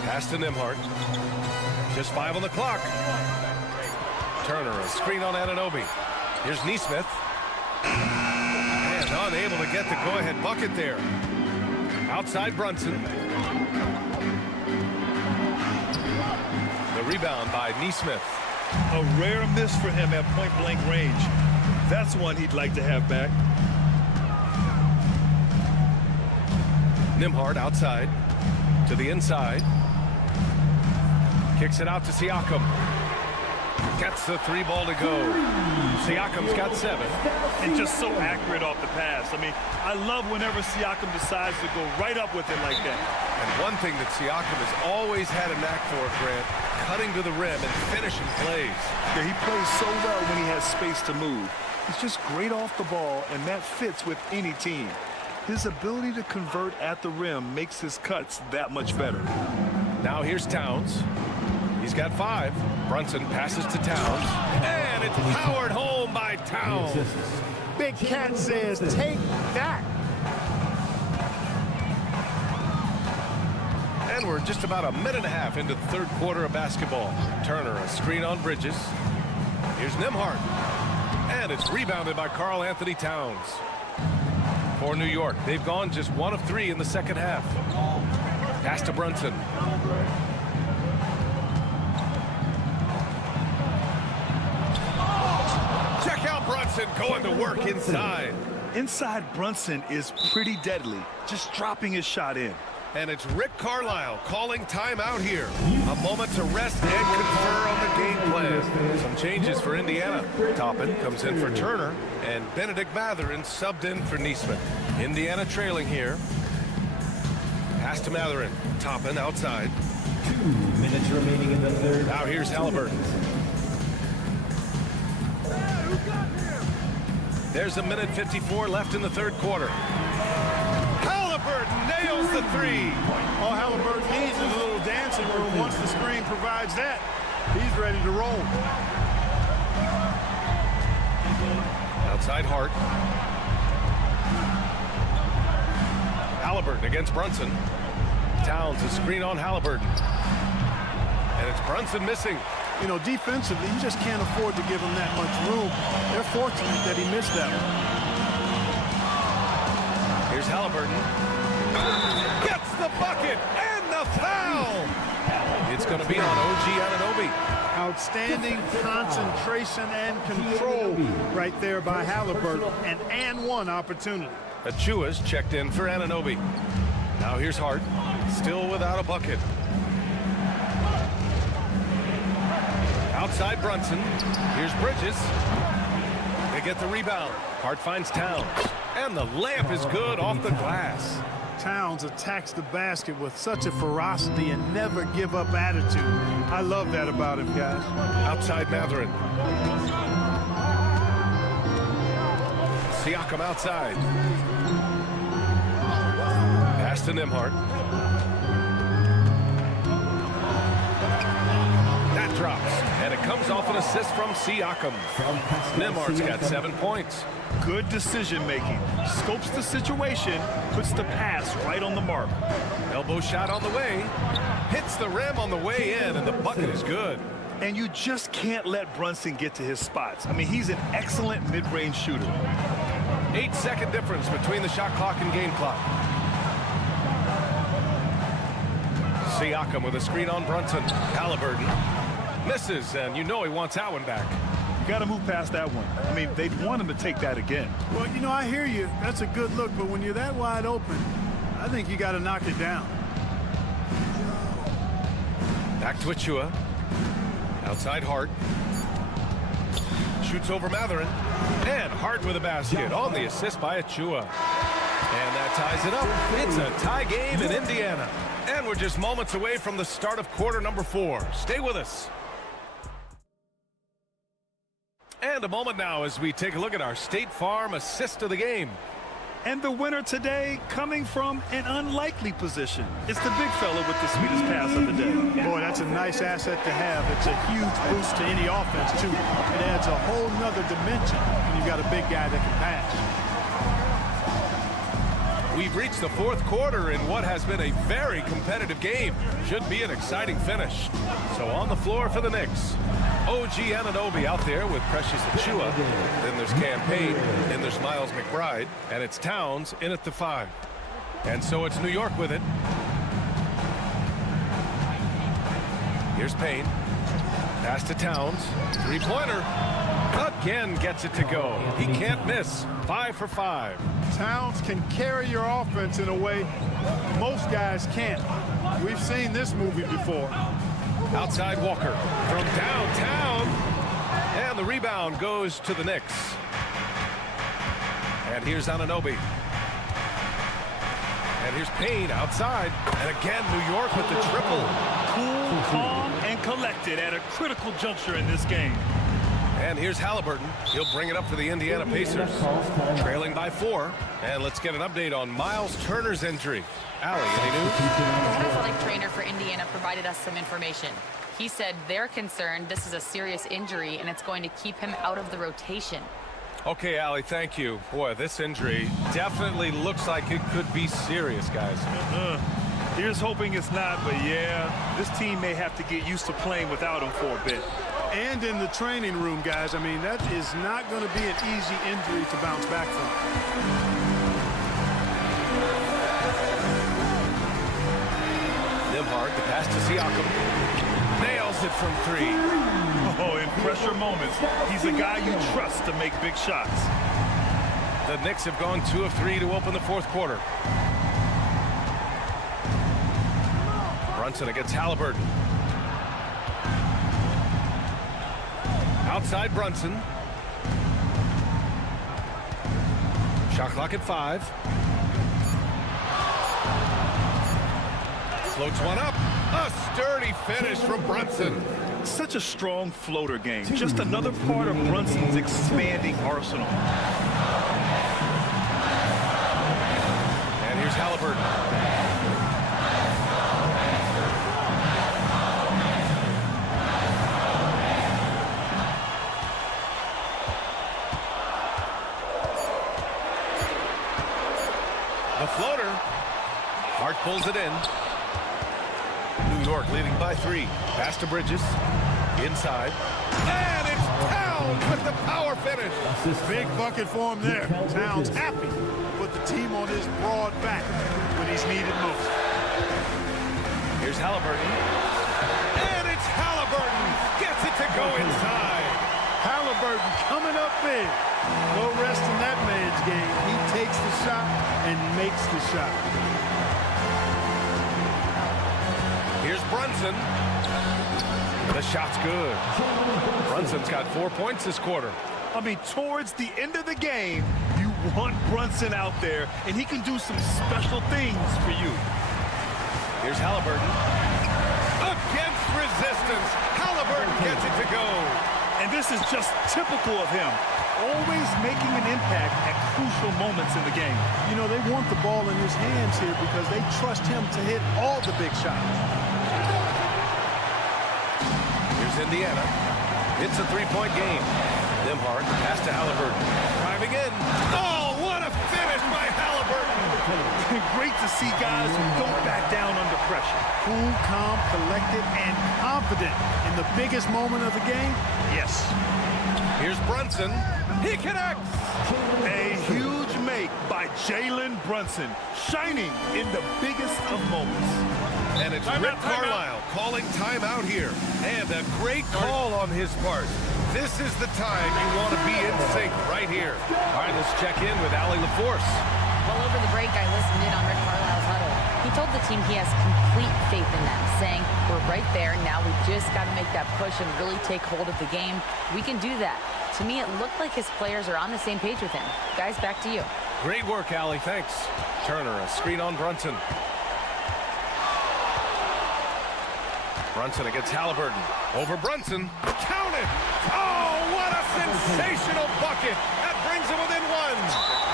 Pass to Nembhard. Just 5 on the clock. Turner, a screen on Anunoby. Here's Neesmith. And unable to get the go-ahead bucket there. Outside Brunson. The rebound by Neesmith. A rare miss for him at point-blank range. That's one he'd like to have back. Nembhard outside to the inside. Kicks it out to Siakam. Gets the 3 ball to go. Siakam's got 7. And just so accurate off the pass. I mean, I love whenever Siakam decides to go right up with it like that. And one thing that Siakam has always had a knack for, Grant, cutting to the rim and finishing plays. Yeah, he plays so well when he has space to move. He's just great off the ball, and that fits with any team. His ability to convert at the rim makes his cuts that much better. Now here's Towns. He's got 5. Brunson passes to Towns. And it's powered home by Towns. Big Cat says, take that. And we're just about a minute and a half into the third quarter of basketball. Turner, a screen on Bridges. Here's Nembhard. And it's rebounded by Karl Anthony Towns. For New York, they've gone just 1 of 3 in the second half. Pass to Brunson. Check out Brunson going to work inside. Inside Brunson is pretty deadly, just dropping his shot in. And it's Rick Carlisle calling timeout here. A moment to rest and confer on the game plan. Some changes for Indiana. Toppin comes in for Turner, and Benedict Mathurin subbed in for Neesmith. Indiana trailing here. Pass to Mathurin. Toppin outside. 2 minutes remaining in the third. Now here's Halliburton. There's a minute 54 left in the third quarter. Halliburton nails the 3. All Halliburton needs is a little dancing room. Once the screen provides that, he's ready to roll. Outside Hart. Halliburton against Brunson. Towns, a screen on Halliburton. And it's Brunson missing. You know, defensively, you just can't afford to give him that much room. They're fortunate that he missed that one. Here's Halliburton. Gets the bucket and the foul. It's going to be on OG Anunoby. Outstanding concentration and control right there by Halliburton. An and one opportunity. Achua's checked in for Anunoby. Now here's Hart, still without a bucket. Outside Brunson. Here's Bridges. They get the rebound. Hart finds Towns. And the layup is good off the glass. Towns attacks the basket with such a ferocity and never give up attitude. I love that about him, guys. Outside Mathurin. Siakam outside. Pass to Nembhard. That drops. And it comes off an assist from Siakam. Nembhard's got 7 points. Good decision making. Scopes the situation, puts the pass right on the mark. Elbow shot on the way. Hits the rim on the way in, and the bucket is good. And you just can't let Brunson get to his spots. I mean, he's an excellent mid-range shooter. 8-second difference between the shot clock and game clock. Siakam with a screen on Brunson. Halliburton misses, and you know he wants that one back. You got to move past that one. I mean, they'd want him to take that again. Well, you know, I hear you. That's a good look, but when you're that wide open, I think you got to knock it down. Back to Achua. Outside Hart. Shoots over Mathurin. And Hart with a basket on the assist by Achua. And that ties it up. It's a tie game in Indiana. And we're just moments away from the start of quarter number 4. Stay with us. And a moment now as we take a look at our State Farm assist of the game. And the winner today coming from an unlikely position. It's the big fella with the sweetest pass of the day. Boy, that's a nice asset to have. It's a huge boost to any offense, too. It adds a whole nother dimension when you got a big guy that can pass. We've reached the 4th quarter in what has been a very competitive game. Should be an exciting finish. So on the floor for the Knicks, OG Anunoby out there with Precious Achua. Then there's Cam Payne. Then there's Miles McBride. And it's Towns in at the 5. And so it's New York with it. Here's Payne. Pass to Towns. Three-pointer. Again gets it to go. He can't miss. 5 for 5. Towns can carry your offense in a way most guys can't. We've seen this movie before. Outside Walker from downtown. And the rebound goes to the Knicks. And here's Anunoby. And here's Payne outside. And again, New York with the triple. Cool, calm, and collected at a critical juncture in this game. And here's Halliburton. He'll bring it up for the Indiana Pacers. Trailing by 4. And let's get an update on Miles Turner's injury. Allie, any news? The athletic trainer for Indiana provided us some information. He said they're concerned this is a serious injury and it's going to keep him out of the rotation. Okay, Allie, thank you. Boy, this injury definitely looks like it could be serious, guys. Here's hoping it's not, but yeah, this team may have to get used to playing without him for a bit. And in the training room, guys, I mean, that is not going to be an easy injury to bounce back from. Nembhard, the pass to Siakam. Nails it from 3. Oh, in pressure moments, he's a guy you trust to make big shots. The Knicks have gone 2 of 3 to open the 4th quarter. Brunson against Halliburton. Outside Brunson. Shot clock at 5. Floats one up. A sturdy finish from Brunson. Such a strong floater game. Just another part of Brunson's expanding arsenal. And here's Halliburton. The floater. Hart pulls it in. York leading by 3. Pass to Bridges. Inside. And it's Towns with the power finish. Big bucket for him there. Towns happy to put the team on his broad back when he's needed most. Here's Halliburton. And it's Halliburton. Gets it to go inside. Halliburton coming up big. No rest in that man's game. He takes the shot and makes the shot. Here's Brunson. The shot's good. Brunson's got 4 points this quarter. I mean, towards the end of the game, you want Brunson out there, and he can do some special things for you. Here's Halliburton. Against resistance. Halliburton gets it to go. And this is just typical of him. Always making an impact at crucial moments in the game. You know, they want the ball in his hands here because they trust him to hit all the big shots. Here's Indiana. It's a 3-point game. Nembhard, the pass to Halliburton. Driving in. Oh, what a finish by Halliburton. Great to see guys who don't back down under pressure. Cool, calm, collected, and confident in the biggest moment of the game. Yes. Here's Brunson. He connects. A huge make by Jalen Brunson, shining in the biggest of moments. And it's Rick Carlisle calling timeout here. And a great call on his part. This is the time you want to be in sync right here. All right, let's check in with Allie LaForce. Well, over the break, I listened in on Rick Carlisle's huddle. He told the team he has complete faith in them, saying, we're right there. Now we just got to make that push and really take hold of the game. We can do that. To me, it looked like his players are on the same page with him. Guys, back to you. Great work, Allie. Thanks. Turner, a screen on Brunson. Brunson against Halliburton. Over Brunson. Count it! Oh, what a sensational bucket! That brings him within 1.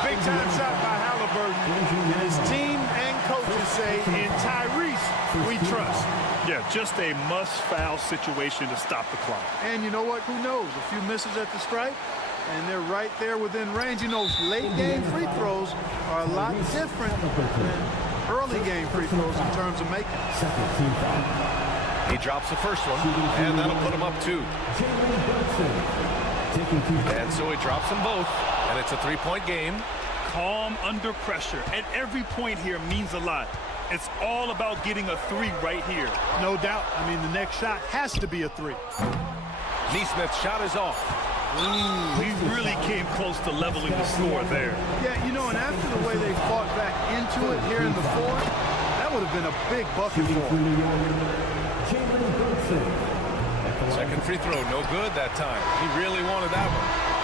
Big time shot by Halliburton. And his team and coaches say, in Tyrese, we trust. Yeah, just a must-foul situation to stop the clock. And you know what? Who knows? A few misses at the stripe, and they're right there within range. You know, late-game free throws are a lot different than early-game free throws in terms of making. He drops the first one, and that'll put him up 2. And so he drops them both, and it's a 3-point game. Calm under pressure, and every point here means a lot. It's all about getting a 3 right here. No doubt. I mean, the next shot has to be a 3. Neesmith's shot is off. He really came close to leveling the score there. Yeah, you know, and after the way they fought back into it here in the fourth, that would have been a big bucket for him. Second free throw, no good that time. He really wanted that one.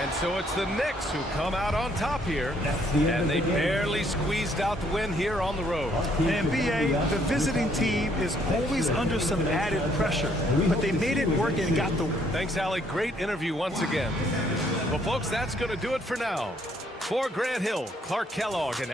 And so it's the Knicks who come out on top here. And they barely squeezed out the win here on the road. And BA, the visiting team is always under some added pressure. But they made it work and got the win. Thanks, Allie. Great interview once again. Well, folks, that's going to do it for now. For Grant Hill, Clark Kellogg, and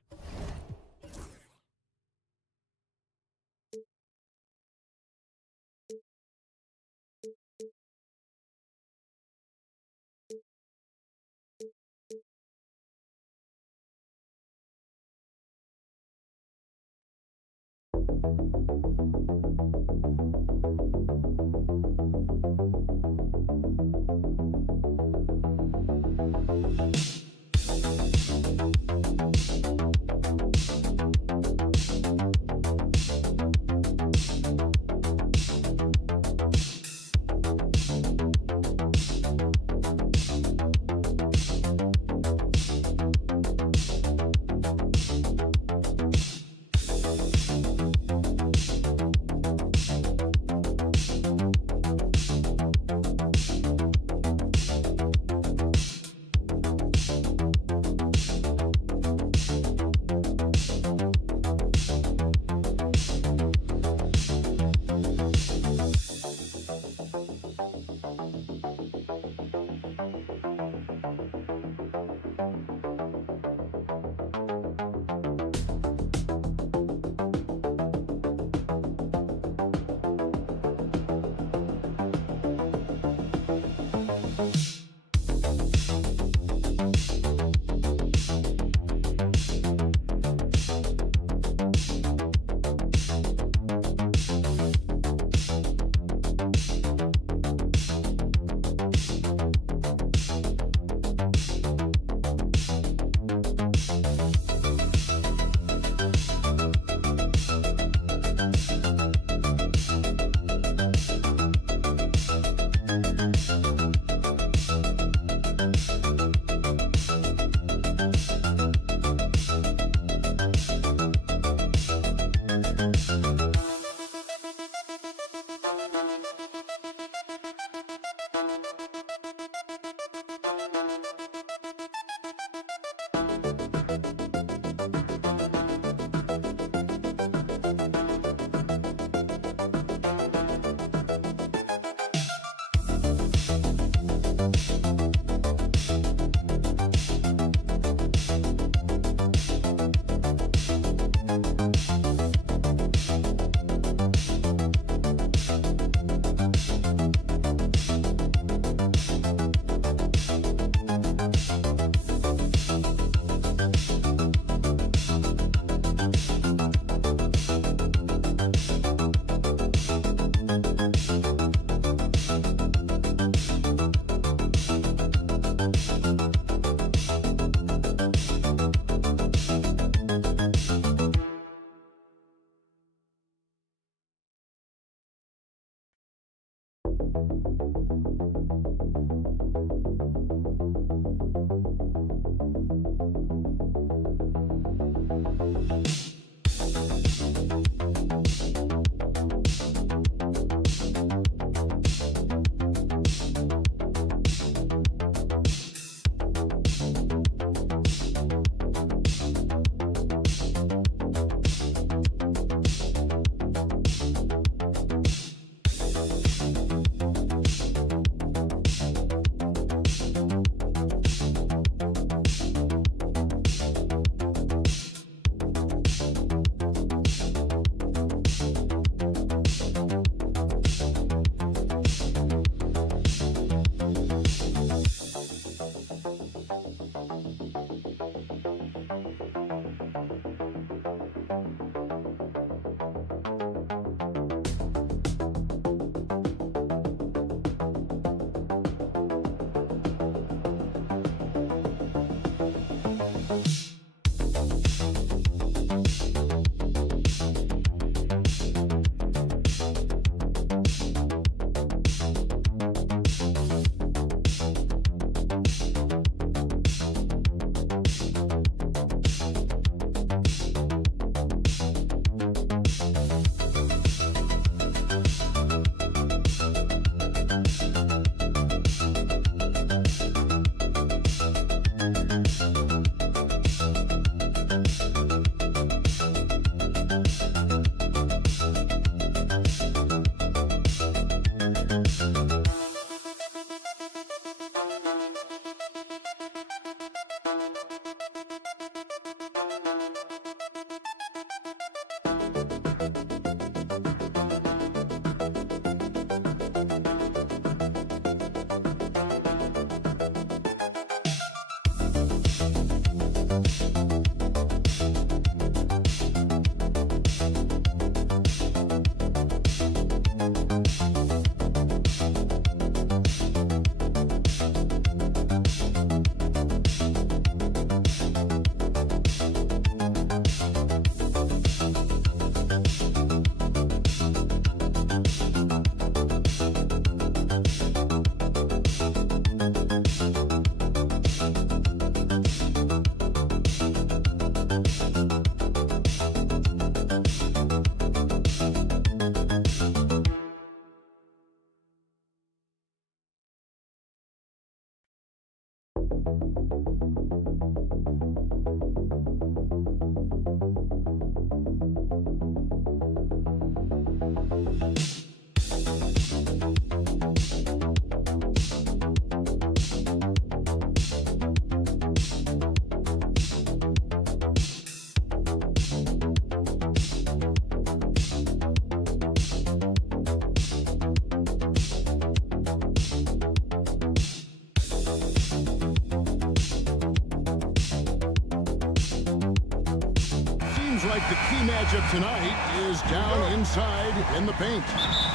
like the key matchup tonight is down inside in the paint.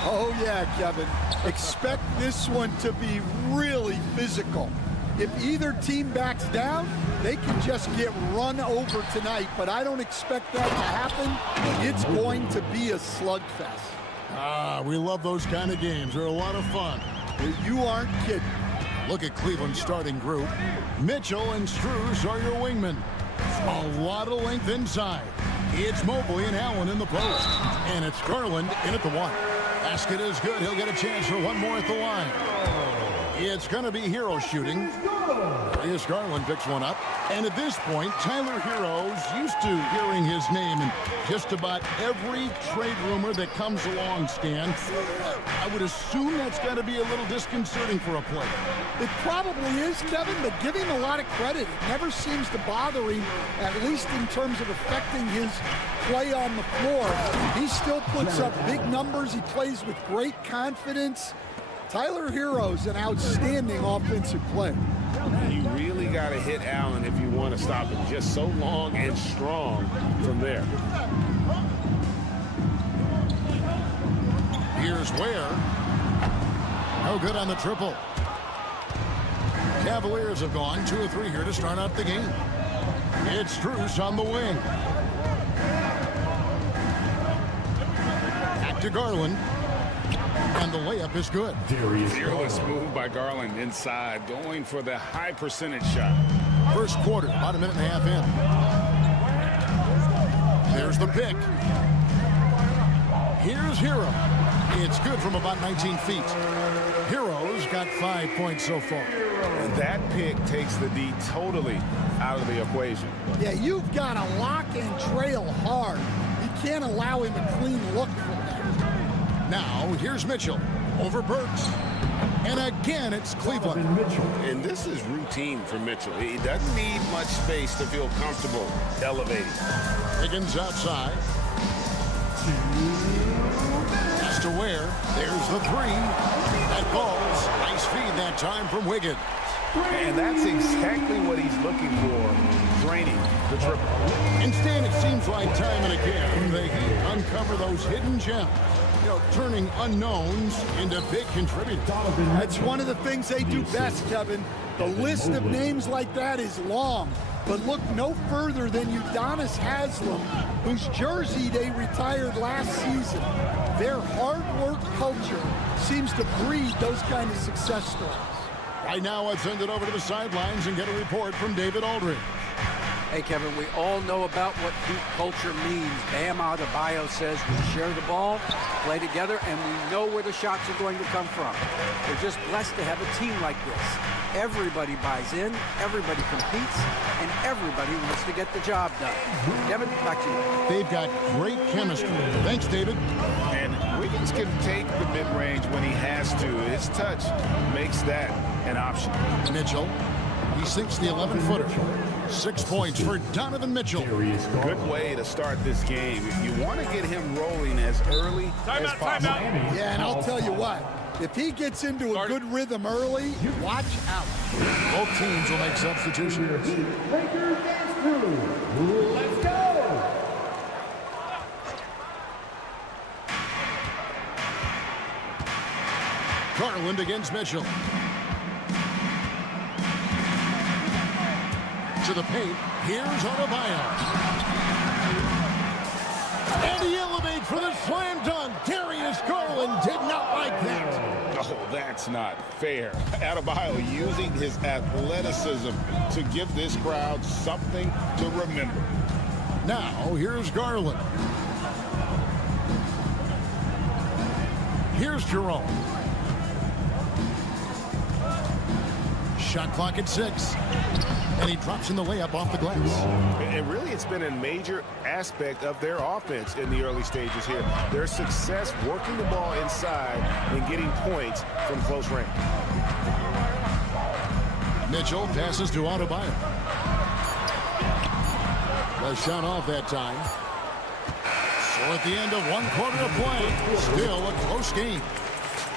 Oh, yeah, Kevin. Expect this one to be really physical. If either team backs down, they can just get run over tonight, but I don't expect that to happen. It's going to be a slugfest. Ah, we love those kind of games. They're a lot of fun. You aren't kidding. Look at Cleveland's starting group. Mitchell and Strus are your wingmen. A lot of length inside. It's Mobley and Allen in the post. And it's Garland in at the one. Basket is good. He'll get a chance for one more at the line. It's going to be Hero shooting. Darius Garland picks one up. And at this point, Tyler Hero's used to hearing his name in just about every trade rumor that comes along, Stan. I would assume that's got to be a little disconcerting for a player. It probably is, Kevin, but give him a lot of credit. It never seems to bother him, at least in terms of affecting his play on the floor. He still puts up big numbers. He plays with great confidence. Tyler Hero's an outstanding offensive player. You really got to hit Allen if you want to stop him. Just so long and strong from there. Here's Ware. No good on the triple. Cavaliers have gone 2 of 3 here to start out the game. It's Strus on the wing. Back to Garland. And the layup is good. Fearless move by Garland inside, going for the high percentage shot. First quarter, about a minute and a half in. There's the pick. Here's Hero. It's good from about 19 feet. Hero's got 5 points so far. And that pick takes the D totally out of the equation. Yeah, you've got to lock and trail hard. You can't allow him a clean look from that. Now, here's Mitchell over Burks. And again, it's Cleveland. And this is routine for Mitchell. He doesn't need much space to feel comfortable elevating. Higgins outside. Has to Ware. There's the three. That falls. Nice feed that time from Wiggins. And that's exactly what he's looking for, draining the triple. Instead, it seems like time and again they uncover those hidden gems. Turning unknowns into big contributors. That's one of the things they do best, Kevin. The list of names like that is long, but look no further than Udonis Haslem, whose jersey they retired last season. Their hard work culture seems to breed those kind of success stories. Right now, let's send it over to the sidelines and get a report from David Aldridge. Hey, Kevin, we all know about what Heat culture means. Bam Adebayo says we share the ball, play together, and we know where the shots are going to come from. We're just blessed to have a team like this. Everybody buys in, everybody competes, and everybody wants to get the job done. Kevin, back to you. They've got great chemistry. Thanks, David. And Wiggins can take the mid-range when he has to. His touch makes that an option. Mitchell, he sinks the 11-footer. 6 points for Donovan Mitchell. Good way to start this game. If you want to get him rolling as early as possible. Yeah, and I'll tell you what. If he gets into a good rhythm early, watch out. Both teams will make substitutions. Let's go! Garland against Mitchell. To the paint. Here's Adebayo. And he elevates for the slam dunk. Darius Garland did not like that. Oh, that's not fair. Adebayo using his athleticism to give this crowd something to remember. Now, here's Garland. Here's Jerome. Shot clock at 6. And he drops in the layup off the glass. And really, it's been a major aspect of their offense in the early stages here. Their success working the ball inside and getting points from close range. Mitchell passes to Adebayo. The shot off that time. So at the end of 1 quarter of play, still a close game.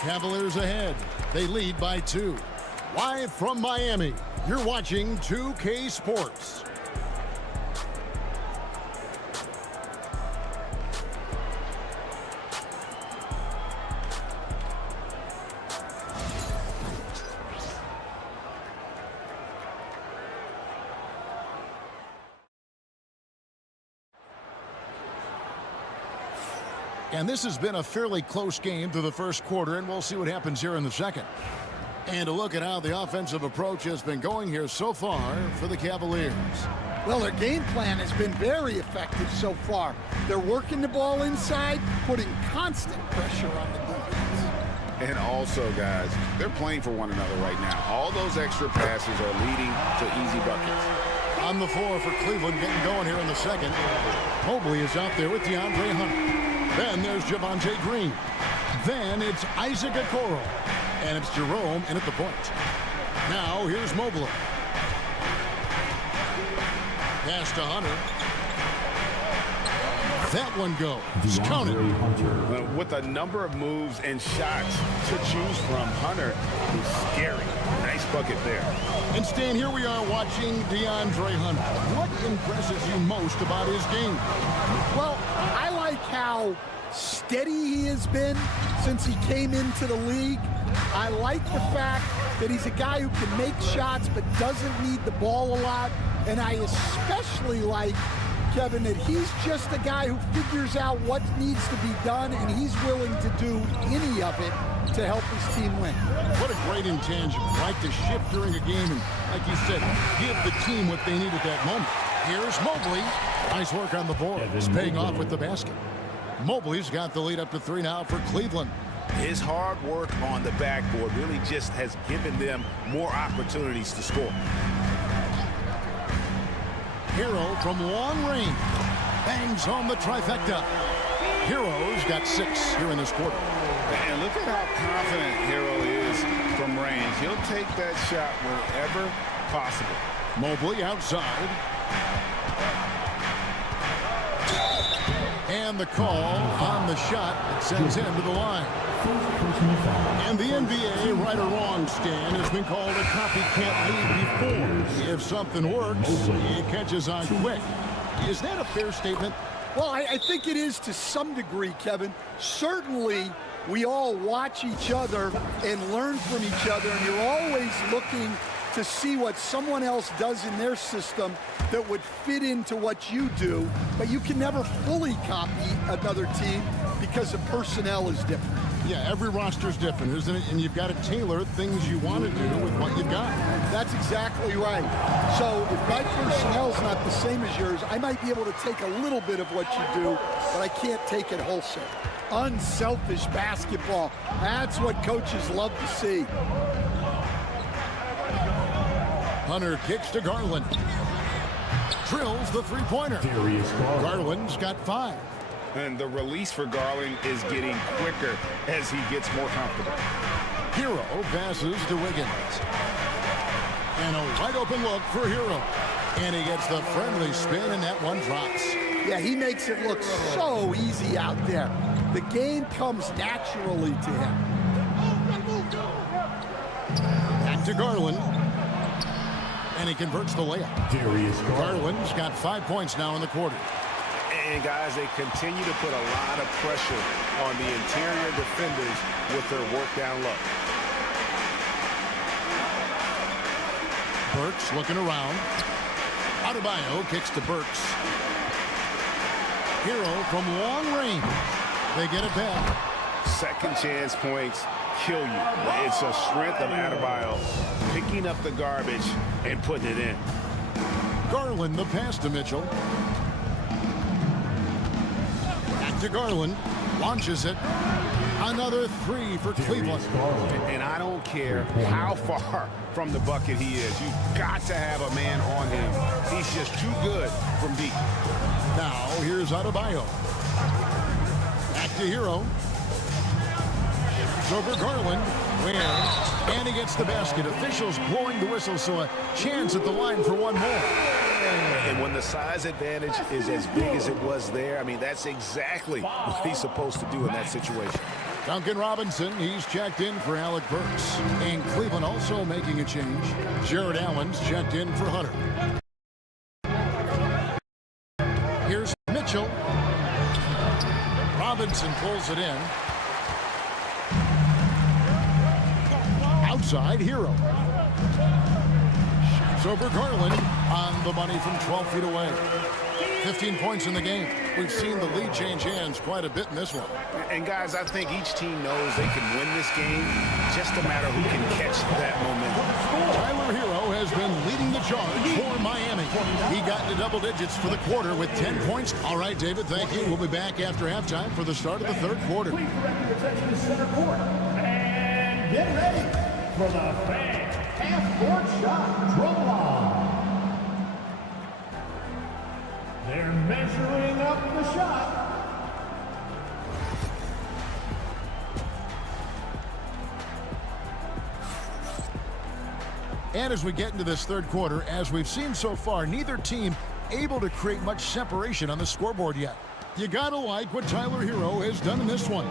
Cavaliers ahead. They lead by 2. Live from Miami, you're watching 2K Sports. And this has been a fairly close game through the first quarter, and we'll see what happens here in the second. And a look at how the offensive approach has been going here so far for the Cavaliers. Well, their game plan has been very effective so far. They're working the ball inside, putting constant pressure on the defense. And also, guys, they're playing for one another right now. All those extra passes are leading to easy buckets. On the floor for Cleveland getting going here in the second. Mobley is out there with DeAndre Hunter. Then there's Javonte Green. Then it's Isaac Okoro. And it's Jerome in at the point. Now here's Mobley. Pass to Hunter. That one goes. Counted. With a number of moves and shots to choose from, Hunter is scary. Nice bucket there. And Stan, here we are watching DeAndre Hunter. What impresses you most about his game? Well, I like how steady he has been since he came into the league. I like the fact that he's a guy who can make shots but doesn't need the ball a lot. And I especially like Kevin, that he's just a guy who figures out what needs to be done, and he's willing to do any of it to help his team win. What a great intangible, right? To shift during a game and, like you said, give the team what they need at that moment. Here's Mobley. Nice work on the boards, paying off with the basket. Mobley's got the lead up to 3 now for Cleveland. His hard work on the backboard really just has given them more opportunities to score. Hero from long range bangs home the trifecta. Hero's got 6 here in this quarter. And look at how confident Hero is from range. He'll take that shot wherever possible. Mobley outside. And the call on the shot that sends him to the line. And the NBA, right or wrong, Stan, has been called a copycat league before. If something works, it catches on quick. Is that a fair statement? Well, I think it is to some degree, Kevin. Certainly, we all watch each other and learn from each other, and you're always looking to see what someone else does in their system that would fit into what you do, but you can never fully copy another team because the personnel is different. Yeah, every roster's different, isn't it? And you've got to tailor things you want to do with what you've got. That's exactly right. So if my personnel's not the same as yours, I might be able to take a little bit of what you do, but I can't take it wholesale. Unselfish basketball. That's what coaches love to see. Hunter kicks to Garland. Drills the three-pointer. Garland's got 5. And the release for Garland is getting quicker as he gets more comfortable. Hero passes to Wiggins. And a wide open look for Hero. And he gets the friendly spin, and that one drops. Yeah, he makes it look so easy out there. The game comes naturally to him. Back to Garland. And he converts the layup. Garland's got 5 points now in the quarter. And guys, they continue to put a lot of pressure on the interior defenders with their work down low. Burks looking around. Adebayo kicks to Burks. Hero from long range. They get it back. Second chance points kill you. It's a strength of Adebayo picking up the garbage and putting it in. Garland the pass to Mitchell. Back to Garland. Launches it. Another 3 for Cleveland. And I don't care how far from the bucket he is. You've got to have a man on him. He's just too good from deep. Now here's Adebayo. Back to Hero. It's over Garland. And he gets the basket. Officials blowing the whistle, so a chance at the line for one more. And when the size advantage is as big as it was there, I mean, that's exactly what he's supposed to do in that situation. Duncan Robinson, he's checked in for Alec Burks. And Cleveland also making a change. Jared Allen's checked in for Hunter. Here's Mitchell. Robinson pulls it in. Outside, Hero. Shoots over Garland on the money from 12 feet away. 15 points in the game. We've seen the lead change hands quite a bit in this one. And guys, I think each team knows they can win this game. Just a matter who can catch that momentum. Tyler Hero has been leading the charge for Miami. He got into double digits for the quarter with 10 points. All right, David, thank you. We'll be back after halftime for the start of the third quarter. Please represent the center court. And get ready for the fan half-court shot draw. They're measuring up the shot. And as we get into this third quarter, as we've seen so far, neither team able to create much separation on the scoreboard yet. You gotta like what Tyler Hero has done in this one.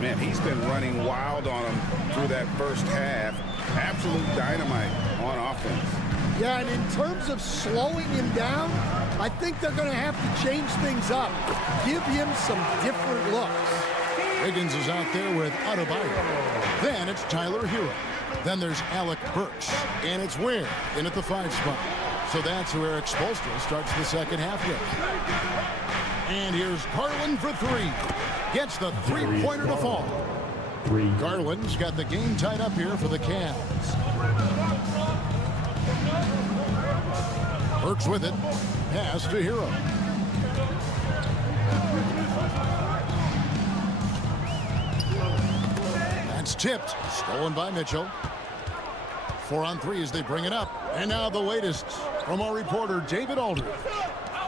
Man, he's been running wild on him through that first half. Absolute dynamite on offense. Yeah, and in terms of slowing him down, I think they're going to have to change things up. Give him some different looks. Wiggins is out there with Adebayo. Then it's Tyler Hero. Then there's Alec Burks. And it's Ware in at the 5 spot. So that's who Eric Spoelstra starts the second half with. And here's Garland for three. Gets the three-pointer to fall. Garland's got the game tied up here for the Cavs. Burks with it. Pass to Hero. That's tipped. Stolen by Mitchell. 4 on 3 as they bring it up. And now the latest from our reporter, David Aldridge.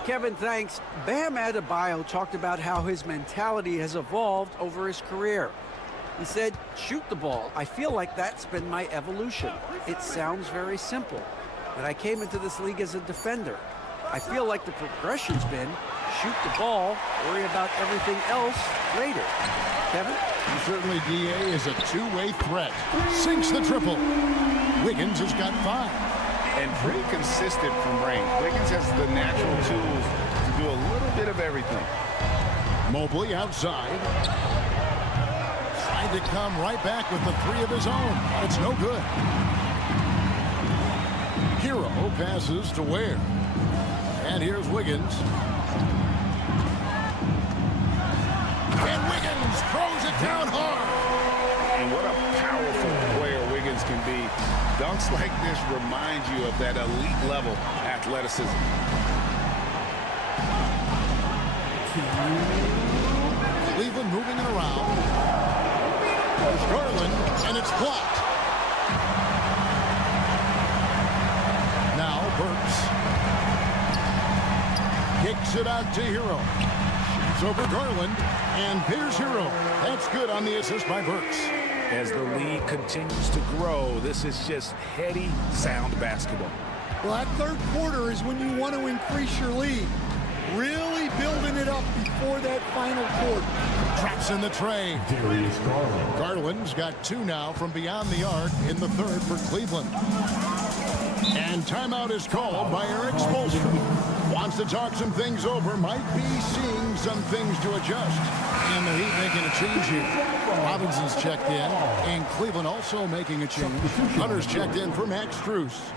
Kevin, thanks. Bam Adebayo talked about how his mentality has evolved over his career. He said, shoot the ball. I feel like that's been my evolution. It sounds very simple, but I came into this league as a defender. I feel like the progression's been shoot the ball, worry about everything else later. Kevin? Certainly, DA is a two-way threat. Sinks the triple. Wiggins has got 5. And pretty consistent from range. Wiggins has the natural tools to do a little bit of everything. Mobley outside. Trying to come right back with the 3 of his own. It's no good. Hero passes to Ware. And here's Wiggins. And Wiggins throws it down hard. And what a powerful player Wiggins can be. Dunks like this remind you of that elite level athleticism. Cleveland moving it around. There's Garland, and it's blocked. Now Burks. Kicks it out to Hero. Shoots over Garland, and here's Hero. That's good on the assist by Burks. As the league continues to grow, this is just heady, sound basketball. Well, that third quarter is when you want to increase your lead. Really building it up before that final quarter. Traps in the tray. Garland's got 2 now from beyond the arc in the third for Cleveland. And timeout is called by Eric Spoelstra. Wants to talk some things over. Might be seeing some things to adjust. And the Heat making a change here. Robinson's checked in. And Cleveland also making a change. Hunter's checked in for Max Strus.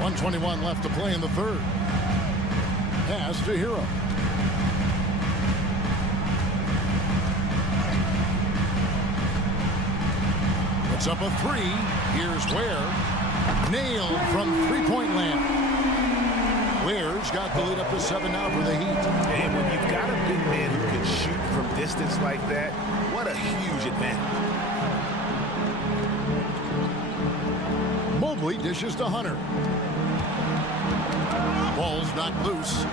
1:21 left to play in the third. Pass to Hero. It's up a 3. Here's Ware. Nailed from three-point land. Ware's got the lead up to 7 now for the Heat. And when you've got a big man who can shoot from distance like that, what a huge advantage. Mobley dishes to Hunter. Ball's knocked loose.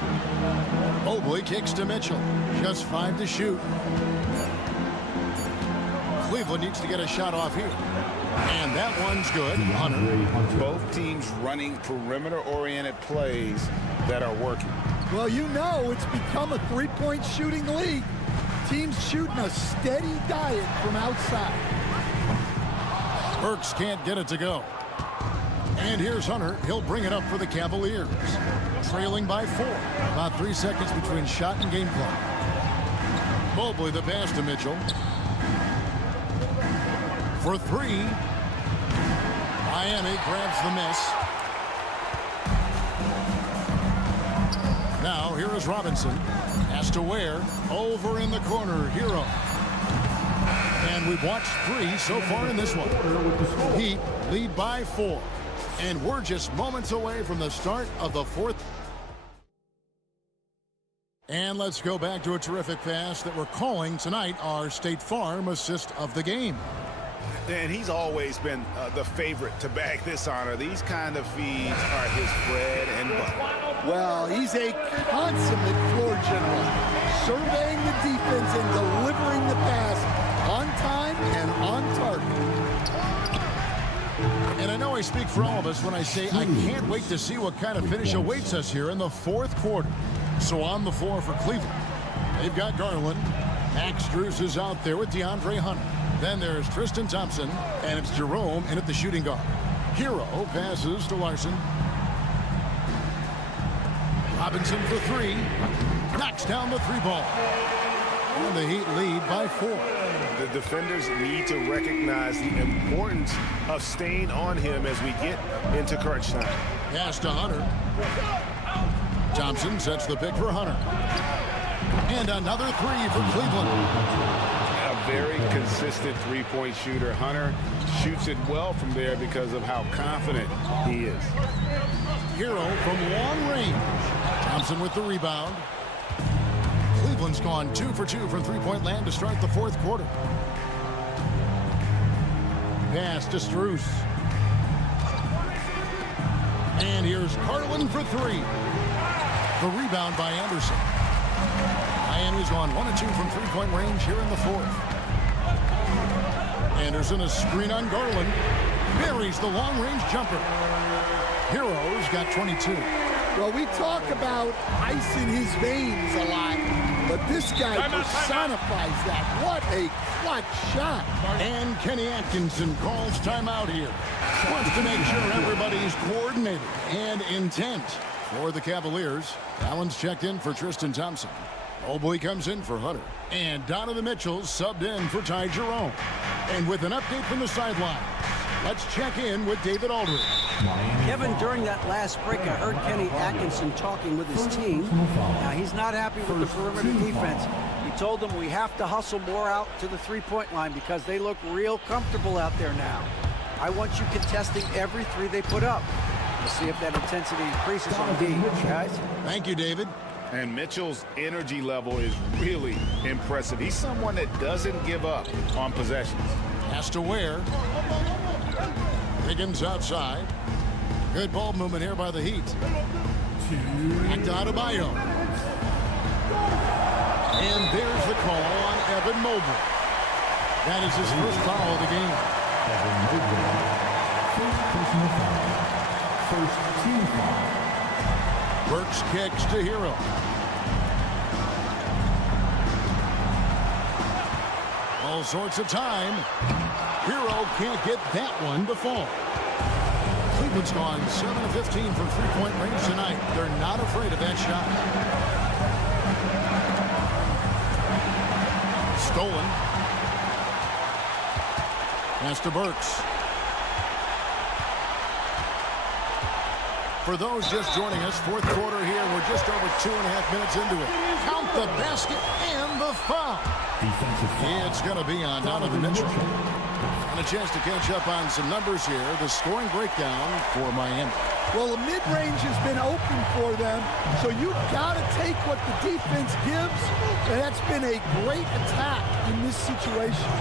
Mobley kicks to Mitchell. Just 5 to shoot. Cleveland needs to get a shot off here. And that one's good. Hunter. Both teams running perimeter-oriented plays that are working. Well, you know it's become a three-point shooting league. Teams shooting a steady diet from outside. Burks can't get it to go. And here's Hunter. He'll bring it up for the Cavaliers. Trailing by 4. About 3 seconds between shot and game clock. Mobley the pass to Mitchell. For 3. Miami grabs the miss. Now here is Robinson. Has to Ware. Over in the corner. Hero. And we've watched 3 so far in this one. Heat lead by 4. And we're just moments away from the start of the fourth. And let's go back to a terrific pass that we're calling tonight our State Farm assist of the game. And he's always been the favorite to bag this honor. These kind of feeds are his bread and butter. Well, he's a consummate floor general, surveying the defense and delivering the pass on time and on target. And I know I speak for all of us when I say I can't wait to see what kind of finish awaits us here in the fourth quarter. So on the floor for Cleveland, they've got Garland. Max Strus is out there with DeAndre Hunter. Then there's Tristan Thompson, and it's Jerome in at the shooting guard. Hero passes to Larson. Robinson for 3. Knocks down the 3 ball. And the Heat lead by 4. The defenders need to recognize the importance of staying on him as we get into crunch time. Pass to Hunter. Thompson sets the pick for Hunter. And another 3 for Cleveland. A very consistent three-point shooter. Hunter shoots it well from there because of how confident he is. Hero from long range. Thompson with the rebound. Cleveland's gone 2 for 2 from three-point land to start the fourth quarter. Pass to Strus. And here's Garland for 3. The rebound by Anderson. Miami's gone 1 of 2 from three-point range here in the fourth. Anderson, a screen on Garland. Buries the long-range jumper. Hero's got 22. Well, we talk about ice in his veins a lot, but this guy personifies that. What a clutch shot. And Kenny Atkinson calls timeout here. Wants to make sure everybody's coordinated and intent. For the Cavaliers, Allen's checked in for Tristan Thompson. Mobley comes in for Hunter. And Donovan Mitchell subbed in for Ty Jerome. And with an update from the sideline, let's check in with David Aldridge. Kevin, during that last break, I heard Kenny Atkinson talking with his team. Now, he's not happy with the perimeter defense. He told them we have to hustle more out to the three-point line because they look real comfortable out there now. I want you contesting every 3 they put up. We'll see if that intensity increases on D, guys. Thank you, David. And Mitchell's energy level is really impressive. He's someone that doesn't give up on possessions. Has to wear. Higgins outside. Good ball movement here by the Heat. Back to Adebayo. And there's the call on Evan Mobley. That is his first foul of the game. Evan Mobley. First personal foul. First team foul. Burks kicks to Hero. All sorts of time. Hero can't get that one to fall. Cleveland's gone 7 of 15 from three-point range tonight. They're not afraid of that shot. Stolen. Pass to Burks. For those just joining us, fourth quarter here. We're just over 2.5 minutes into it. Count the basket and the foul. It's going to be on Donovan Mitchell. And a chance to catch up on some numbers here. The scoring breakdown for Miami. Well, the mid-range has been open for them, so you've got to take what the defense gives, and that's been a great attack in this situation.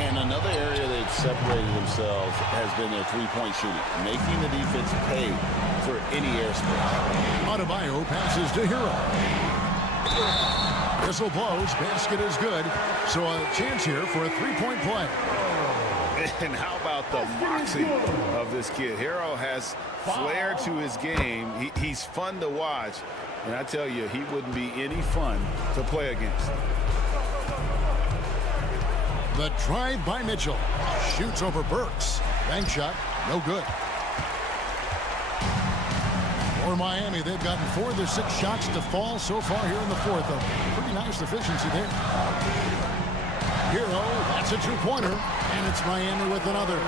And another area they've separated themselves has been their three-point shooting, making the defense pay for any airspace. Adebayo passes to Hero. Whistle blows, basket is good, so a chance here for a three-point play. And how about the moxie of this kid? Hero has flair to his game. He's fun to watch. And I tell you, he wouldn't be any fun to play against. The drive by Mitchell. Shoots over Burks. Bank shot, no good. For Miami, they've gotten 4 of their 6 shots to fall so far here in the fourth. A pretty nice efficiency there. Hero, that's a two-pointer, and it's Miami with another.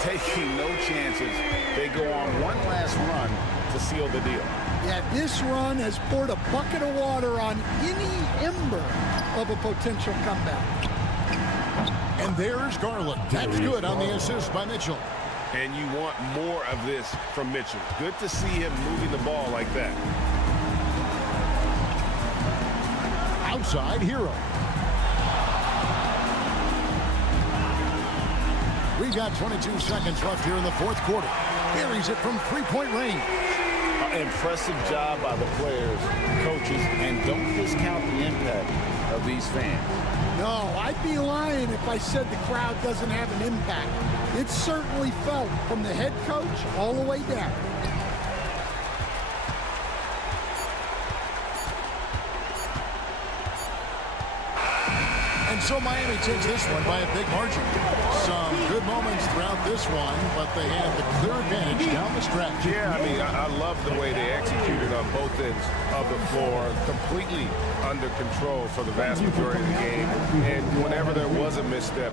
Taking no chances. They go on one last run to seal the deal. Yeah, this run has poured a bucket of water on any ember of a potential comeback. And there's Garland. That's good on the assist by Mitchell. And you want more of this from Mitchell. Good to see him moving the ball like that. Outside, Hero. We've got 22 seconds left here in the fourth quarter. Buries it from three-point range. Impressive job by the players, coaches, and don't discount the impact of these fans. No, I'd be lying if I said the crowd doesn't have an impact. It's certainly felt from the head coach all the way down. And so Miami takes this one by a big margin. Some good moments throughout this one, but they had the clear advantage down the stretch. Yeah, I mean, I love the way they executed on both ends of the floor, completely under control for the vast majority of the game. And whenever there was a misstep,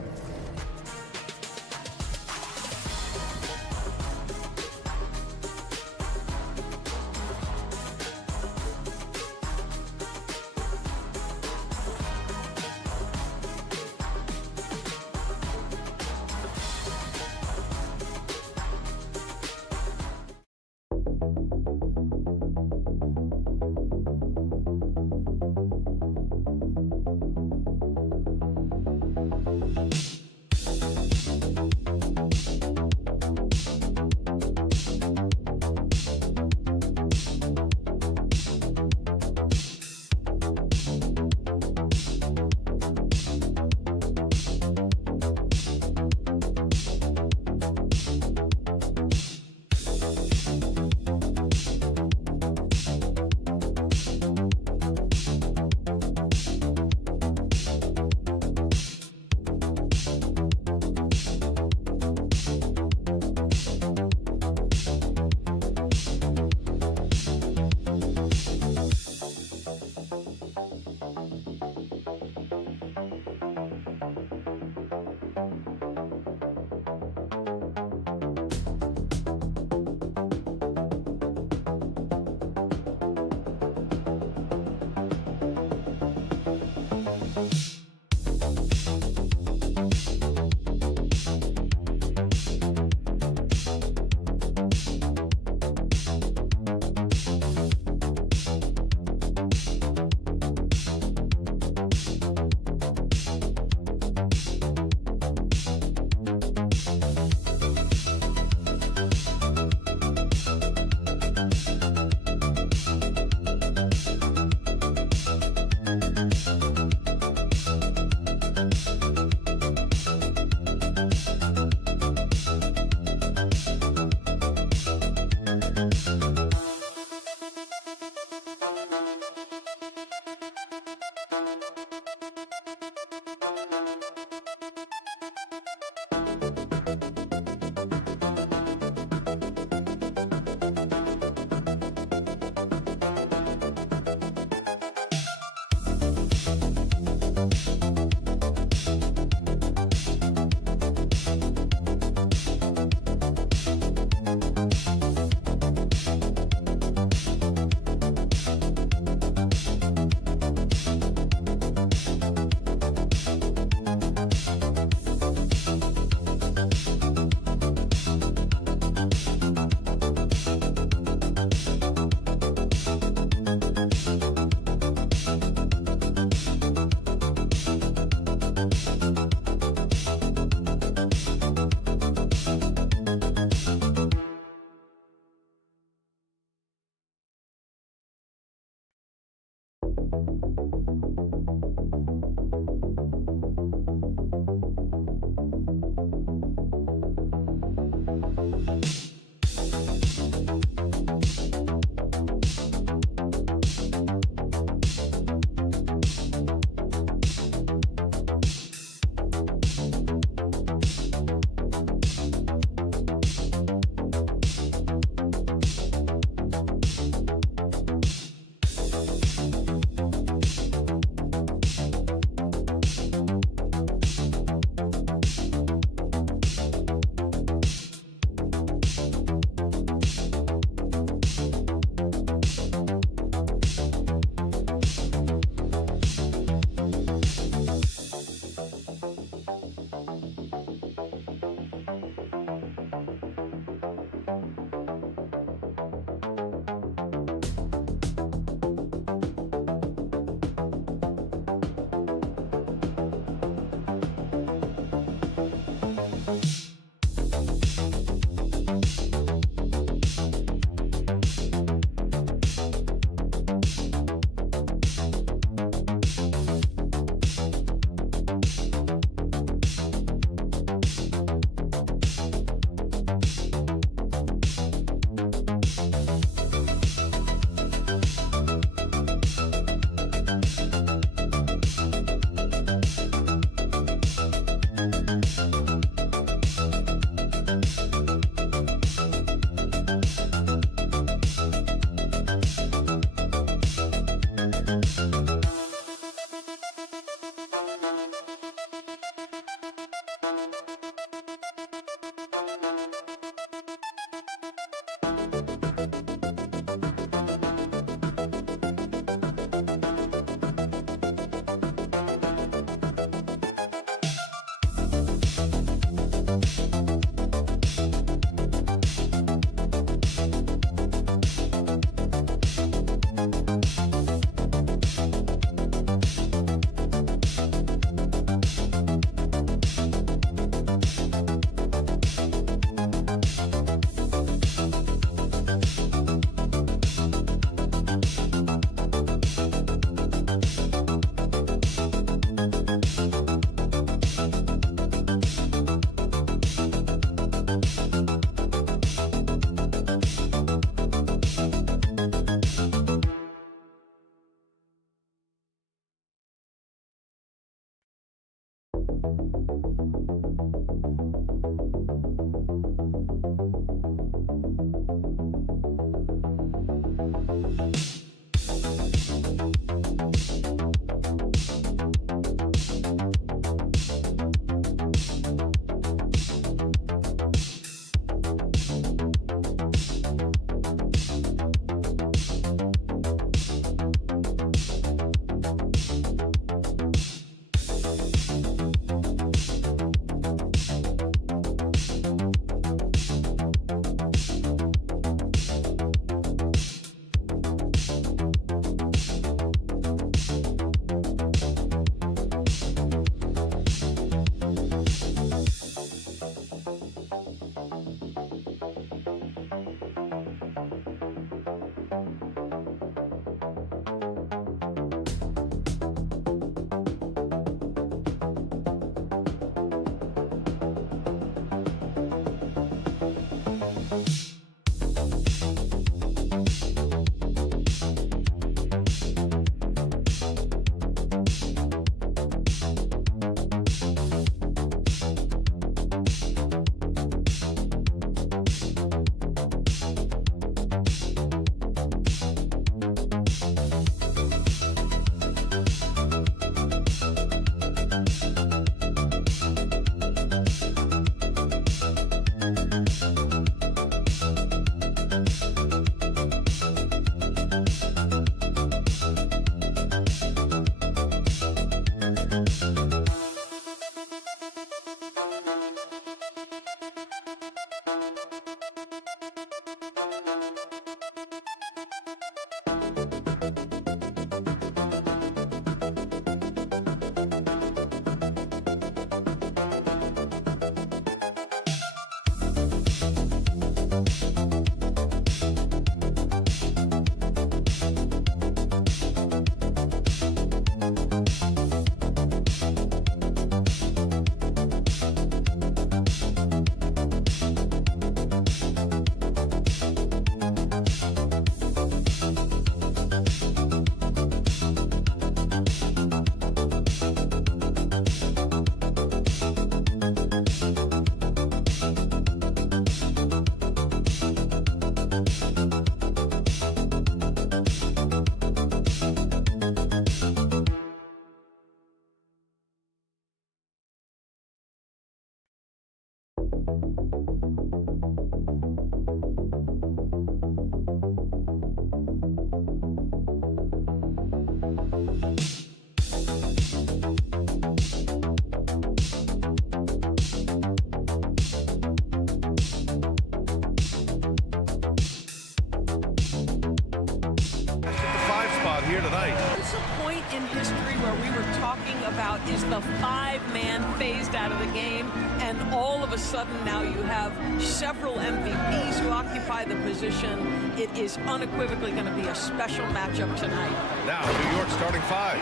here tonight. It's a point in history where we were talking about is the five-man phased out of the game, and all of a sudden now you have several MVPs who occupy the position. It is unequivocally going to be a special matchup tonight. Now, New York starting five.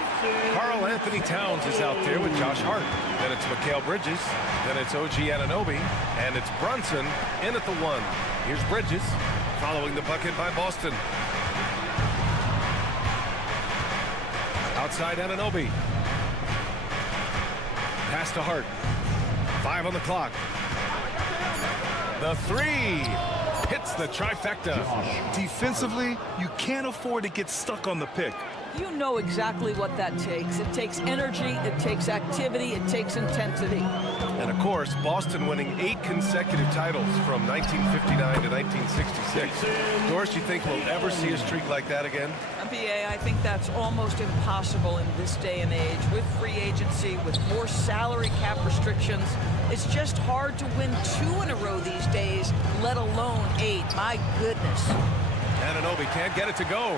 Karl Anthony Towns is out there with Josh Hart. Then it's Mikal Bridges. Then it's OG Anunoby. And it's Brunson in at the one. Here's Bridges following the bucket by Boston. Outside Anunoby. Pass to Hart. 5 on the clock. The three hits the trifecta. Defensively, you can't afford to get stuck on the pick. You know exactly what that takes. It takes energy, it takes activity, it takes intensity. And of course, Boston winning 8 consecutive titles from 1959 to 1966. Doris, you think we'll ever see a streak like that again? NBA, I think that's almost impossible in this day and age. With free agency, with more salary cap restrictions, it's just hard to win 2 in a row these days, let alone 8. My goodness. Anunoby can't get it to go.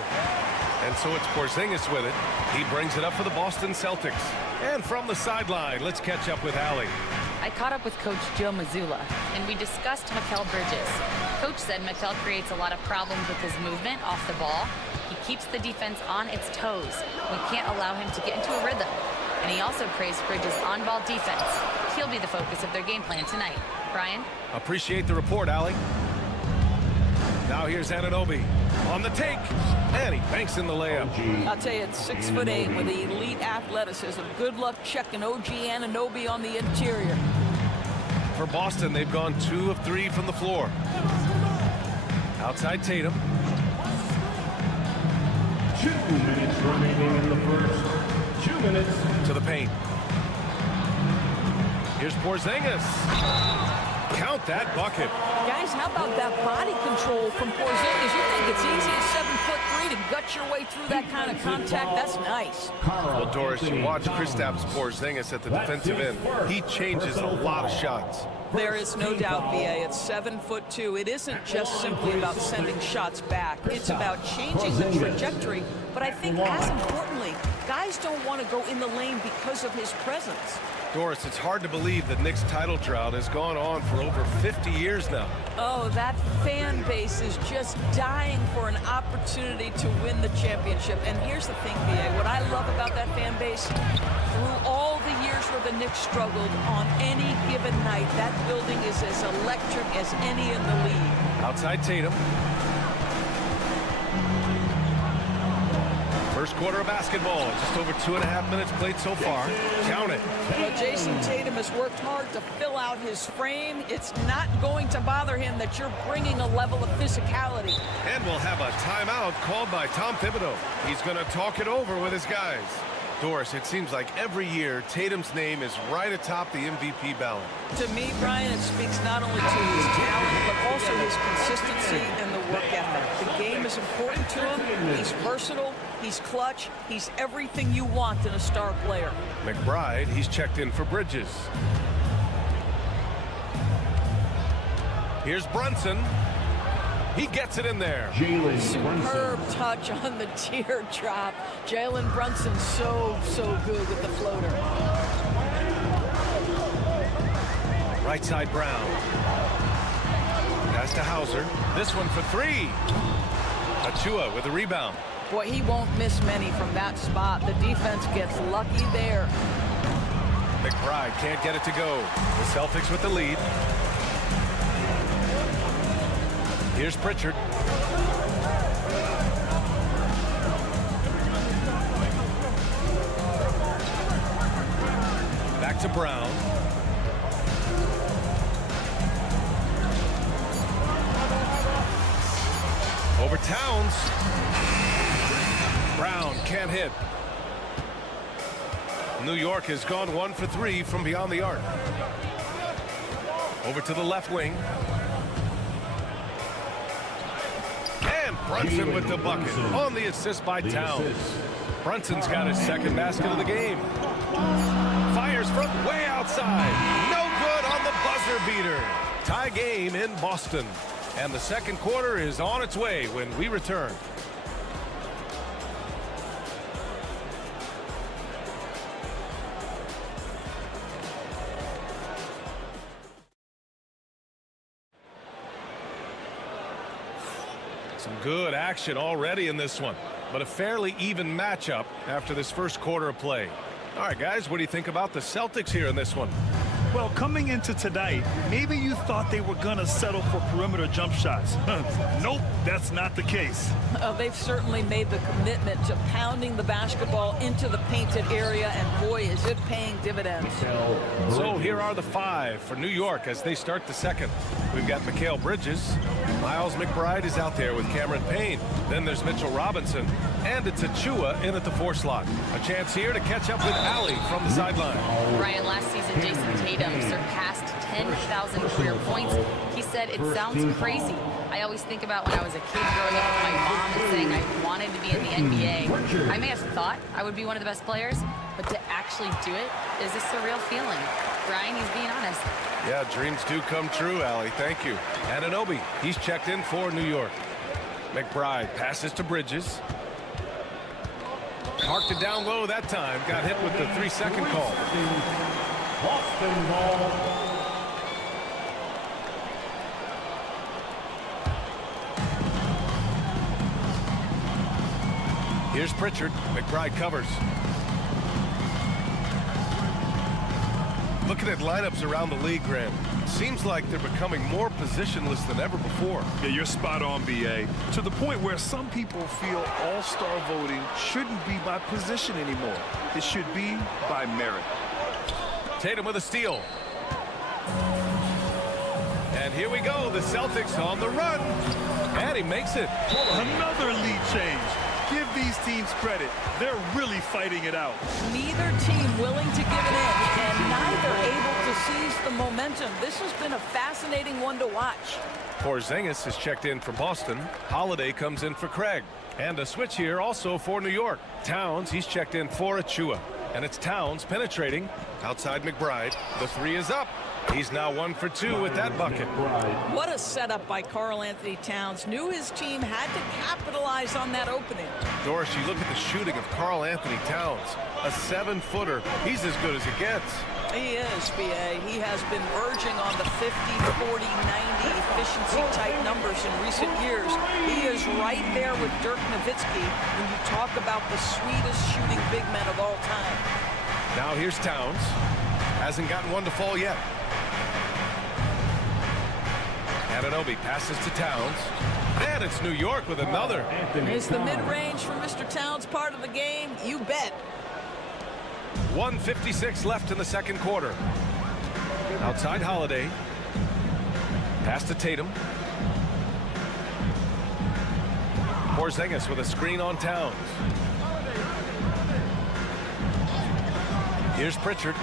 And so it's Porzingis with it. He brings it up for the Boston Celtics. And from the sideline, let's catch up with Allie. I caught up with Coach Joe Mazzulla, and we discussed Mikal Bridges. Coach said Mikal creates a lot of problems with his movement off the ball. He keeps the defense on its toes. We can't allow him to get into a rhythm. And he also praised Bridges' on-ball defense. He'll be the focus of their game plan tonight. Brian? Appreciate the report, Allie. Now here's Anunoby on the take, and he banks in the layup. I'll tell you, it's 6'8" with elite athleticism. Good luck checking OG Anunoby on the interior. For Boston, they've gone 2 of 3 from the floor. Outside Tatum. 2 minutes remaining in the first. 2 minutes. To the paint. Here's Porzingis. Count that bucket. Guys, how about that body control from Porzingis? You think it's easy at 7'3" to gut your way through that kind of contact? That's nice. Well, Doris, you watch Kristaps Porzingis at the defensive end. He changes a lot of shots. There is no doubt, BA. It's 7'2". It isn't just simply about sending shots back. It's about changing the trajectory. But I think as importantly, guys don't want to go in the lane because of his presence. Doris, it's hard to believe that Knicks' title drought has gone on for over 50 years now. Oh, that fan base is just dying for an opportunity to win the championship. And here's the thing, BA, what I love about that fan base, through all the years where the Knicks struggled, on any given night, that building is as electric as any in the league. Outside Tatum. First quarter of basketball, just over 2.5 minutes played so far. Count it. Well, Jason Tatum has worked hard to fill out his frame. It's not going to bother him that you're bringing a level of physicality. And we'll have a timeout called by Tom Thibodeau. He's going to talk it over with his guys. Doris, it seems like every year Tatum's name is right atop the MVP ballot. To me, Brian, it speaks not only to his talent, but also his consistency and the work ethic. The game is important to him. He's versatile. He's clutch. He's everything you want in a star player. McBride, he's checked in for Bridges. Here's Brunson. He gets it in there. Superb touch on the teardrop. Jalen Brunson so good with the floater. Right side Brown. Pass to Hauser. This one for 3. Achua with the rebound. Boy, he won't miss many from that spot. The defense gets lucky there. McBride can't get it to go. The Celtics with the lead. Here's Pritchard. Back to Brown. Over Towns. Brown can't hit. New York has gone 1 for 3 from beyond the arc. Over to the left wing. And Brunson with the bucket on the assist by Towns. Brunson's got his second basket of the game. Fires from way outside. No good on the buzzer beater. Tie game in Boston. And the second quarter is on its way when we return. Some good action already in this one, but a fairly even matchup after this first quarter of play. All right, guys, what do you think about the Celtics here in this one? Well, coming into tonight, maybe you thought they were going to settle for perimeter jump shots. Nope, that's not the case. They've certainly made the commitment to pounding the basketball into the painted area, and boy, is it paying dividends. So here are the 5 for New York as they start the second. We've got Mikal Bridges. Miles McBride is out there with Cameron Payne. Then there's Mitchell Robinson. And it's Achua in at the 4 slot. A chance here to catch up with Allie from the sideline. Ryan, last season, Jason Tatum surpassed 10,000 career points. He said it sounds crazy. I always think about when I was a kid growing up with my mom and saying I wanted to be in the NBA. I may have thought I would be one of the best players, but to actually do it is a surreal feeling. Ryan, he's being honest. Yeah, dreams do come true, Allie. Thank you. Anunoby, he's checked in for New York. McBride passes to Bridges. Parked it down low that time. Got hit with the 3-second call. Boston ball. Here's Pritchard. McBride covers. Looking at lineups around the league, Graham, seems like they're becoming more positionless than ever before. Yeah, you're spot on, B.A. To the point where some people feel all-star voting shouldn't be by position anymore. It should be by merit. Tatum with a steal. And here we go, the Celtics on the run. And he makes it. Another lead change. Give these teams credit. They're really fighting it out. Neither team willing to give an inch, and neither able to seize the momentum. This has been a fascinating one to watch. Porzingis is checked in for Boston. Holiday comes in for Craig. And a switch here also for New York. Towns, he's checked in for Achua. And it's Towns penetrating outside McBride. The 3 is up. He's now 1 for 2 with that bucket. What a setup by Karl Anthony Towns. Knew his team had to capitalize on that opening. Doris, you look at the shooting of Karl Anthony Towns. A 7-footer. He's as good as it gets. He is, B.A. He has been verging on the 50, 40, 90 efficiency type numbers in recent years. He is right there with Dirk Nowitzki when you talk about the sweetest shooting big men of all time. Now here's Towns. Hasn't gotten one to fall yet. Anunoby passes to Towns. And it's New York with another. Is the mid-range for Mr. Towns part of the game? You bet. 1:56 left in the second quarter. Outside Holiday. Pass to Tatum. Porzingis with a screen on Towns. Here's Pritchard.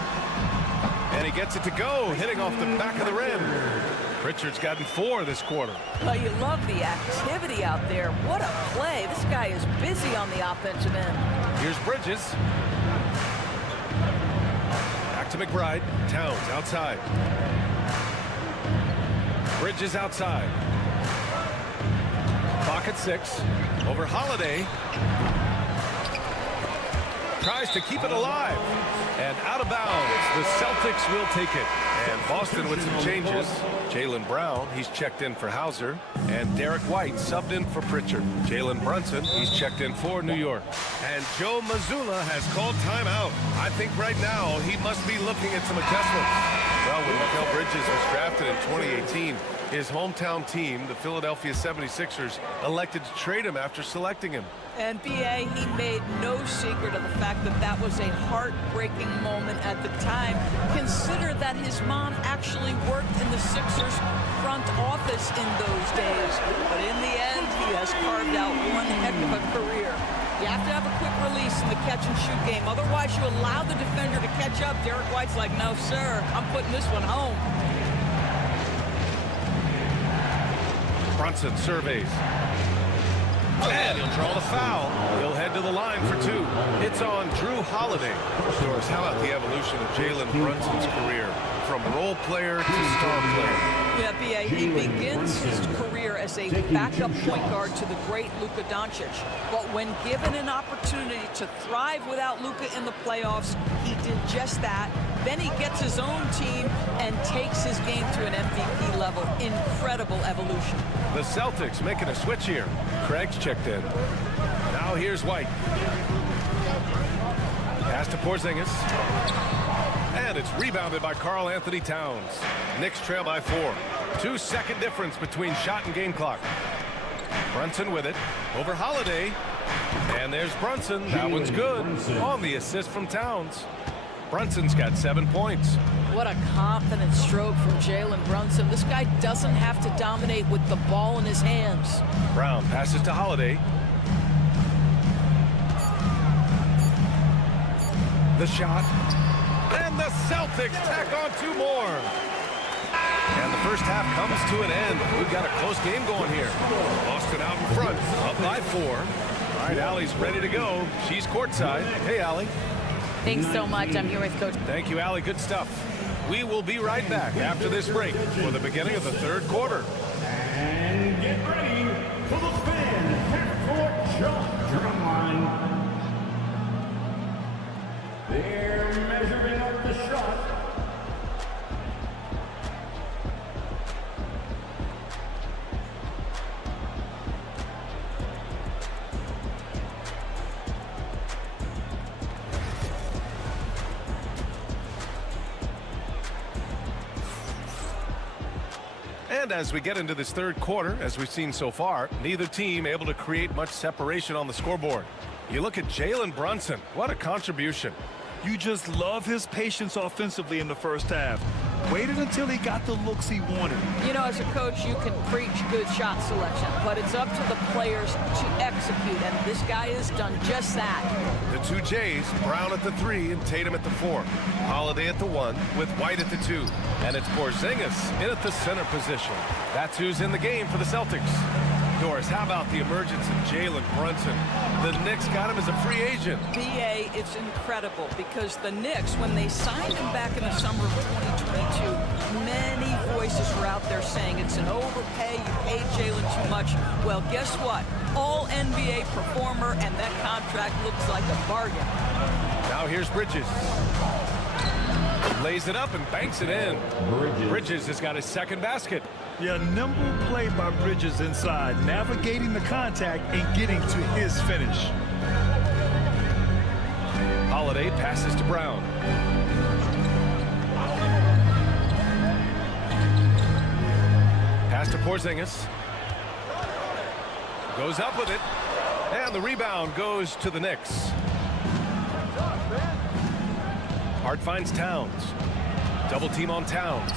And he gets it to go, hitting off the back of the rim. Pritchard's gotten 4 this quarter. Well, you love the activity out there. What a play. This guy is busy on the offensive end. Here's Bridges. Back to McBride. Towns outside. Bridges outside. Clock at 6. Over Holiday. Tries to keep it alive. And out of bounds. The Celtics will take it. And Boston with some changes. Jaylen Brown, he's checked in for Hauser. And Derek White subbed in for Pritchard. Jalen Brunson, he's checked in for New York. And Joe Mazzulla has called timeout. I think right now he must be looking at some adjustments. Well, when Mikal Bridges was drafted in 2018, his hometown team, the Philadelphia 76ers, elected to trade him after selecting him. And B.A., he made no secret of the fact that that was a heartbreaking moment at the time. Consider that his mom actually worked in the Sixers front office in those days. But in the end, he has carved out one heck of a career. You have to have a quick release in the catch-and-shoot game. Otherwise, you allow the defender to catch up. Derek White's like, no, sir, I'm putting this one home. Brunson surveys. And he'll draw the foul. He'll head to the line for 2. It's on Drew Holiday. Doris, how about the evolution of Jalen Brunson's career from role player to star player? Yeah, B.A., he begins his career as a backup point guard to the great Luka Doncic. But when given an opportunity to thrive without Luka in the playoffs, he did just that. Then he gets his own team and takes his game to an MVP level. Incredible evolution. The Celtics making a switch here. Craig's checked in. Now here's White. Pass to Porzingis. And it's It's rebounded by Karl Anthony Towns. Knicks trail by 4. 2-second difference between shot and game clock. Brunson with it. Over Holiday. And there's Brunson. That one's good. On the assist from Towns. Brunson's got 7 points. What a confident stroke from Jalen Brunson. This guy doesn't have to dominate with the ball in his hands. Brown passes to Holiday. The shot. And the Celtics tack on 2 more. And the first half comes to an end. We've got a close game going here. Boston out in front, up by 4. All right, Allie's ready to go. She's courtside. Hey, Allie. Thanks so much. I'm here with Coach. Thank you, Allie. Good stuff. We will be right back after this break for the beginning of the third quarter. And get ready for the fan half-court shot drum line. They're measuring up the shot. And as we get into this third quarter, as we've seen so far, neither team able to create much separation on the scoreboard. You look at Jalen Brunson. What a contribution. You just love his patience offensively in the first half. Waited until he got the looks he wanted. You know, as a coach, you can preach good shot selection, but it's up to the players to execute, and this guy has done just that. The 2 Jays, Brown at the 3 and Tatum at the 4. Holiday at the 1 with White at the 2. And it's Porzingis in at the center position. That's who's in the game for the Celtics. Doris, how about the emergence of Jalen Brunson? The Knicks got him as a free agent. BA, it's incredible because the Knicks, when they signed him back in the summer of 2022, many voices were out there saying it's an overpay, you paid Jalen too much. Well, guess what? All NBA performer, and that contract looks like a bargain. Now here's Bridges. Lays it up and banks it in. Bridges has got his second basket. Yeah, nimble play by Bridges inside, navigating the contact and getting to his finish. Holiday passes to Brown. Pass to Porzingis. Goes up with it. And the rebound goes to the Knicks. Hart finds Towns. Double team on Towns.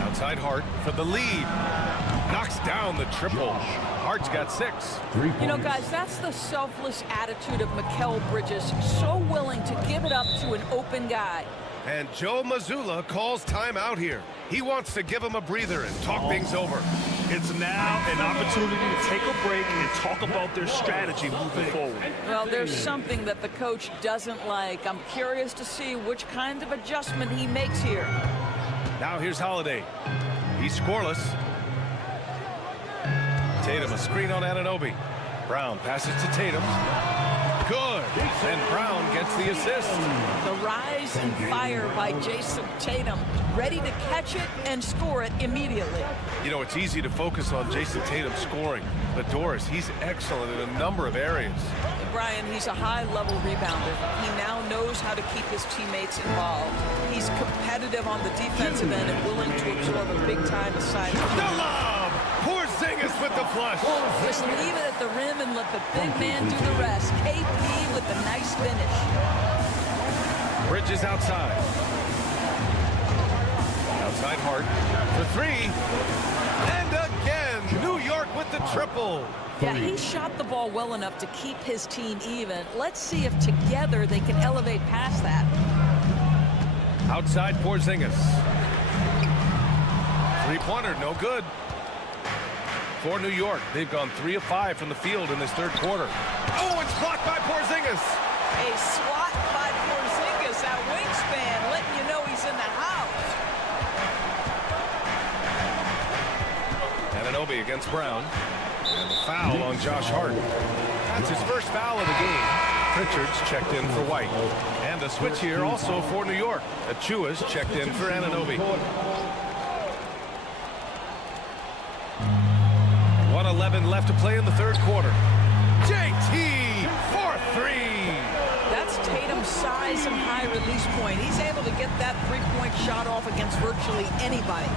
Outside Hart for the lead. Knocks down the triple. Hart's got 6. You know, guys, that's the selfless attitude of Mikal Bridges. So willing to give it up to an open guy. And Joe Mazzulla calls timeout here. He wants to give him a breather and talk things over. It's now an opportunity to take a break and talk about their strategy moving forward. Well, there's something that the coach doesn't like. I'm curious to see which kind of adjustment he makes here. Now here's Holiday. He's scoreless. Tatum, a screen on Anunoby. Brown passes to Tatum. Good. And Brown gets the assist. The rise and fire by Jason Tatum, ready to catch it and score it immediately. You know, it's easy to focus on Jason Tatum scoring, but Doris, he's excellent in a number of areas. Brian, he's a high-level rebounder. He now knows how to keep his teammates involved. He's competitive on the defensive end and willing to absorb a big-time assignment. The lob! Porzingis with the flush. Just leave it at the rim and let the big man do the rest. KP with a nice finish. Bridges outside. Outside Hart for 3. And again, New York with the triple. Yeah, he shot the ball well enough to keep his team even. Let's see if together they can elevate past that. Outside Porzingis. Three-pointer, no good. For New York, they've gone 3 of 5 from the field in this third quarter. Oh, it's blocked by Porzingis. A swat by Porzingis, that wingspan, letting you know he's in the house. Anunoby against Brown. And the foul on Josh Hart. That's his first foul of the game. Pritchard's checked in for White. And a switch here also for New York. Achua's checked in for Anunoby. 1:11 left to play in the third quarter. JT for 3. That's Tatum's size and high release point. He's able to get that three-point shot off against virtually anybody.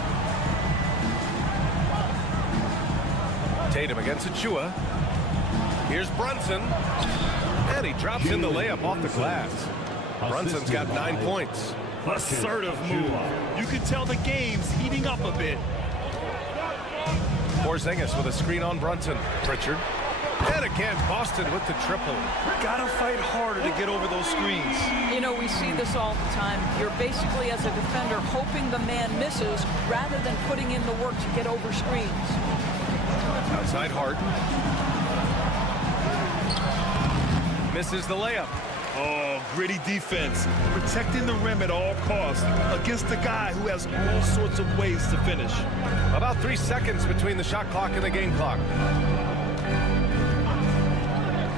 Tatum against Achua. Here's Brunson. And he drops in the layup off the glass. Brunson's got 9 points. Assertive move. You can tell the game's heating up a bit. Porzingis with a screen on Brunson. Pritchard. And again, Boston with the triple. Gotta fight harder to get over those screens. You know, we see this all the time. You're basically, as a defender, hoping the man misses rather than putting in the work to get over screens. Outside Hart. Misses the layup. Oh, gritty defense. Protecting the rim at all costs against a guy who has all sorts of ways to finish. About 3 seconds between the shot clock and the game clock.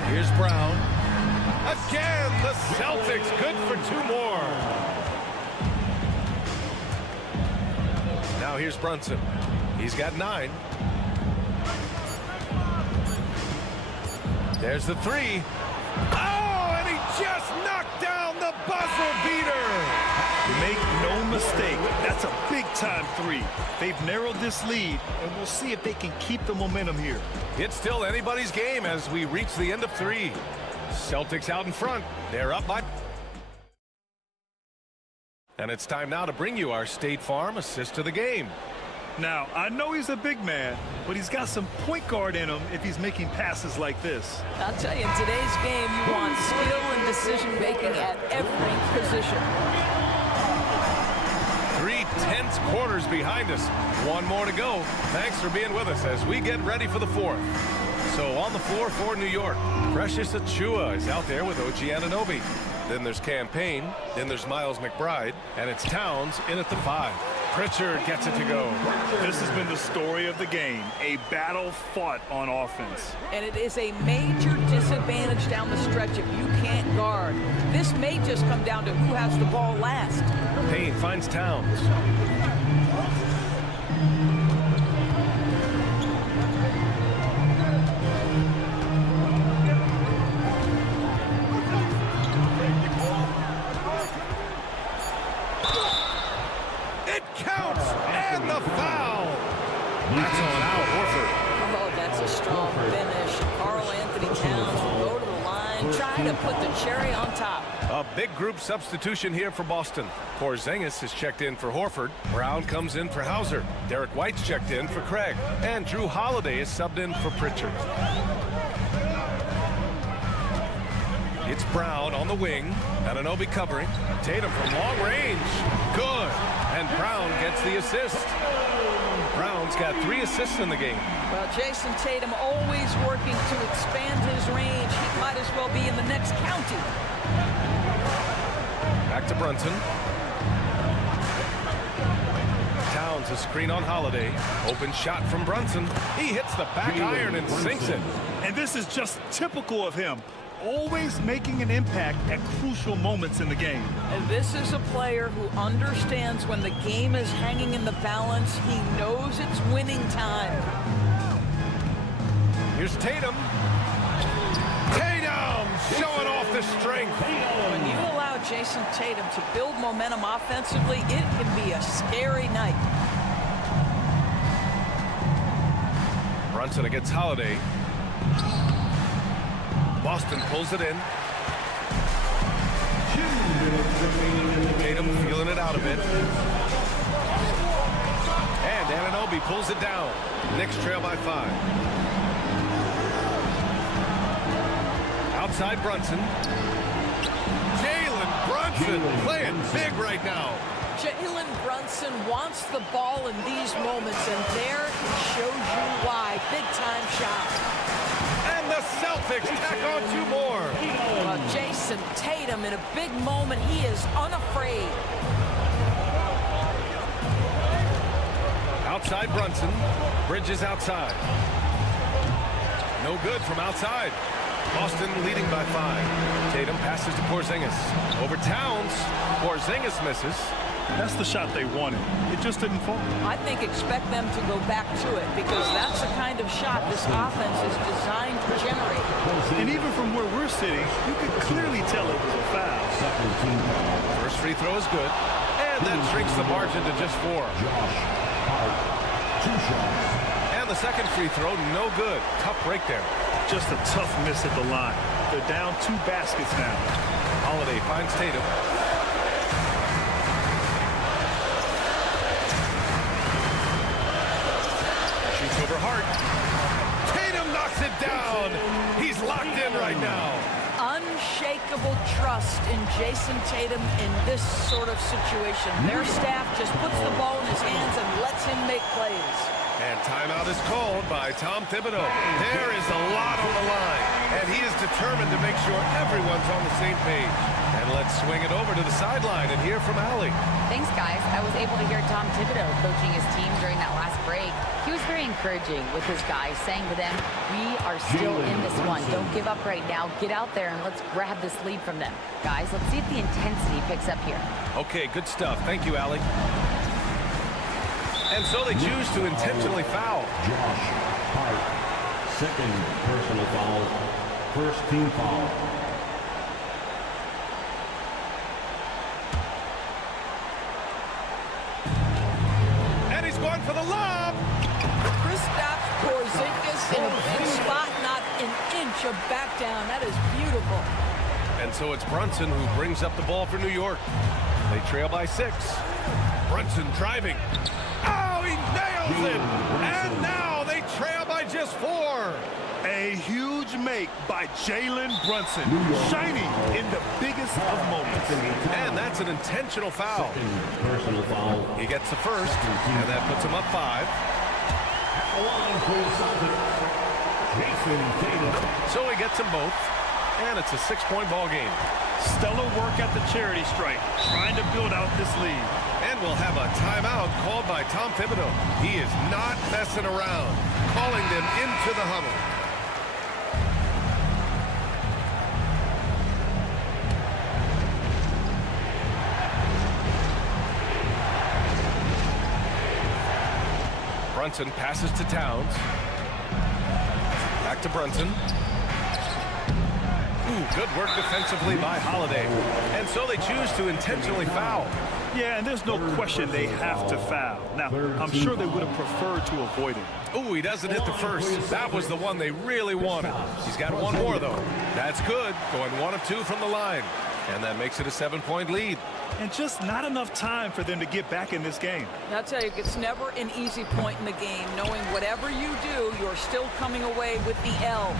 Here's Brown. Again, the Celtics good for 2 more. Now here's Brunson. He's got 9. There's the 3. Oh, and he just knocked down the buzzer beater. Make no mistake, that's a big-time 3. They've narrowed this lead, and we'll see if they can keep the momentum here. It's still anybody's game as we reach the end of 3. Celtics out in front. They're up by... And it's time now to bring you our State Farm assist to the game. Now, I know he's a big man, but he's got some point guard in him if he's making passes like this. I'll tell you, in today's game, you want skill and decision-making at every position. 3 tense quarters behind us. 1 more to go. Thanks for being with us as we get ready for the 4th. So on the floor for New York, Precious Achua is out there with OG Anunoby. Then there's Campaign. Then there's Miles McBride. And it's Towns in at the 5. Pritchard gets it to go. This has been the story of the game. A battle fought on offense. And it is a major disadvantage down the stretch if you can't guard. This may just come down to who has the ball last. Payne finds Towns. That's on out, Horford. Oh, that's a strong finish. Karl Anthony Towns will go to the line, try to put the cherry on top. A big group substitution here for Boston. Porzingis is checked in for Horford. Brown comes in for Hauser. Derek White's checked in for Craig. And Drew Holiday is subbed in for Pritchard. It's Brown on the wing. Anunoby covering. Tatum from long range. Good. And Brown gets the assist. Brown's got 3 assists in the game. Well, Jason Tatum always working to expand his range. He might as well be in the next county. Back to Brunson. Towns a screen on Holiday. Open shot from Brunson. He hits the back iron and sinks it. And this is just typical of him. Always making an impact at crucial moments in the game. And this is a player who understands when the game is hanging in the balance. He knows it's winning time. Here's Tatum. Tatum showing off the strength. When you allow Jason Tatum to build momentum offensively, it can be a scary night. Brunson against Holiday. Boston pulls it in. Tatum feeling it out a bit. And Anunoby pulls it down. Knicks trail by 5. Outside Brunson. Jalen Brunson playing big right now. Jalen Brunson wants the ball in these moments, and there he shows you why. Big-time shot. And the Celtics tack on 2 more. Well, Jason Tatum, in a big moment, he is unafraid. Outside Brunson. Bridges outside. No good from outside. Boston leading by 5. Tatum passes to Porzingis. Over Towns. Porzingis misses. That's the shot they wanted. It just didn't fall. I think expect them to go back to it because that's the kind of shot this offense is designed to generate. And even from where we're sitting, you could clearly tell it was a foul. First free throw is good. And that shrinks the margin to just 4. And the second free throw, no good. Tough break there. Just a tough miss at the line. They're down 2 baskets now. Holiday finds Tatum. Shoots over Hart. Tatum knocks it down. He's locked in right now. Unshakable trust in Jason Tatum in this sort of situation. Their staff just puts the ball in his hands and lets him make plays. And timeout is called by Tom Thibodeau. There is a lot on the line, and he is determined to make sure everyone's on the same page. And let's swing it over to the sideline and hear from Allie. Thanks, guys. I was able to hear Tom Thibodeau coaching his team during that last break. He was very encouraging with his guys, saying to them, we are still in this one. Don't give up right now. Get out there and let's grab this lead from them. Guys, let's see if the intensity picks up here. Okay, good stuff. Thank you, Allie. And so they choose to intentionally foul. Josh Hart, second personal foul, first team foul. And he's going for the lob. Kristaps Porzingis in a big spot, not an inch of back down. That is beautiful. And so it's Brunson who brings up the ball for New York. They trail by 6. Brunson driving. Oh, he nails it! And now they trail by just 4. A huge make by Jalen Brunson, shining in the biggest of moments. And that's an intentional foul. Personal foul. He gets the first, and that puts him up 5. Jason Tatum. So he gets them both, and it's a 6-point ball game. Stellar work at the charity stripe, trying to build out this lead. And we'll have a timeout called by Tom Thibodeau. He is not messing around, calling them into the huddle. Brunson passes to Towns. Back to Brunson. Ooh, good work defensively by Holiday. And so they choose to intentionally foul. Yeah, and there's no question they have to foul. Now, I'm sure they would have preferred to avoid it. Ooh, he doesn't hit the first. That was the one they really wanted. He's got one more, though. That's good. Going 1 of 2 from the line. And that makes it a 7-point lead. And just not enough time for them to get back in this game. I'll tell you, it's never an easy point in the game, knowing whatever you do, you're still coming away with the L.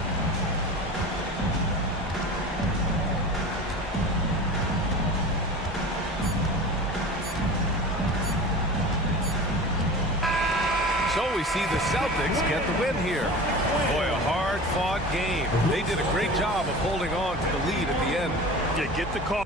So we see the Celtics get the win here. Boy, a hard-fought game. They did a great job of holding on to the lead at the end. Yeah, get the call.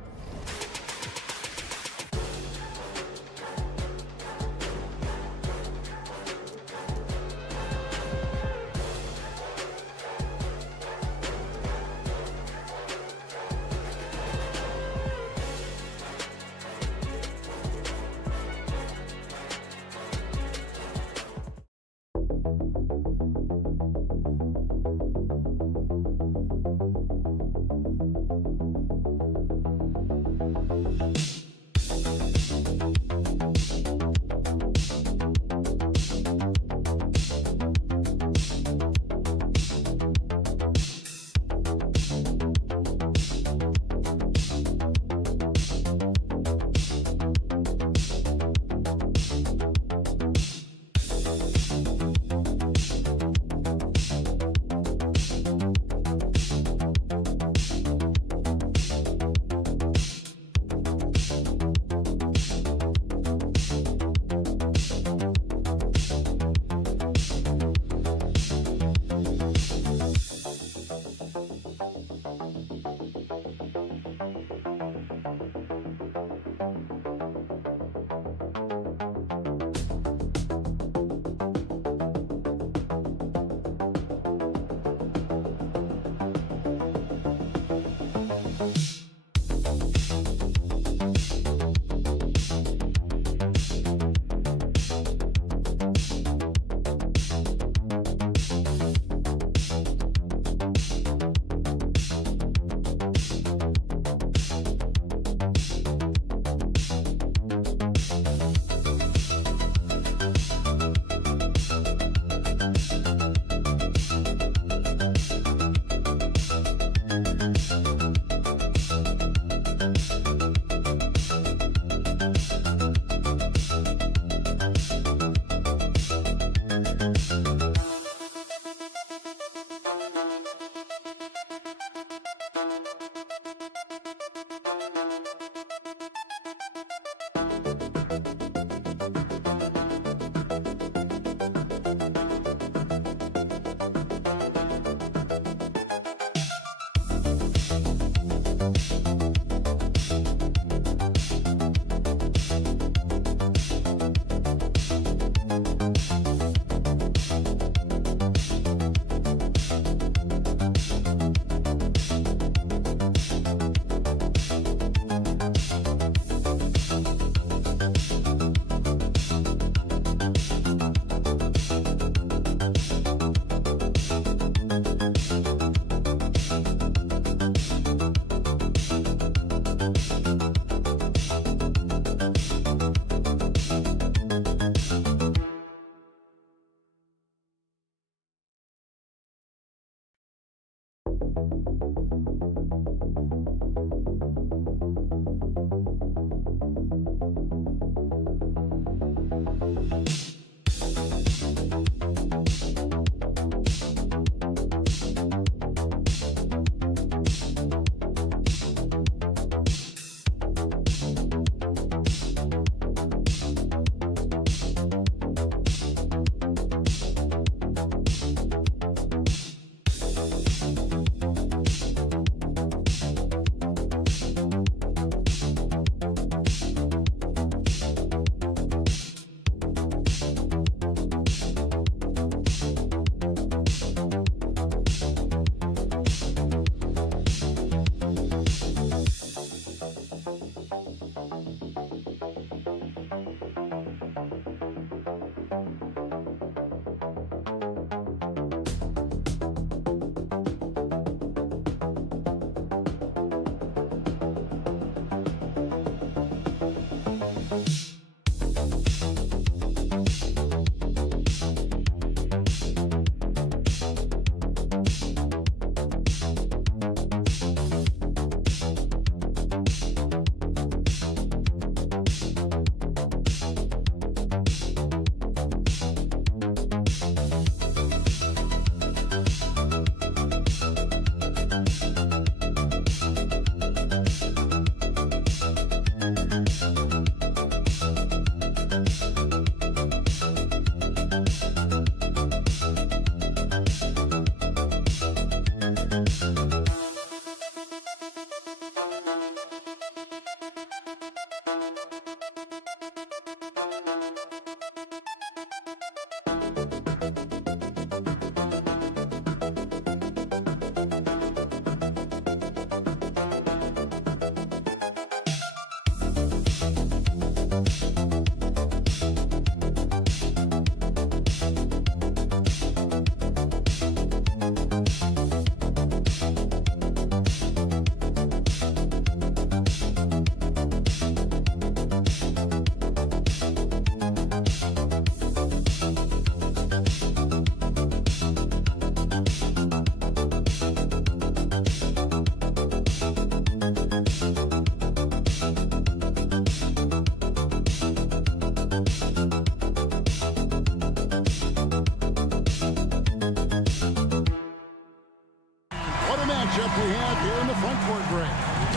matchup we have here in the front court break.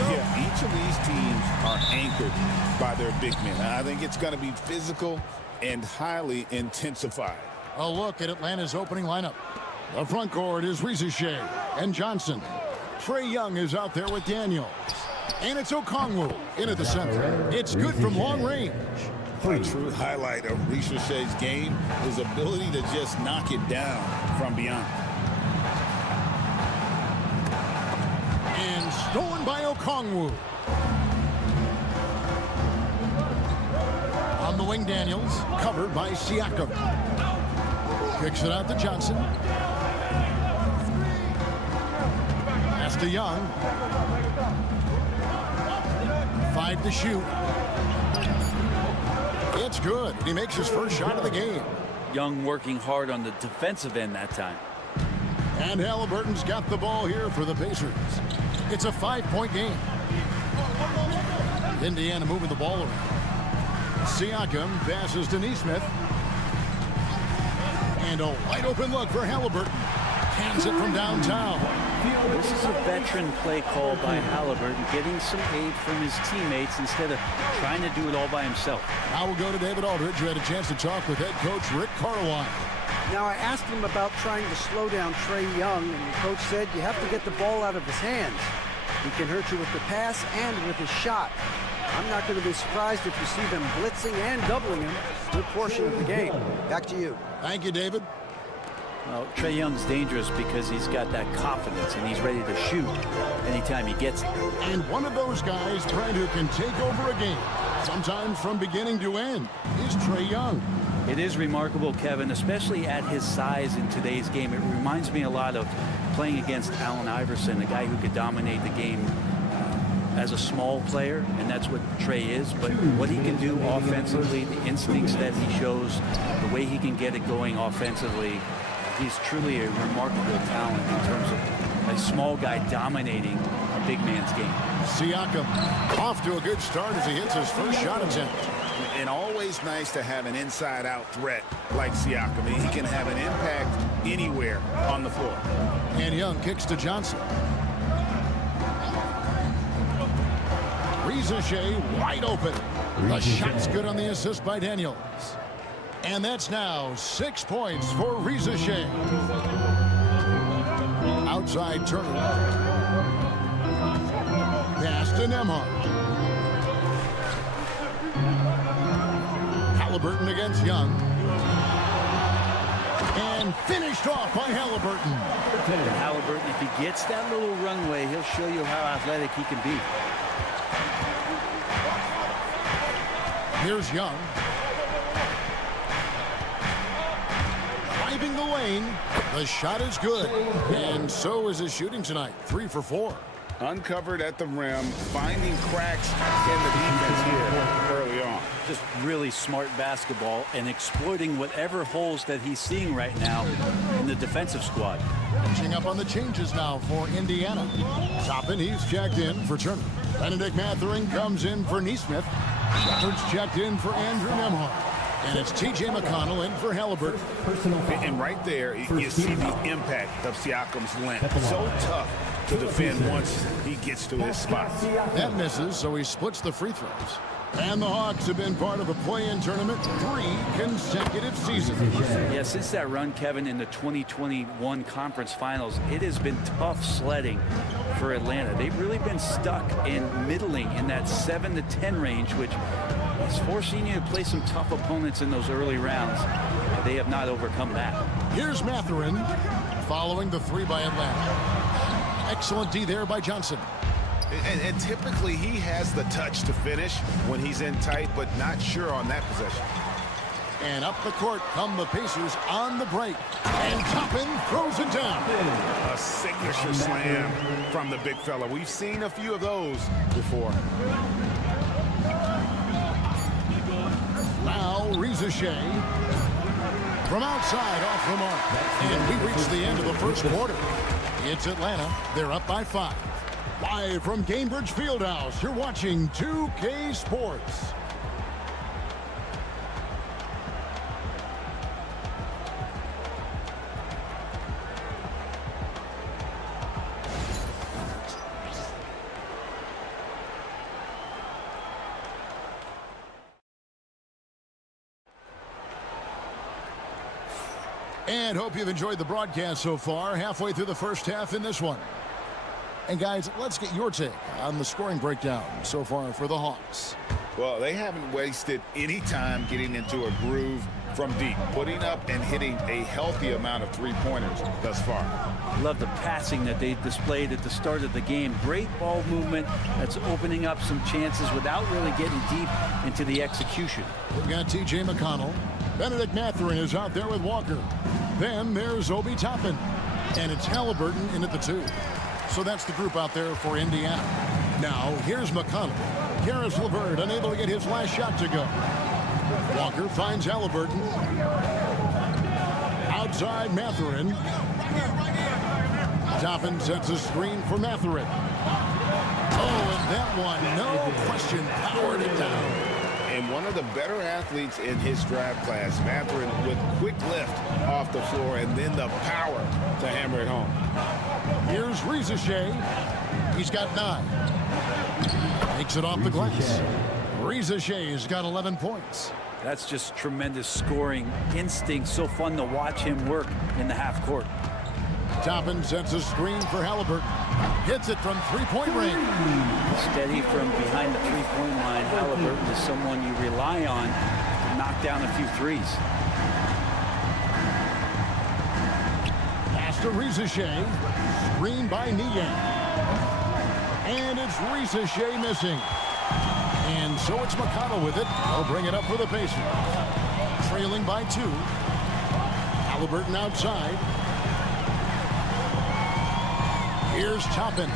Yeah, each of these teams are anchored by their big men. I think it's going to be physical and highly intensified. A look at Atlanta's opening lineup. The front court is Rizushea and Johnson. Trae Young is out there with Daniels. And it's Okongwu in at the center. It's good from long range. A true highlight of Rizuschea's game, his ability to just knock it down from beyond. And stolen by Okongwu. On the wing, Daniels, covered by Siakam. Kicks it out to Johnson. Pass to Young. 5 to shoot. It's good. He makes his first shot of the game. Young working hard on the defensive end that time. And Halliburton's got the ball here for the Pacers. It's a 5-point game. Indiana moving the ball around. Siakam passes to Nesmith. And a wide open look for Halliburton. Hands it from downtown. This is a veteran play call by Halliburton, getting some aid from his teammates instead of trying to do it all by himself. Now we'll go to David Aldridge, who had a chance to talk with head coach Rick Carlisle. Now, I asked him about trying to slow down Trae Young, and the coach said you have to get the ball out of his hands. He can hurt you with the pass and with his shot. I'm not going to be surprised if you see them blitzing and doubling him a good portion of the game. Back to you. Thank you, David. Well, Trae Young's dangerous because he's got that confidence and he's ready to shoot anytime he gets it. And one of those guys, Brent, who can take over a game, sometimes from beginning to end, is Trae Young. It is remarkable, Kevin, especially at his size in today's game. It reminds me a lot of playing against Allen Iverson, a guy who could dominate the game as a small player, and that's what Trae is. But what he can do offensively, the instincts that he shows, the way he can get it going offensively, he's truly a remarkable talent in terms of a small guy dominating a big man's game. Siakam off to a good start as he hits his first shot attempt. And always nice to have an inside-out threat like Siakam. He can have an impact anywhere on the floor. And Young kicks to Johnson. Riza Shea wide open. The shot's good on the assist by Daniels. And that's now 6 points for Riza Shea. Outside Turner. Pass to Nembhard. Halliburton against Young. And finished off by Halliburton. Halliburton, if he gets that little runway, he'll show you how athletic he can be. Here's Young. Driving the lane. The shot is good. And so is his shooting tonight. 3 for 4. Uncovered at the rim, finding cracks in the defense here early on. Just really smart basketball and exploiting whatever holes that he's seeing right now in the defensive squad. Catching up on the changes now for Indiana. Toppin, he's checked in for Turner. Benedict Mathurin comes in for Nesmith. Shepard's checked in for Andrew Nembhard. And it's T.J. McConnell in for Halliburton. And right there, you see the impact of Siakam's length. So tough to defend once he gets to his spot. That misses, so he splits the free throws. And the Hawks have been part of a play-in tournament 3 consecutive seasons. Yeah, since that run, Kevin, in the 2021 conference finals, it has been tough sledding for Atlanta. They've really been stuck in middling in that 7 to 10 range, which is forcing you to play some tough opponents in those early rounds. They have not overcome that. Here's Mathurin following the 3 by Atlanta. Excellent D there by Johnson. And typically he has the touch to finish when he's in tight, but not sure on that possession. And up the court come the Pacers on the break. And Toppin throws it down. A signature slam from the big fella. We've seen a few of those before. Now Riza Shea from outside off the mark. And we reach the end of the first quarter. It's Atlanta. They're up by 5. Live from Gainbridge Fieldhouse, you're watching 2K Sports. And hope you've enjoyed the broadcast so far. Halfway through the first half in this one. And guys, let's get your take on the scoring breakdown so far for the Hawks. Well, they haven't wasted any time getting into a groove from deep, putting up and hitting a healthy amount of three-pointers thus far. Love the passing that they displayed at the start of the game. Great ball movement that's opening up some chances without really getting deep into the execution. We've got T.J. McConnell. Benedict Mathurin is out there with Walker. Then there's Obi Toppin. And it's Halliburton in at the 2. So that's the group out there for Indiana. Now, here's McConnell. Karis LeVert unable to get his last shot to go. Walker finds Halliburton. Outside Mathurin. Toppin sets a screen for Mathurin. Oh, and that one, no question, powered it down. And one of the better athletes in his draft class, Mathurin, with quick lift off the floor and then the power to hammer it home. Here's Riza Shea. He's got 9. Takes it off the glass. Riza Shea's got 11 points. That's just tremendous scoring instinct. So fun to watch him work in the half court. Toppin sets a screen for Halliburton. Hits it from three-point range. Steady from behind the three-point line. Halliburton is someone you rely on to knock down a few threes. Pass to Riza Shea. Screen by Niang. And it's Riza Shea missing. And so it's McConnell with it. They'll bring it up for the Pacers. Trailing by 2. Halliburton outside. Here's Toppin.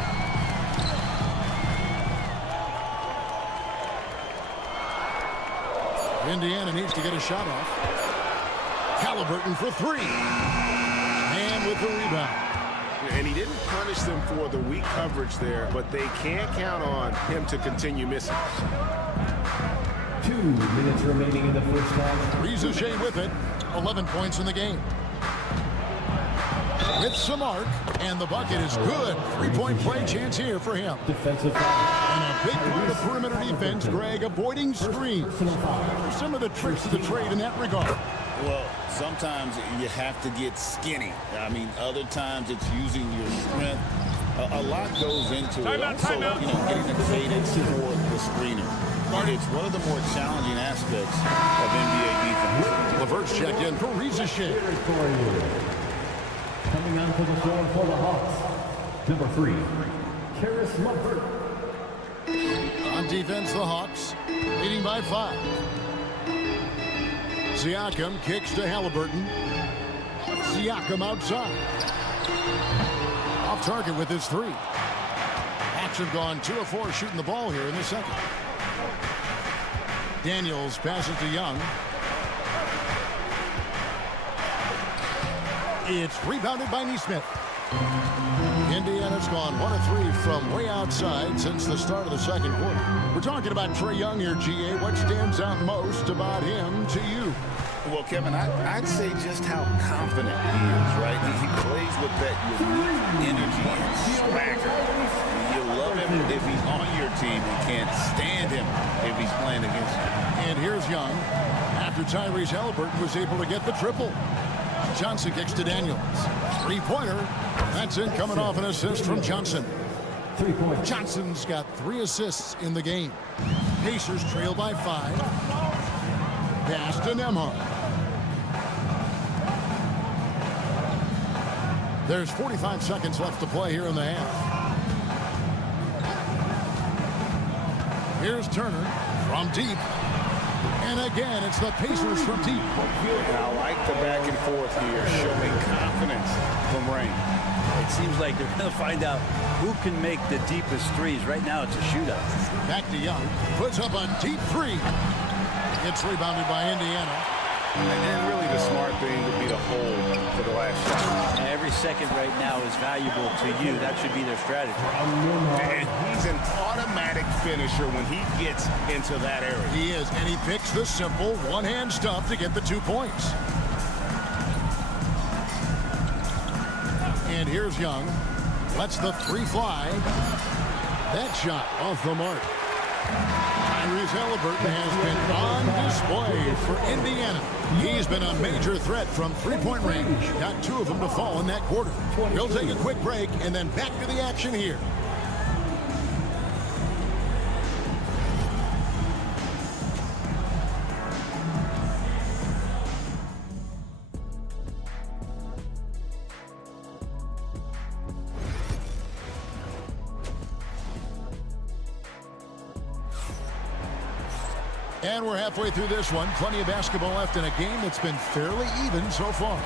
Indiana needs to get a shot off. Halliburton for 3. And with the rebound. And he didn't punish them for the weak coverage there, but they can't count on him to continue missing. 2 minutes remaining in the first half. Riza with it. 11 points in the game. With some arc, and the bucket is good. 3-point play chance here for him. Defensive foul. And a big part of perimeter defense, Greg, avoiding screens. Some of the tricks of the trade in that regard. Well, sometimes you have to get skinny. I mean, other times it's using your strength. A lot goes into it. Also, you know, getting the cadence for the screener. It's one of the more challenging aspects of NBA defense. LeVert's checked in for Riza. Coming onto the floor for the Hawks, number 3, Karis LeVert. On defense, the Hawks leading by 5. Siakam kicks to Halliburton. Siakam outside. Off target with his 3. Hawks have gone 2 of 4 shooting the ball here in the second. Daniels passes to Young. It's rebounded by Nesmith. Indiana's gone 1 of 3 from way outside since the start of the second quarter. We're talking about Trae Young here, GA. What stands out most about him to you? Well, Kevin, I'd say just how confident he is, right? He plays with that unique energy and swagger. You love him if he's on your team. You can't stand him if he's playing against you. And here's Young after Tyrese Halliburton was able to get the triple. Johnson kicks to Daniels. 3-pointer. That's in, coming off an assist from Johnson. 3 points. Johnson's got 3 assists in the game. Pacers trail by 5. Pass to Nembhard. There's 45 seconds left to play here in the half. Here's Turner from deep. And again, it's the Pacers from deep. I like the back and forth here, showing confidence from Rain. It seems like they're going to find out who can make the deepest threes. Right now, it's a shootout. Back to Young. Puts up a deep 3. It's rebounded by Indiana. And really the smart thing would be to hold for the last shot. Every second right now is valuable to you. That should be their strategy. And he's an automatic finisher when he gets into that area. He is, and he picks the simple one-hand stuff to get the 2 points. And here's Young. Lets the 3 fly. That shot off the mark. Tyrese Halliburton has been on display for Indiana. He's been a major threat from 3-point range. Got 2 of them to fall in that quarter. We'll take a quick break and then back to the action here. And we're halfway through this one. Plenty of basketball left in a game that's been fairly even so far.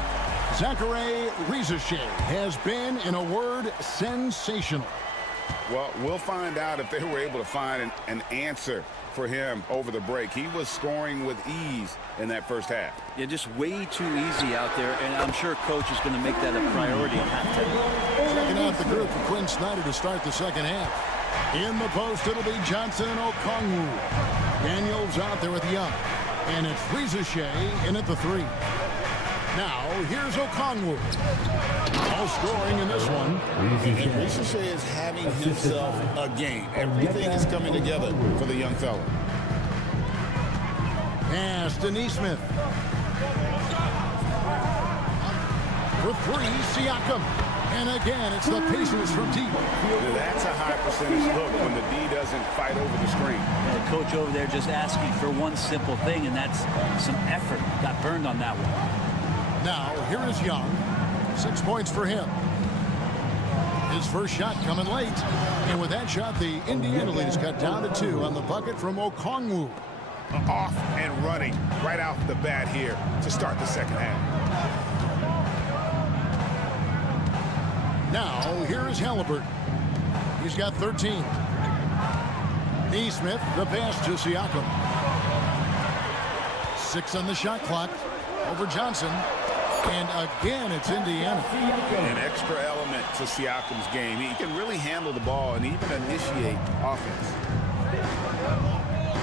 Zachary Riza has been, in a word, sensational. Well, we'll find out if they were able to find an answer for him over the break. He was scoring with ease in that first half. Yeah, just way too easy out there, and I'm sure coach is going to make that a priority at halftime. Checking out the group for Quinn Snyder to start the second half. In the post, it'll be Johnson and Okongwu. Daniels out there with Young. And it's Riza in at the 3. Now, here's Okongwu. All scoring in this one. And Riza is having himself a game. Everything is coming together for the young fella. Pass to Nesmith. For 3, Siakam. And again, it's the Pacers from deep. That's a high percentage look when the D doesn't fight over the screen. And the coach over there just asking for one simple thing, and that's some effort. Got burned on that one. Now, here is Young. 6 points for him. His first shot coming late. And with that shot, the Indiana lead is cut down to 2 on the bucket from Okongwu. Off and running right off the bat here to start the second half. Now, here is Halliburton. He's got 13. Nesmith, the pass to Siakam. 6 on the shot clock. Over Johnson. And again, it's Indiana. An extra element to Siakam's game. He can really handle the ball and even initiate offense.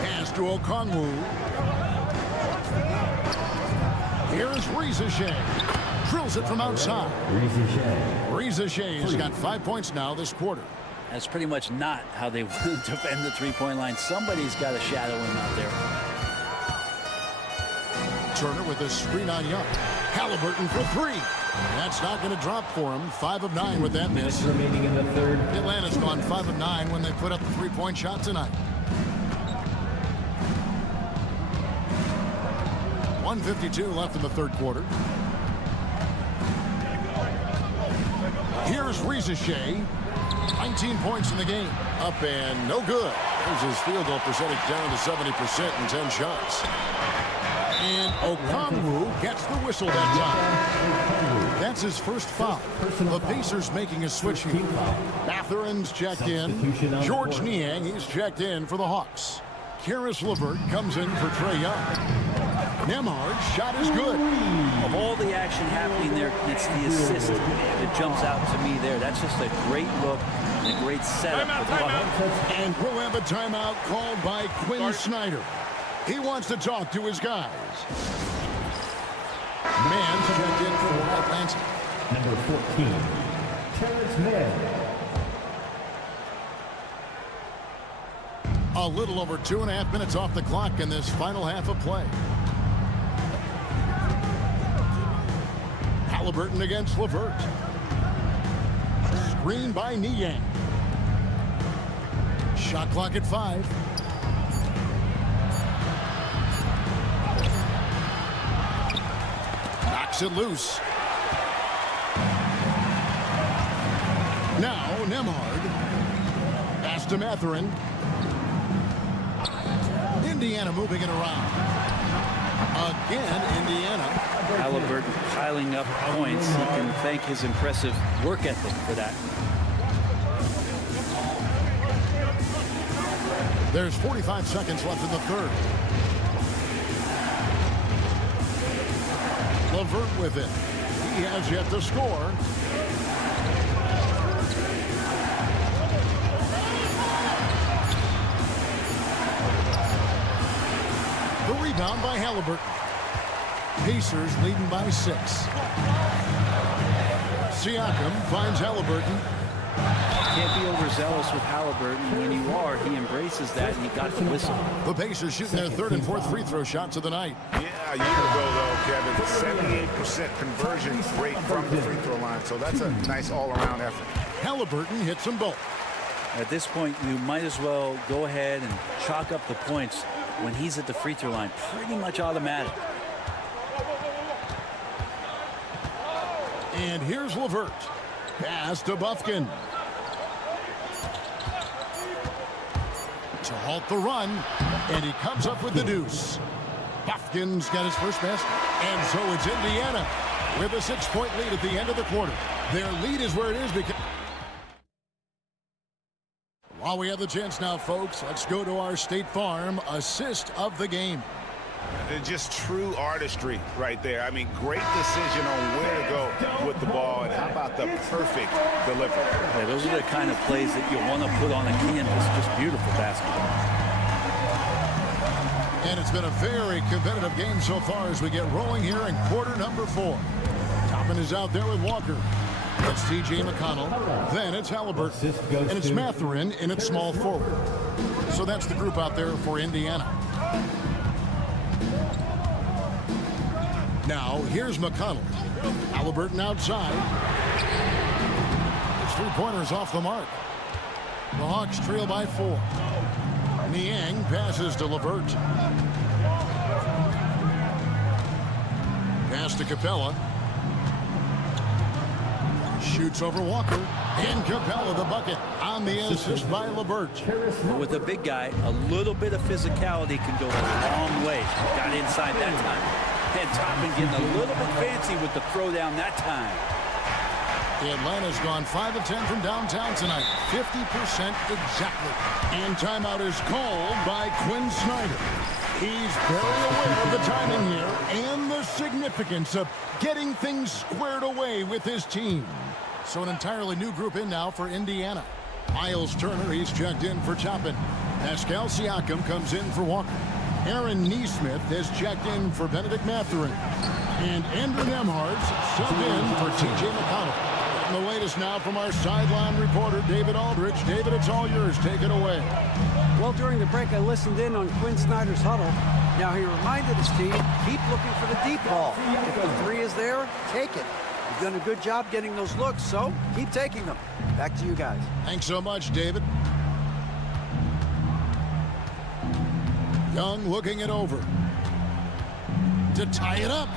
Pass to Okongwu. Here's Reza Shea. Drills it from outside. Reza Shea has got 5 points now this quarter. That's pretty much not how they want to defend the three-point line. Somebody's got to shadow him out there. Turner with a screen on Young. Halliburton for three. That's not going to drop for him. 5 of 9 with that miss. Remaining in the third. Atlanta's gone 5 of 9 when they put up the three-point shot tonight. 1:52 left in the third quarter. Here's Reza Shea. 19 points in the game. Up and no good. There's his field goal percentage down to 70% in 10 shots. And Okongwu gets the whistle that time. That's his first foul. The Pacers making a switch here. Matherin's checked in. George Niang, he's checked in for the Hawks. Karis LeVert comes in for Trae Young. Nembhard's shot is good. Of all the action happening there, it's the assist that jumps out to me there. That's just a great look and a great setup for the Hawks. And we'll have a timeout called by Quinn Snyder. He wants to talk to his guys. Mann checked in for Atlanta. Number 14, Terrence Mann. A little over 2.5 minutes off the clock in this final half of play. Halliburton against LeVert. Screen by Niang. Shot clock at 5. Knocks it loose. Now Nembhard. Pass to Matherin. Indiana moving it around. Again, Indiana. Halliburton piling up points. He can thank his impressive work ethic for that. There's 45 seconds left in the third. LeVert with it. He has yet to score. The rebound by Halliburton. Pacers leading by 6. Siakam finds Halliburton. Can't be overzealous with Halliburton. When you are, he embraces that, and he got the whistle. The Pacers shooting their third and fourth free throw shots of the night. Yeah, a year ago, though, Kevin, 78% conversion rate from the free throw line. So that's a nice all-around effort. Halliburton hits them both. At this point, you might as well go ahead and chalk up the points when he's at the free throw line. Pretty much automatic. And here's LeVert. Pass to Bufkin. To halt the run, and he comes up with the deuce. Bufkin's got his first basket, and so it's Indiana with a 6-point lead at the end of the quarter. Their lead is where it is because... While we have the chance now, folks, let's go to our State Farm assist of the game. Just true artistry right there. I mean, great decision on where to go with the ball, and how about the perfect delivery. Yeah, those are the kind of plays that you want to put on a canvas. Just beautiful basketball. And it's been a very competitive game so far as we get rolling here in quarter number 4. Toppin is out there with Walker. It's T.J. McConnell. Then it's Halliburton. And it's Matherin in its small forward. So that's the group out there for Indiana. Now, here's McConnell. Halliburton outside. His three-pointer's off the mark. The Hawks trail by 4. Niang passes to LeVert. Pass to Capella. Shoots over Walker. And Capella the bucket on the assist by LeVert. With a big guy, a little bit of physicality can go a long way. Got inside that time. And Toppin getting a little bit fancy with the throwdown that time. Atlanta's gone 5 of 10 from downtown tonight. 50% exactly. And timeout is called by Quinn Snyder. He's very aware of the timing here and the significance of getting things squared away with his team. So an entirely new group in now for Indiana. Miles Turner, he's checked in for Toppin. Pascal Siakam comes in for Walker. Aaron Nesmith has checked in for Benedict Mathurin. And Andrew Nembhard's subbed in for T.J. McConnell. And the latest now from our sideline reporter, David Aldridge. David, it's all yours. Take it away. Well, during the break, I listened in on Quinn Snyder's huddle. Now, he reminded his team, keep looking for the deep ball. If the three is there, take it. You've done a good job getting those looks, so keep taking them. Back to you guys. Thanks so much, David. Young looking it over. To tie it up.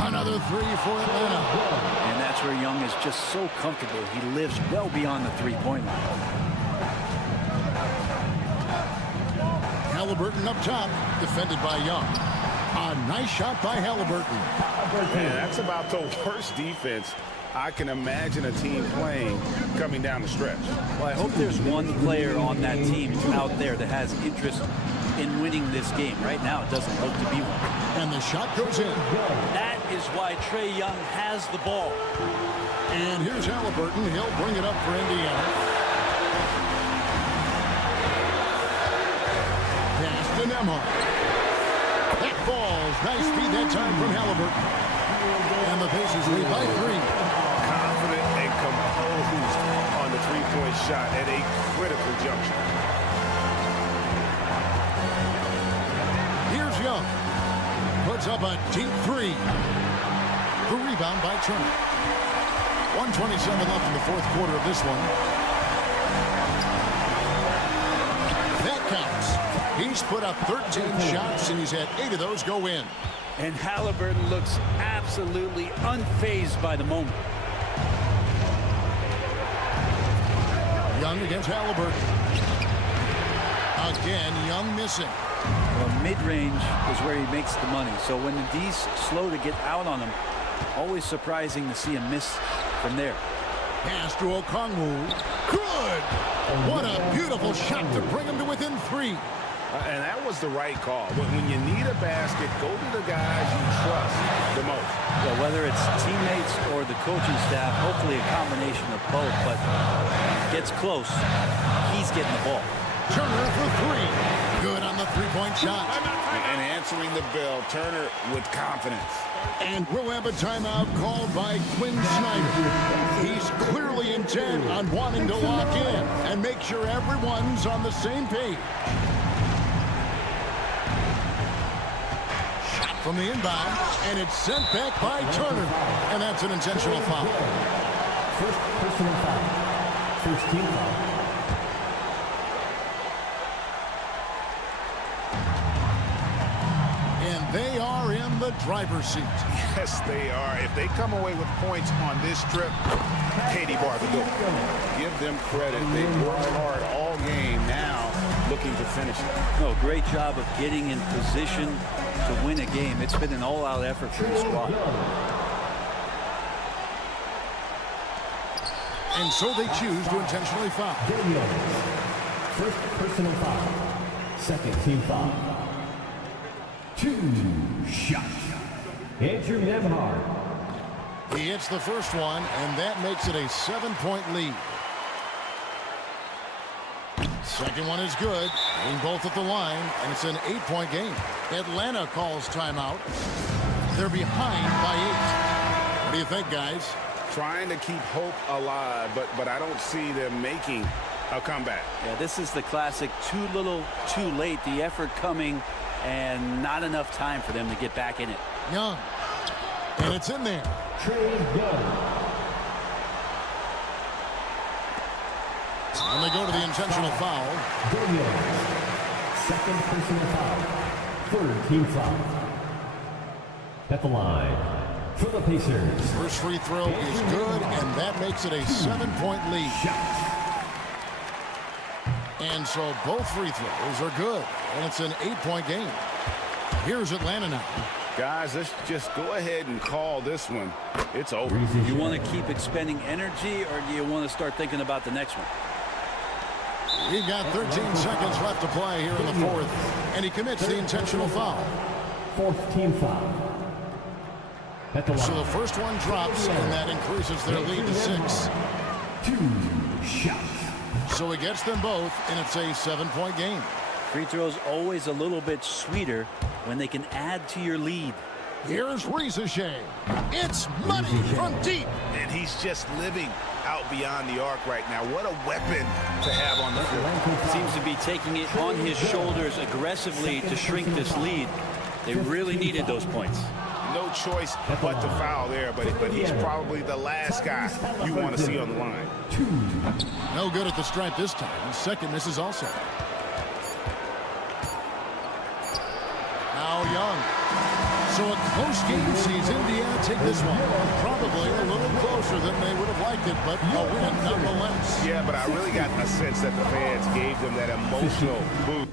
Another three for Atlanta. And that's where Young is just so comfortable. He lives well beyond the three-point line. Halliburton up top, defended by Young. A nice shot by Halliburton. Man, that's about the worst defense I can imagine a team playing coming down the stretch. Well, I hope there's one player on that team out there that has interest in winning this game. Right now, it doesn't look to be one. And the shot goes in. That is why Trae Young has the ball. And here's Halliburton. He'll bring it up for Indiana. Pass to Nembhard. That falls. Nice feed that time from Halliburton. And the Pacers lead by 3. Confident and composed on the three-point shot at a critical juncture. Here's Young. Puts up a deep 3. The rebound by Turner. 1:27 left in the fourth quarter of this one. That counts. He's put up 13 shots, and he's had 8 of those go in. And Halliburton looks absolutely unfazed by the moment. Young against Halliburton. Again, Young missing. Well, mid-range is where he makes the money. So when the D's slow to get out on him, always surprising to see him miss from there. Pass to Okongwu. Good! What a beautiful shot to bring him to within 3. And that was the right call. When you need a basket, go to the guys you trust the most. Well, whether it's teammates or the coaching staff, hopefully a combination of both, but gets close, he's getting the ball. Turner for 3. Good on the three-point shot. And answering the bell, Turner with confidence. And we'll have a timeout called by Quinn Snyder. He's clearly intent on wanting to lock in and make sure everyone's on the same page. Shot from the inbound, and it's sent back by Turner. And that's an intentional foul. First personal foul. First team foul. They are in the driver's seat. Yes, they are. If they come away with points on this trip, Katie Barber, give them credit. They worked hard all game, now looking to finish it. No, great job of getting in position to win a game. It's been an all-out effort for the squad. And so they choose to intentionally foul. First personal foul. Second team foul. 2 shots. Andrew Nembhard. He hits the first one, and that makes it a 7-point lead. Second one is good. Being both at the line, and it's an 8-point game. Atlanta calls timeout. They're behind by 8. What do you think, guys? Trying to keep hope alive, but I don't see them making a comeback. Yeah, this is the classic too little, too late. The effort coming, and not enough time for them to get back in it. Young. And it's in there. Trae Young. And they go to the intentional foul. Second personal foul. Third team foul. At the line for the Pacers. First free throw is good, and that makes it a 7-point lead. And so both free throws are good, and it's an 8-point game. Here's Atlanta now. Guys, let's just go ahead and call this one. It's over. You want to keep expending energy, or do you want to start thinking about the next one? He's got 13 seconds left to play here in the fourth, and he commits the intentional foul. Fourth team foul. at the line. So the first one drops, and that increases their lead to 6. 2 shots. So he gets them both, and it's a 7-point game. Free throws always a little bit sweeter when they can add to your lead. Here's Rizachet. It's money from deep. And he's just living out beyond the arc right now. What a weapon to have on the floor. Seems to be taking it on his shoulders aggressively to shrink this lead. They really needed those points. No choice but to foul there, but he's probably the last guy you want to see on the line. No good at the stripe this time. Second misses also. Now Young. So a close game sees Indiana take this one. Probably a little closer than they would have liked it, but a win nonetheless. Yeah, but I really got a sense that the fans gave them that emotional boost.